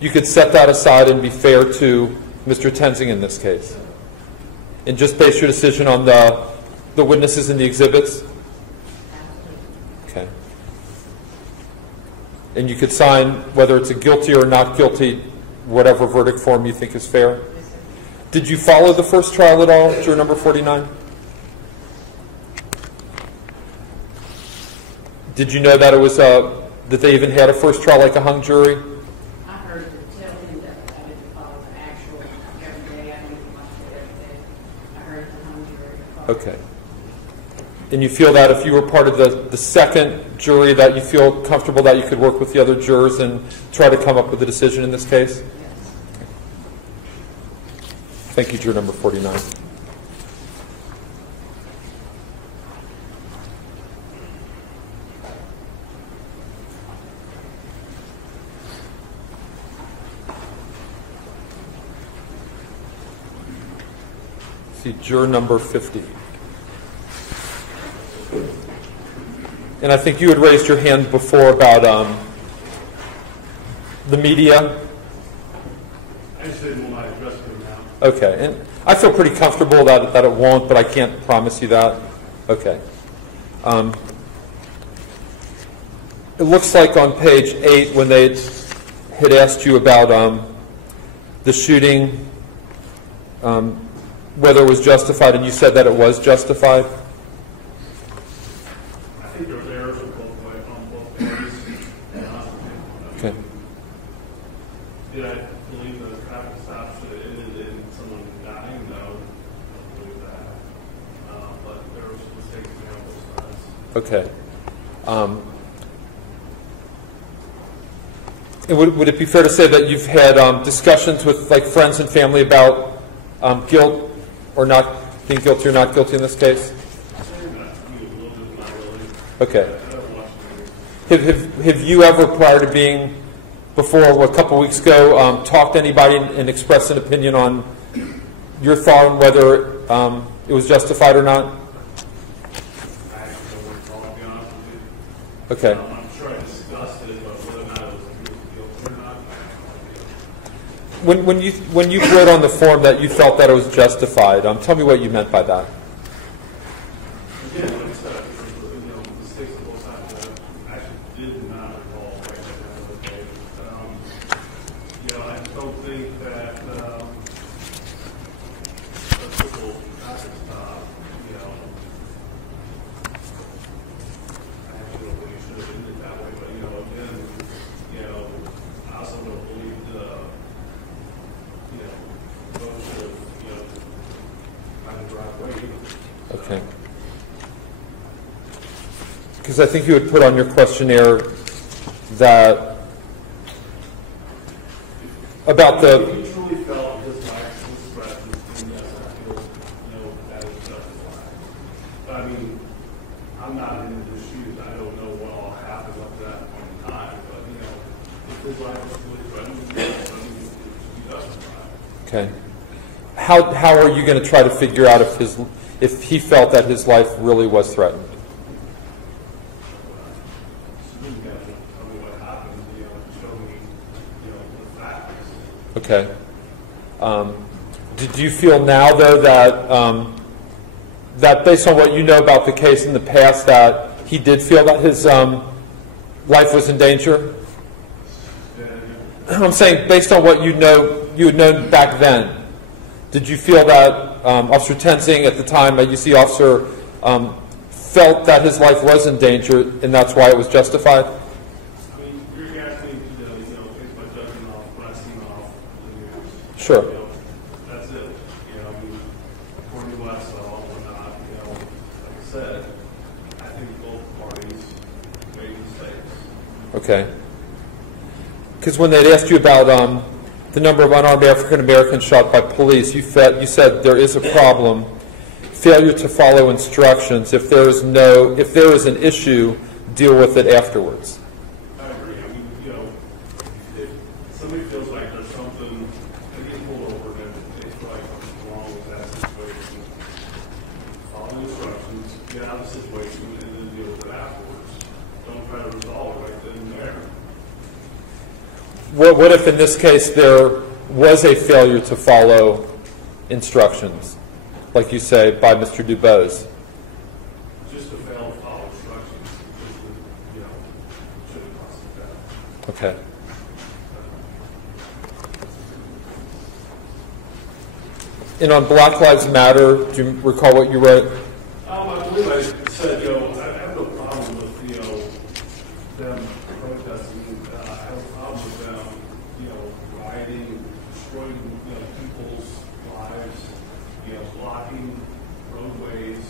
you could set that aside and be fair to Mr. Tenzing in this case? And just base your decision on the witnesses and the exhibits? Okay. And you could sign, whether it's a guilty or not guilty, whatever verdict form you think is fair? Did you follow the first trial at all, juror number 49? Did you know that it was that they even had a first trial like a hung jury? I heard them tell him that I didn't follow the actual every day. I didn't watch it every day. I heard the hung jury. Okay. And you feel that if you were part of the second jury, that you feel comfortable that you could work with the other jurors and try to come up with a decision in this case? Yes. Thank you, juror number 49. See, juror number 50. And I think you had raised your hand before about the media. I just didn't want to address it now. Okay, and I feel pretty comfortable that it won't, but I can't promise you that. Okay. It looks like on page 8, when they had asked you about the shooting, whether it was justified, and you said that it was justified. I think there was errors on both parties. Okay. Did I believe the traffic stops that ended in someone dying? No, I don't believe that. But there was mistakes made on both sides. Okay. And would it be fair to say that you've had discussions with like friends and family about guilt or not being guilty or not guilty in this case? Okay. Have you ever, prior to being, before a couple weeks ago, talked to anybody and expressed an opinion on your thought on whether it was justified or not? Okay. I'm sure I discussed it, but whether or not it was guilty or not. When you wrote on the form that you felt that it was justified, tell me what you meant by that. Again, like I said, mistakes on both sides that I actually did not recall right at the day. I don't think that a simple traffic stop, I actually don't think it should have ended that way. But again, I also don't believe those should have, kind of drive away. Okay. Because I think you had put on your questionnaire that about the. He truly felt his life was threatened, and yes, I feel, that is justified. But I mean, I'm not in his shoes. I don't know what all happened up to that point in time. But if his life was really threatened, it should be justified. Okay. How are you going to try to figure out if he felt that his life really was threatened? Okay. Do you feel now, though, that based on what you know about the case in the past, that he did feel that his life was in danger? I'm saying, based on what you had known back then, did you feel that Officer Tenzing at the time, a UC officer, felt that his life was in danger, and that's why it was justified? I mean, you're asking me to, take my judgment off when I see him off the news. Sure. That's it. according to what I saw and whatnot, like I said, I think both parties made mistakes. Okay. Because when they'd asked you about the number of unarmed African Americans shot by police, you said there is a problem, failure to follow instructions. If there is an issue, deal with it afterwards. I agree. I mean, if somebody feels like there's something, they get pulled over and they feel like something's wrong with that situation, follow the instructions, get out of the situation, and then deal with it afterwards. Don't try to resolve it right then and there. What if in this case there was a failure to follow instructions, like you say, by Mr. Dubose? Just to fail to follow instructions, shouldn't cost the death. Okay. And on Black Lives Matter, do you recall what you wrote? I believe I said, I have no problem with, them protesting. I have a problem with them, rioting, destroying, people's lives, blocking roadways,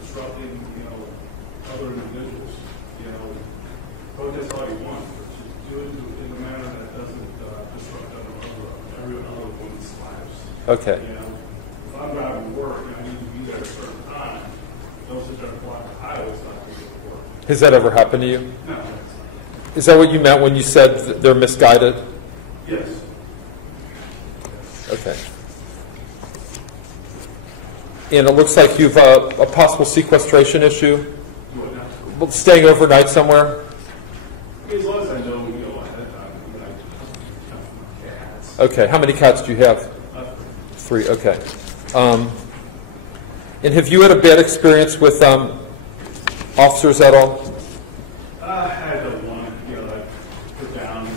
disrupting, other individuals. Protest all you want, but just do it in a manner that doesn't disrupt every other one's lives. Okay. If I'm driving to work and I need to be there at a certain time, don't sit there and block the highway so I can get to work. Has that ever happened to you? No. Is that what you meant when you said they're misguided? Yes. Okay. And it looks like you've a possible sequestration issue? Well, staying overnight somewhere? As long as I know, ahead of time, cats. Okay. How many cats do you have? 3. Okay. And have you had a bad experience with officers at all? I had one, put down.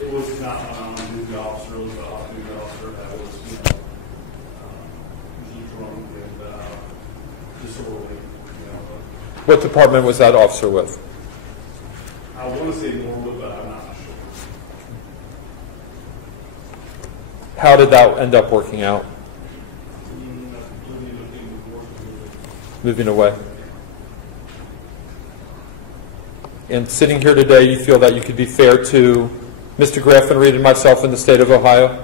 It was not my duty officer, it was the off-duty officer that was, drunk and disorderly. What department was that officer with? I want to say Norwood, but I'm not sure. How did that end up working out? Moving away. And sitting here today, you feel that you could be fair to Mr. Graffenried and myself in the state of Ohio?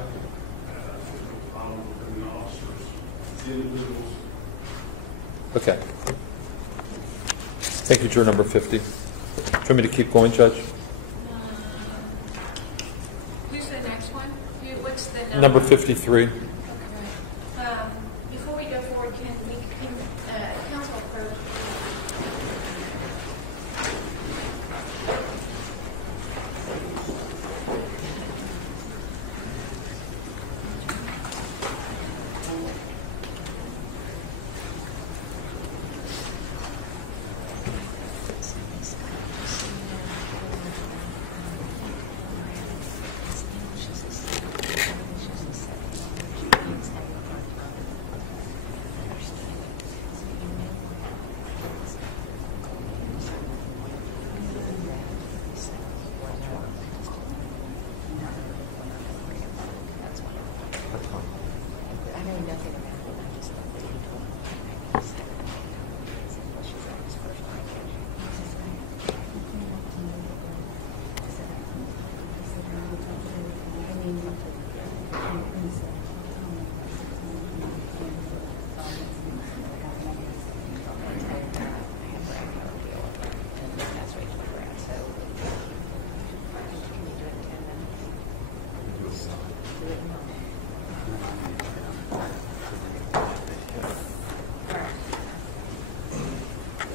Okay. Thank you, juror number 50. Do you want me to keep going, Judge? Who's the next one? What's the number? Number 53. Before we go forward, can counsel approach?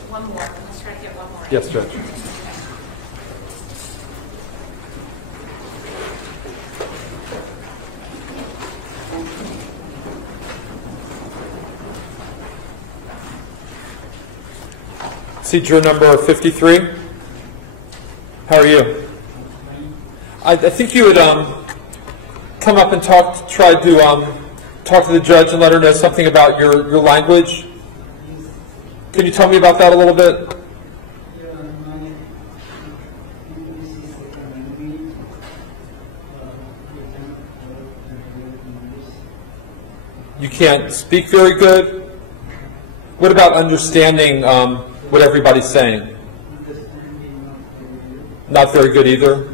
One more. Let's try to get one more. Yes, Judge. See juror number 53. How are you? I think you would come up and try to talk to the judge and let her know something about your language. Can you tell me about that a little bit? You can't speak very good? What about understanding what everybody's saying? Not very good either?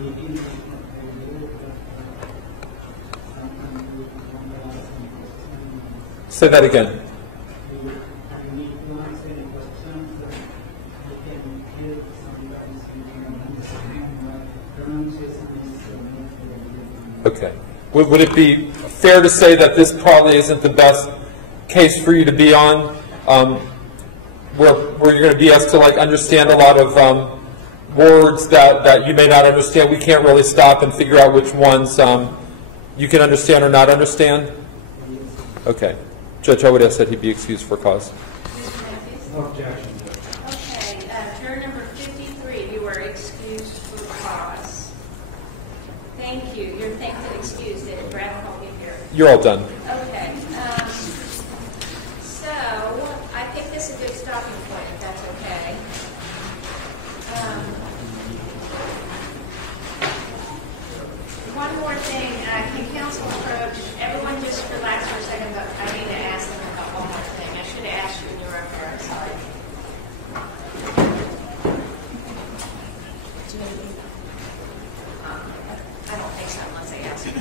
Say that again. Okay. Would it be fair to say that this probably isn't the best case for you to be on, where you're going to be asked to like understand a lot of words that you may not understand? We can't really stop and figure out which ones you can understand or not understand? Okay. Judge Elwood has said he'd be excused for cause. No objection. Okay, juror number 53, you are excused for cause. Thank you. You're thanked and excused. And Brad will help you here. You're all done. Okay. So I think this is a good stopping point, if that's okay. One more thing. Can counsel approach? Everyone just relax for a second, but I need to ask them about one more thing. I should have asked you when you were up there. I'm sorry. I don't think so unless I ask you.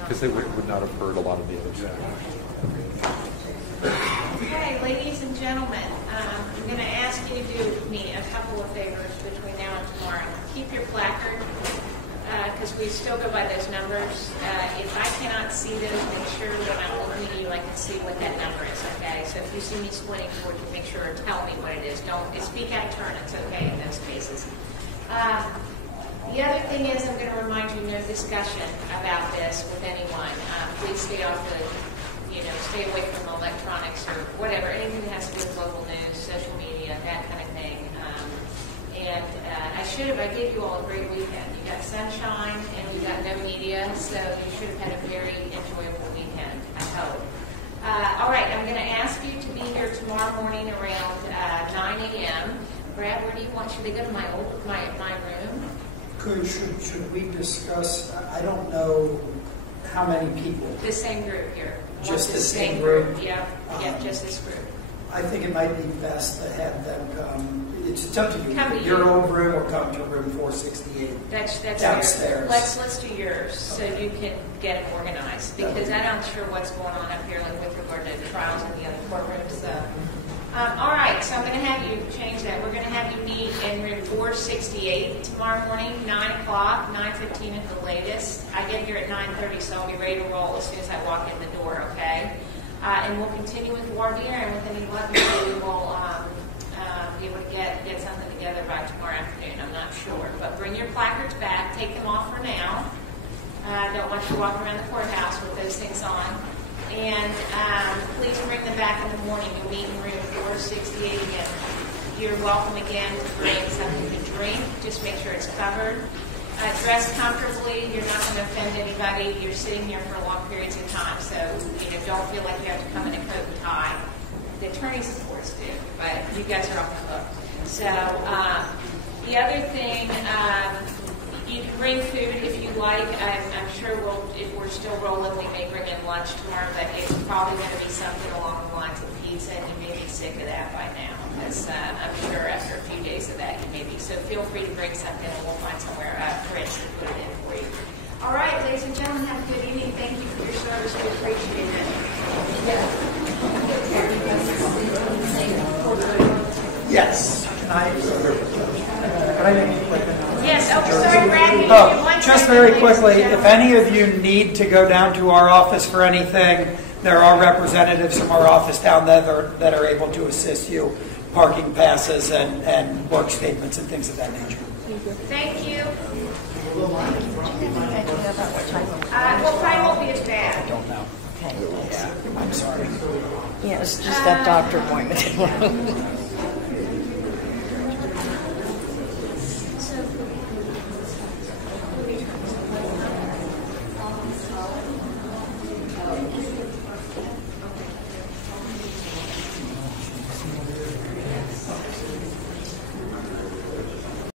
Because they would not have heard a lot of the others. Okay, ladies and gentlemen, I'm going to ask you to do me a couple of favors between now and tomorrow. Keep your placard, because we still go by those numbers. If I cannot see those, make sure that when I'm looking at you, I can see what that number is, okay? So if you see me squinting towards you, make sure to tell me what it is. Don't speak out of turn, it's okay in those cases. The other thing is, I'm going to remind you, no discussion about this with anyone. Please stay off the, stay away from electronics or whatever, anything that has to do with local news, social media, that kind of thing. I gave you all a great weekend. You got sunshine and you got no media, so you should have had a very enjoyable weekend, I hope. All right, I'm going to ask you to be here tomorrow morning around 9 a.m. Brad, where do you want? Should they go to my room? Should we discuss, I don't know how many people. The same group here. Just the same group? Yeah, just this group. I think it might be best to have them come. It's up to you. Come to your own room or come to room 468. That's downstairs. Let's do yours so you can get it organized, because I'm not sure what's going on up here with regard to trials in the other courtrooms. So. All right, so I'm going to have you change that. We're going to have you meet in room 468 tomorrow morning, 9 o'clock, 9:15 at the latest. I get here at 9:30, so I'll be ready to roll as soon as I walk in the door, okay? And we'll continue with voir dire, and with any luck, we will be able to get something together by tomorrow afternoon. I'm not sure. But bring your placards back. Take them off for now. Don't want you to walk around the courthouse with those things on. And please bring them back in the morning. You'll meet in room 468 again. You're welcome again to bring something to drink. Just make sure it's covered. Dress comfortably. You're not going to offend anybody. You're sitting here for long periods of time, so don't feel like you have to come in a coat and tie. The attorneys, of course, do, but you guys are off the hook. So the other thing, you can bring food if you like. I'm sure if we're still rolling, we may bring in lunch tomorrow, but it's probably going to be something along the lines of pizza, and you may be sick of that by now. Because I'm sure after a few days of that, you may be. So feel free to bring something, and we'll find somewhere fridge to put it in for you. All right, ladies and gentlemen, have a good evening. Thank you for your service. We appreciate it. Yes. Can I make a quick announcement? Yes. Oh, sorry, Brad. Just very quickly, if any of you need to go down to our office for anything, there are representatives from our office down there that are able to assist you, parking passes and work statements and things of that nature. Thank you. Well, Friday won't be as bad. I don't know. Okay, thanks. I'm sorry. Yeah, it's just that doctor appointment.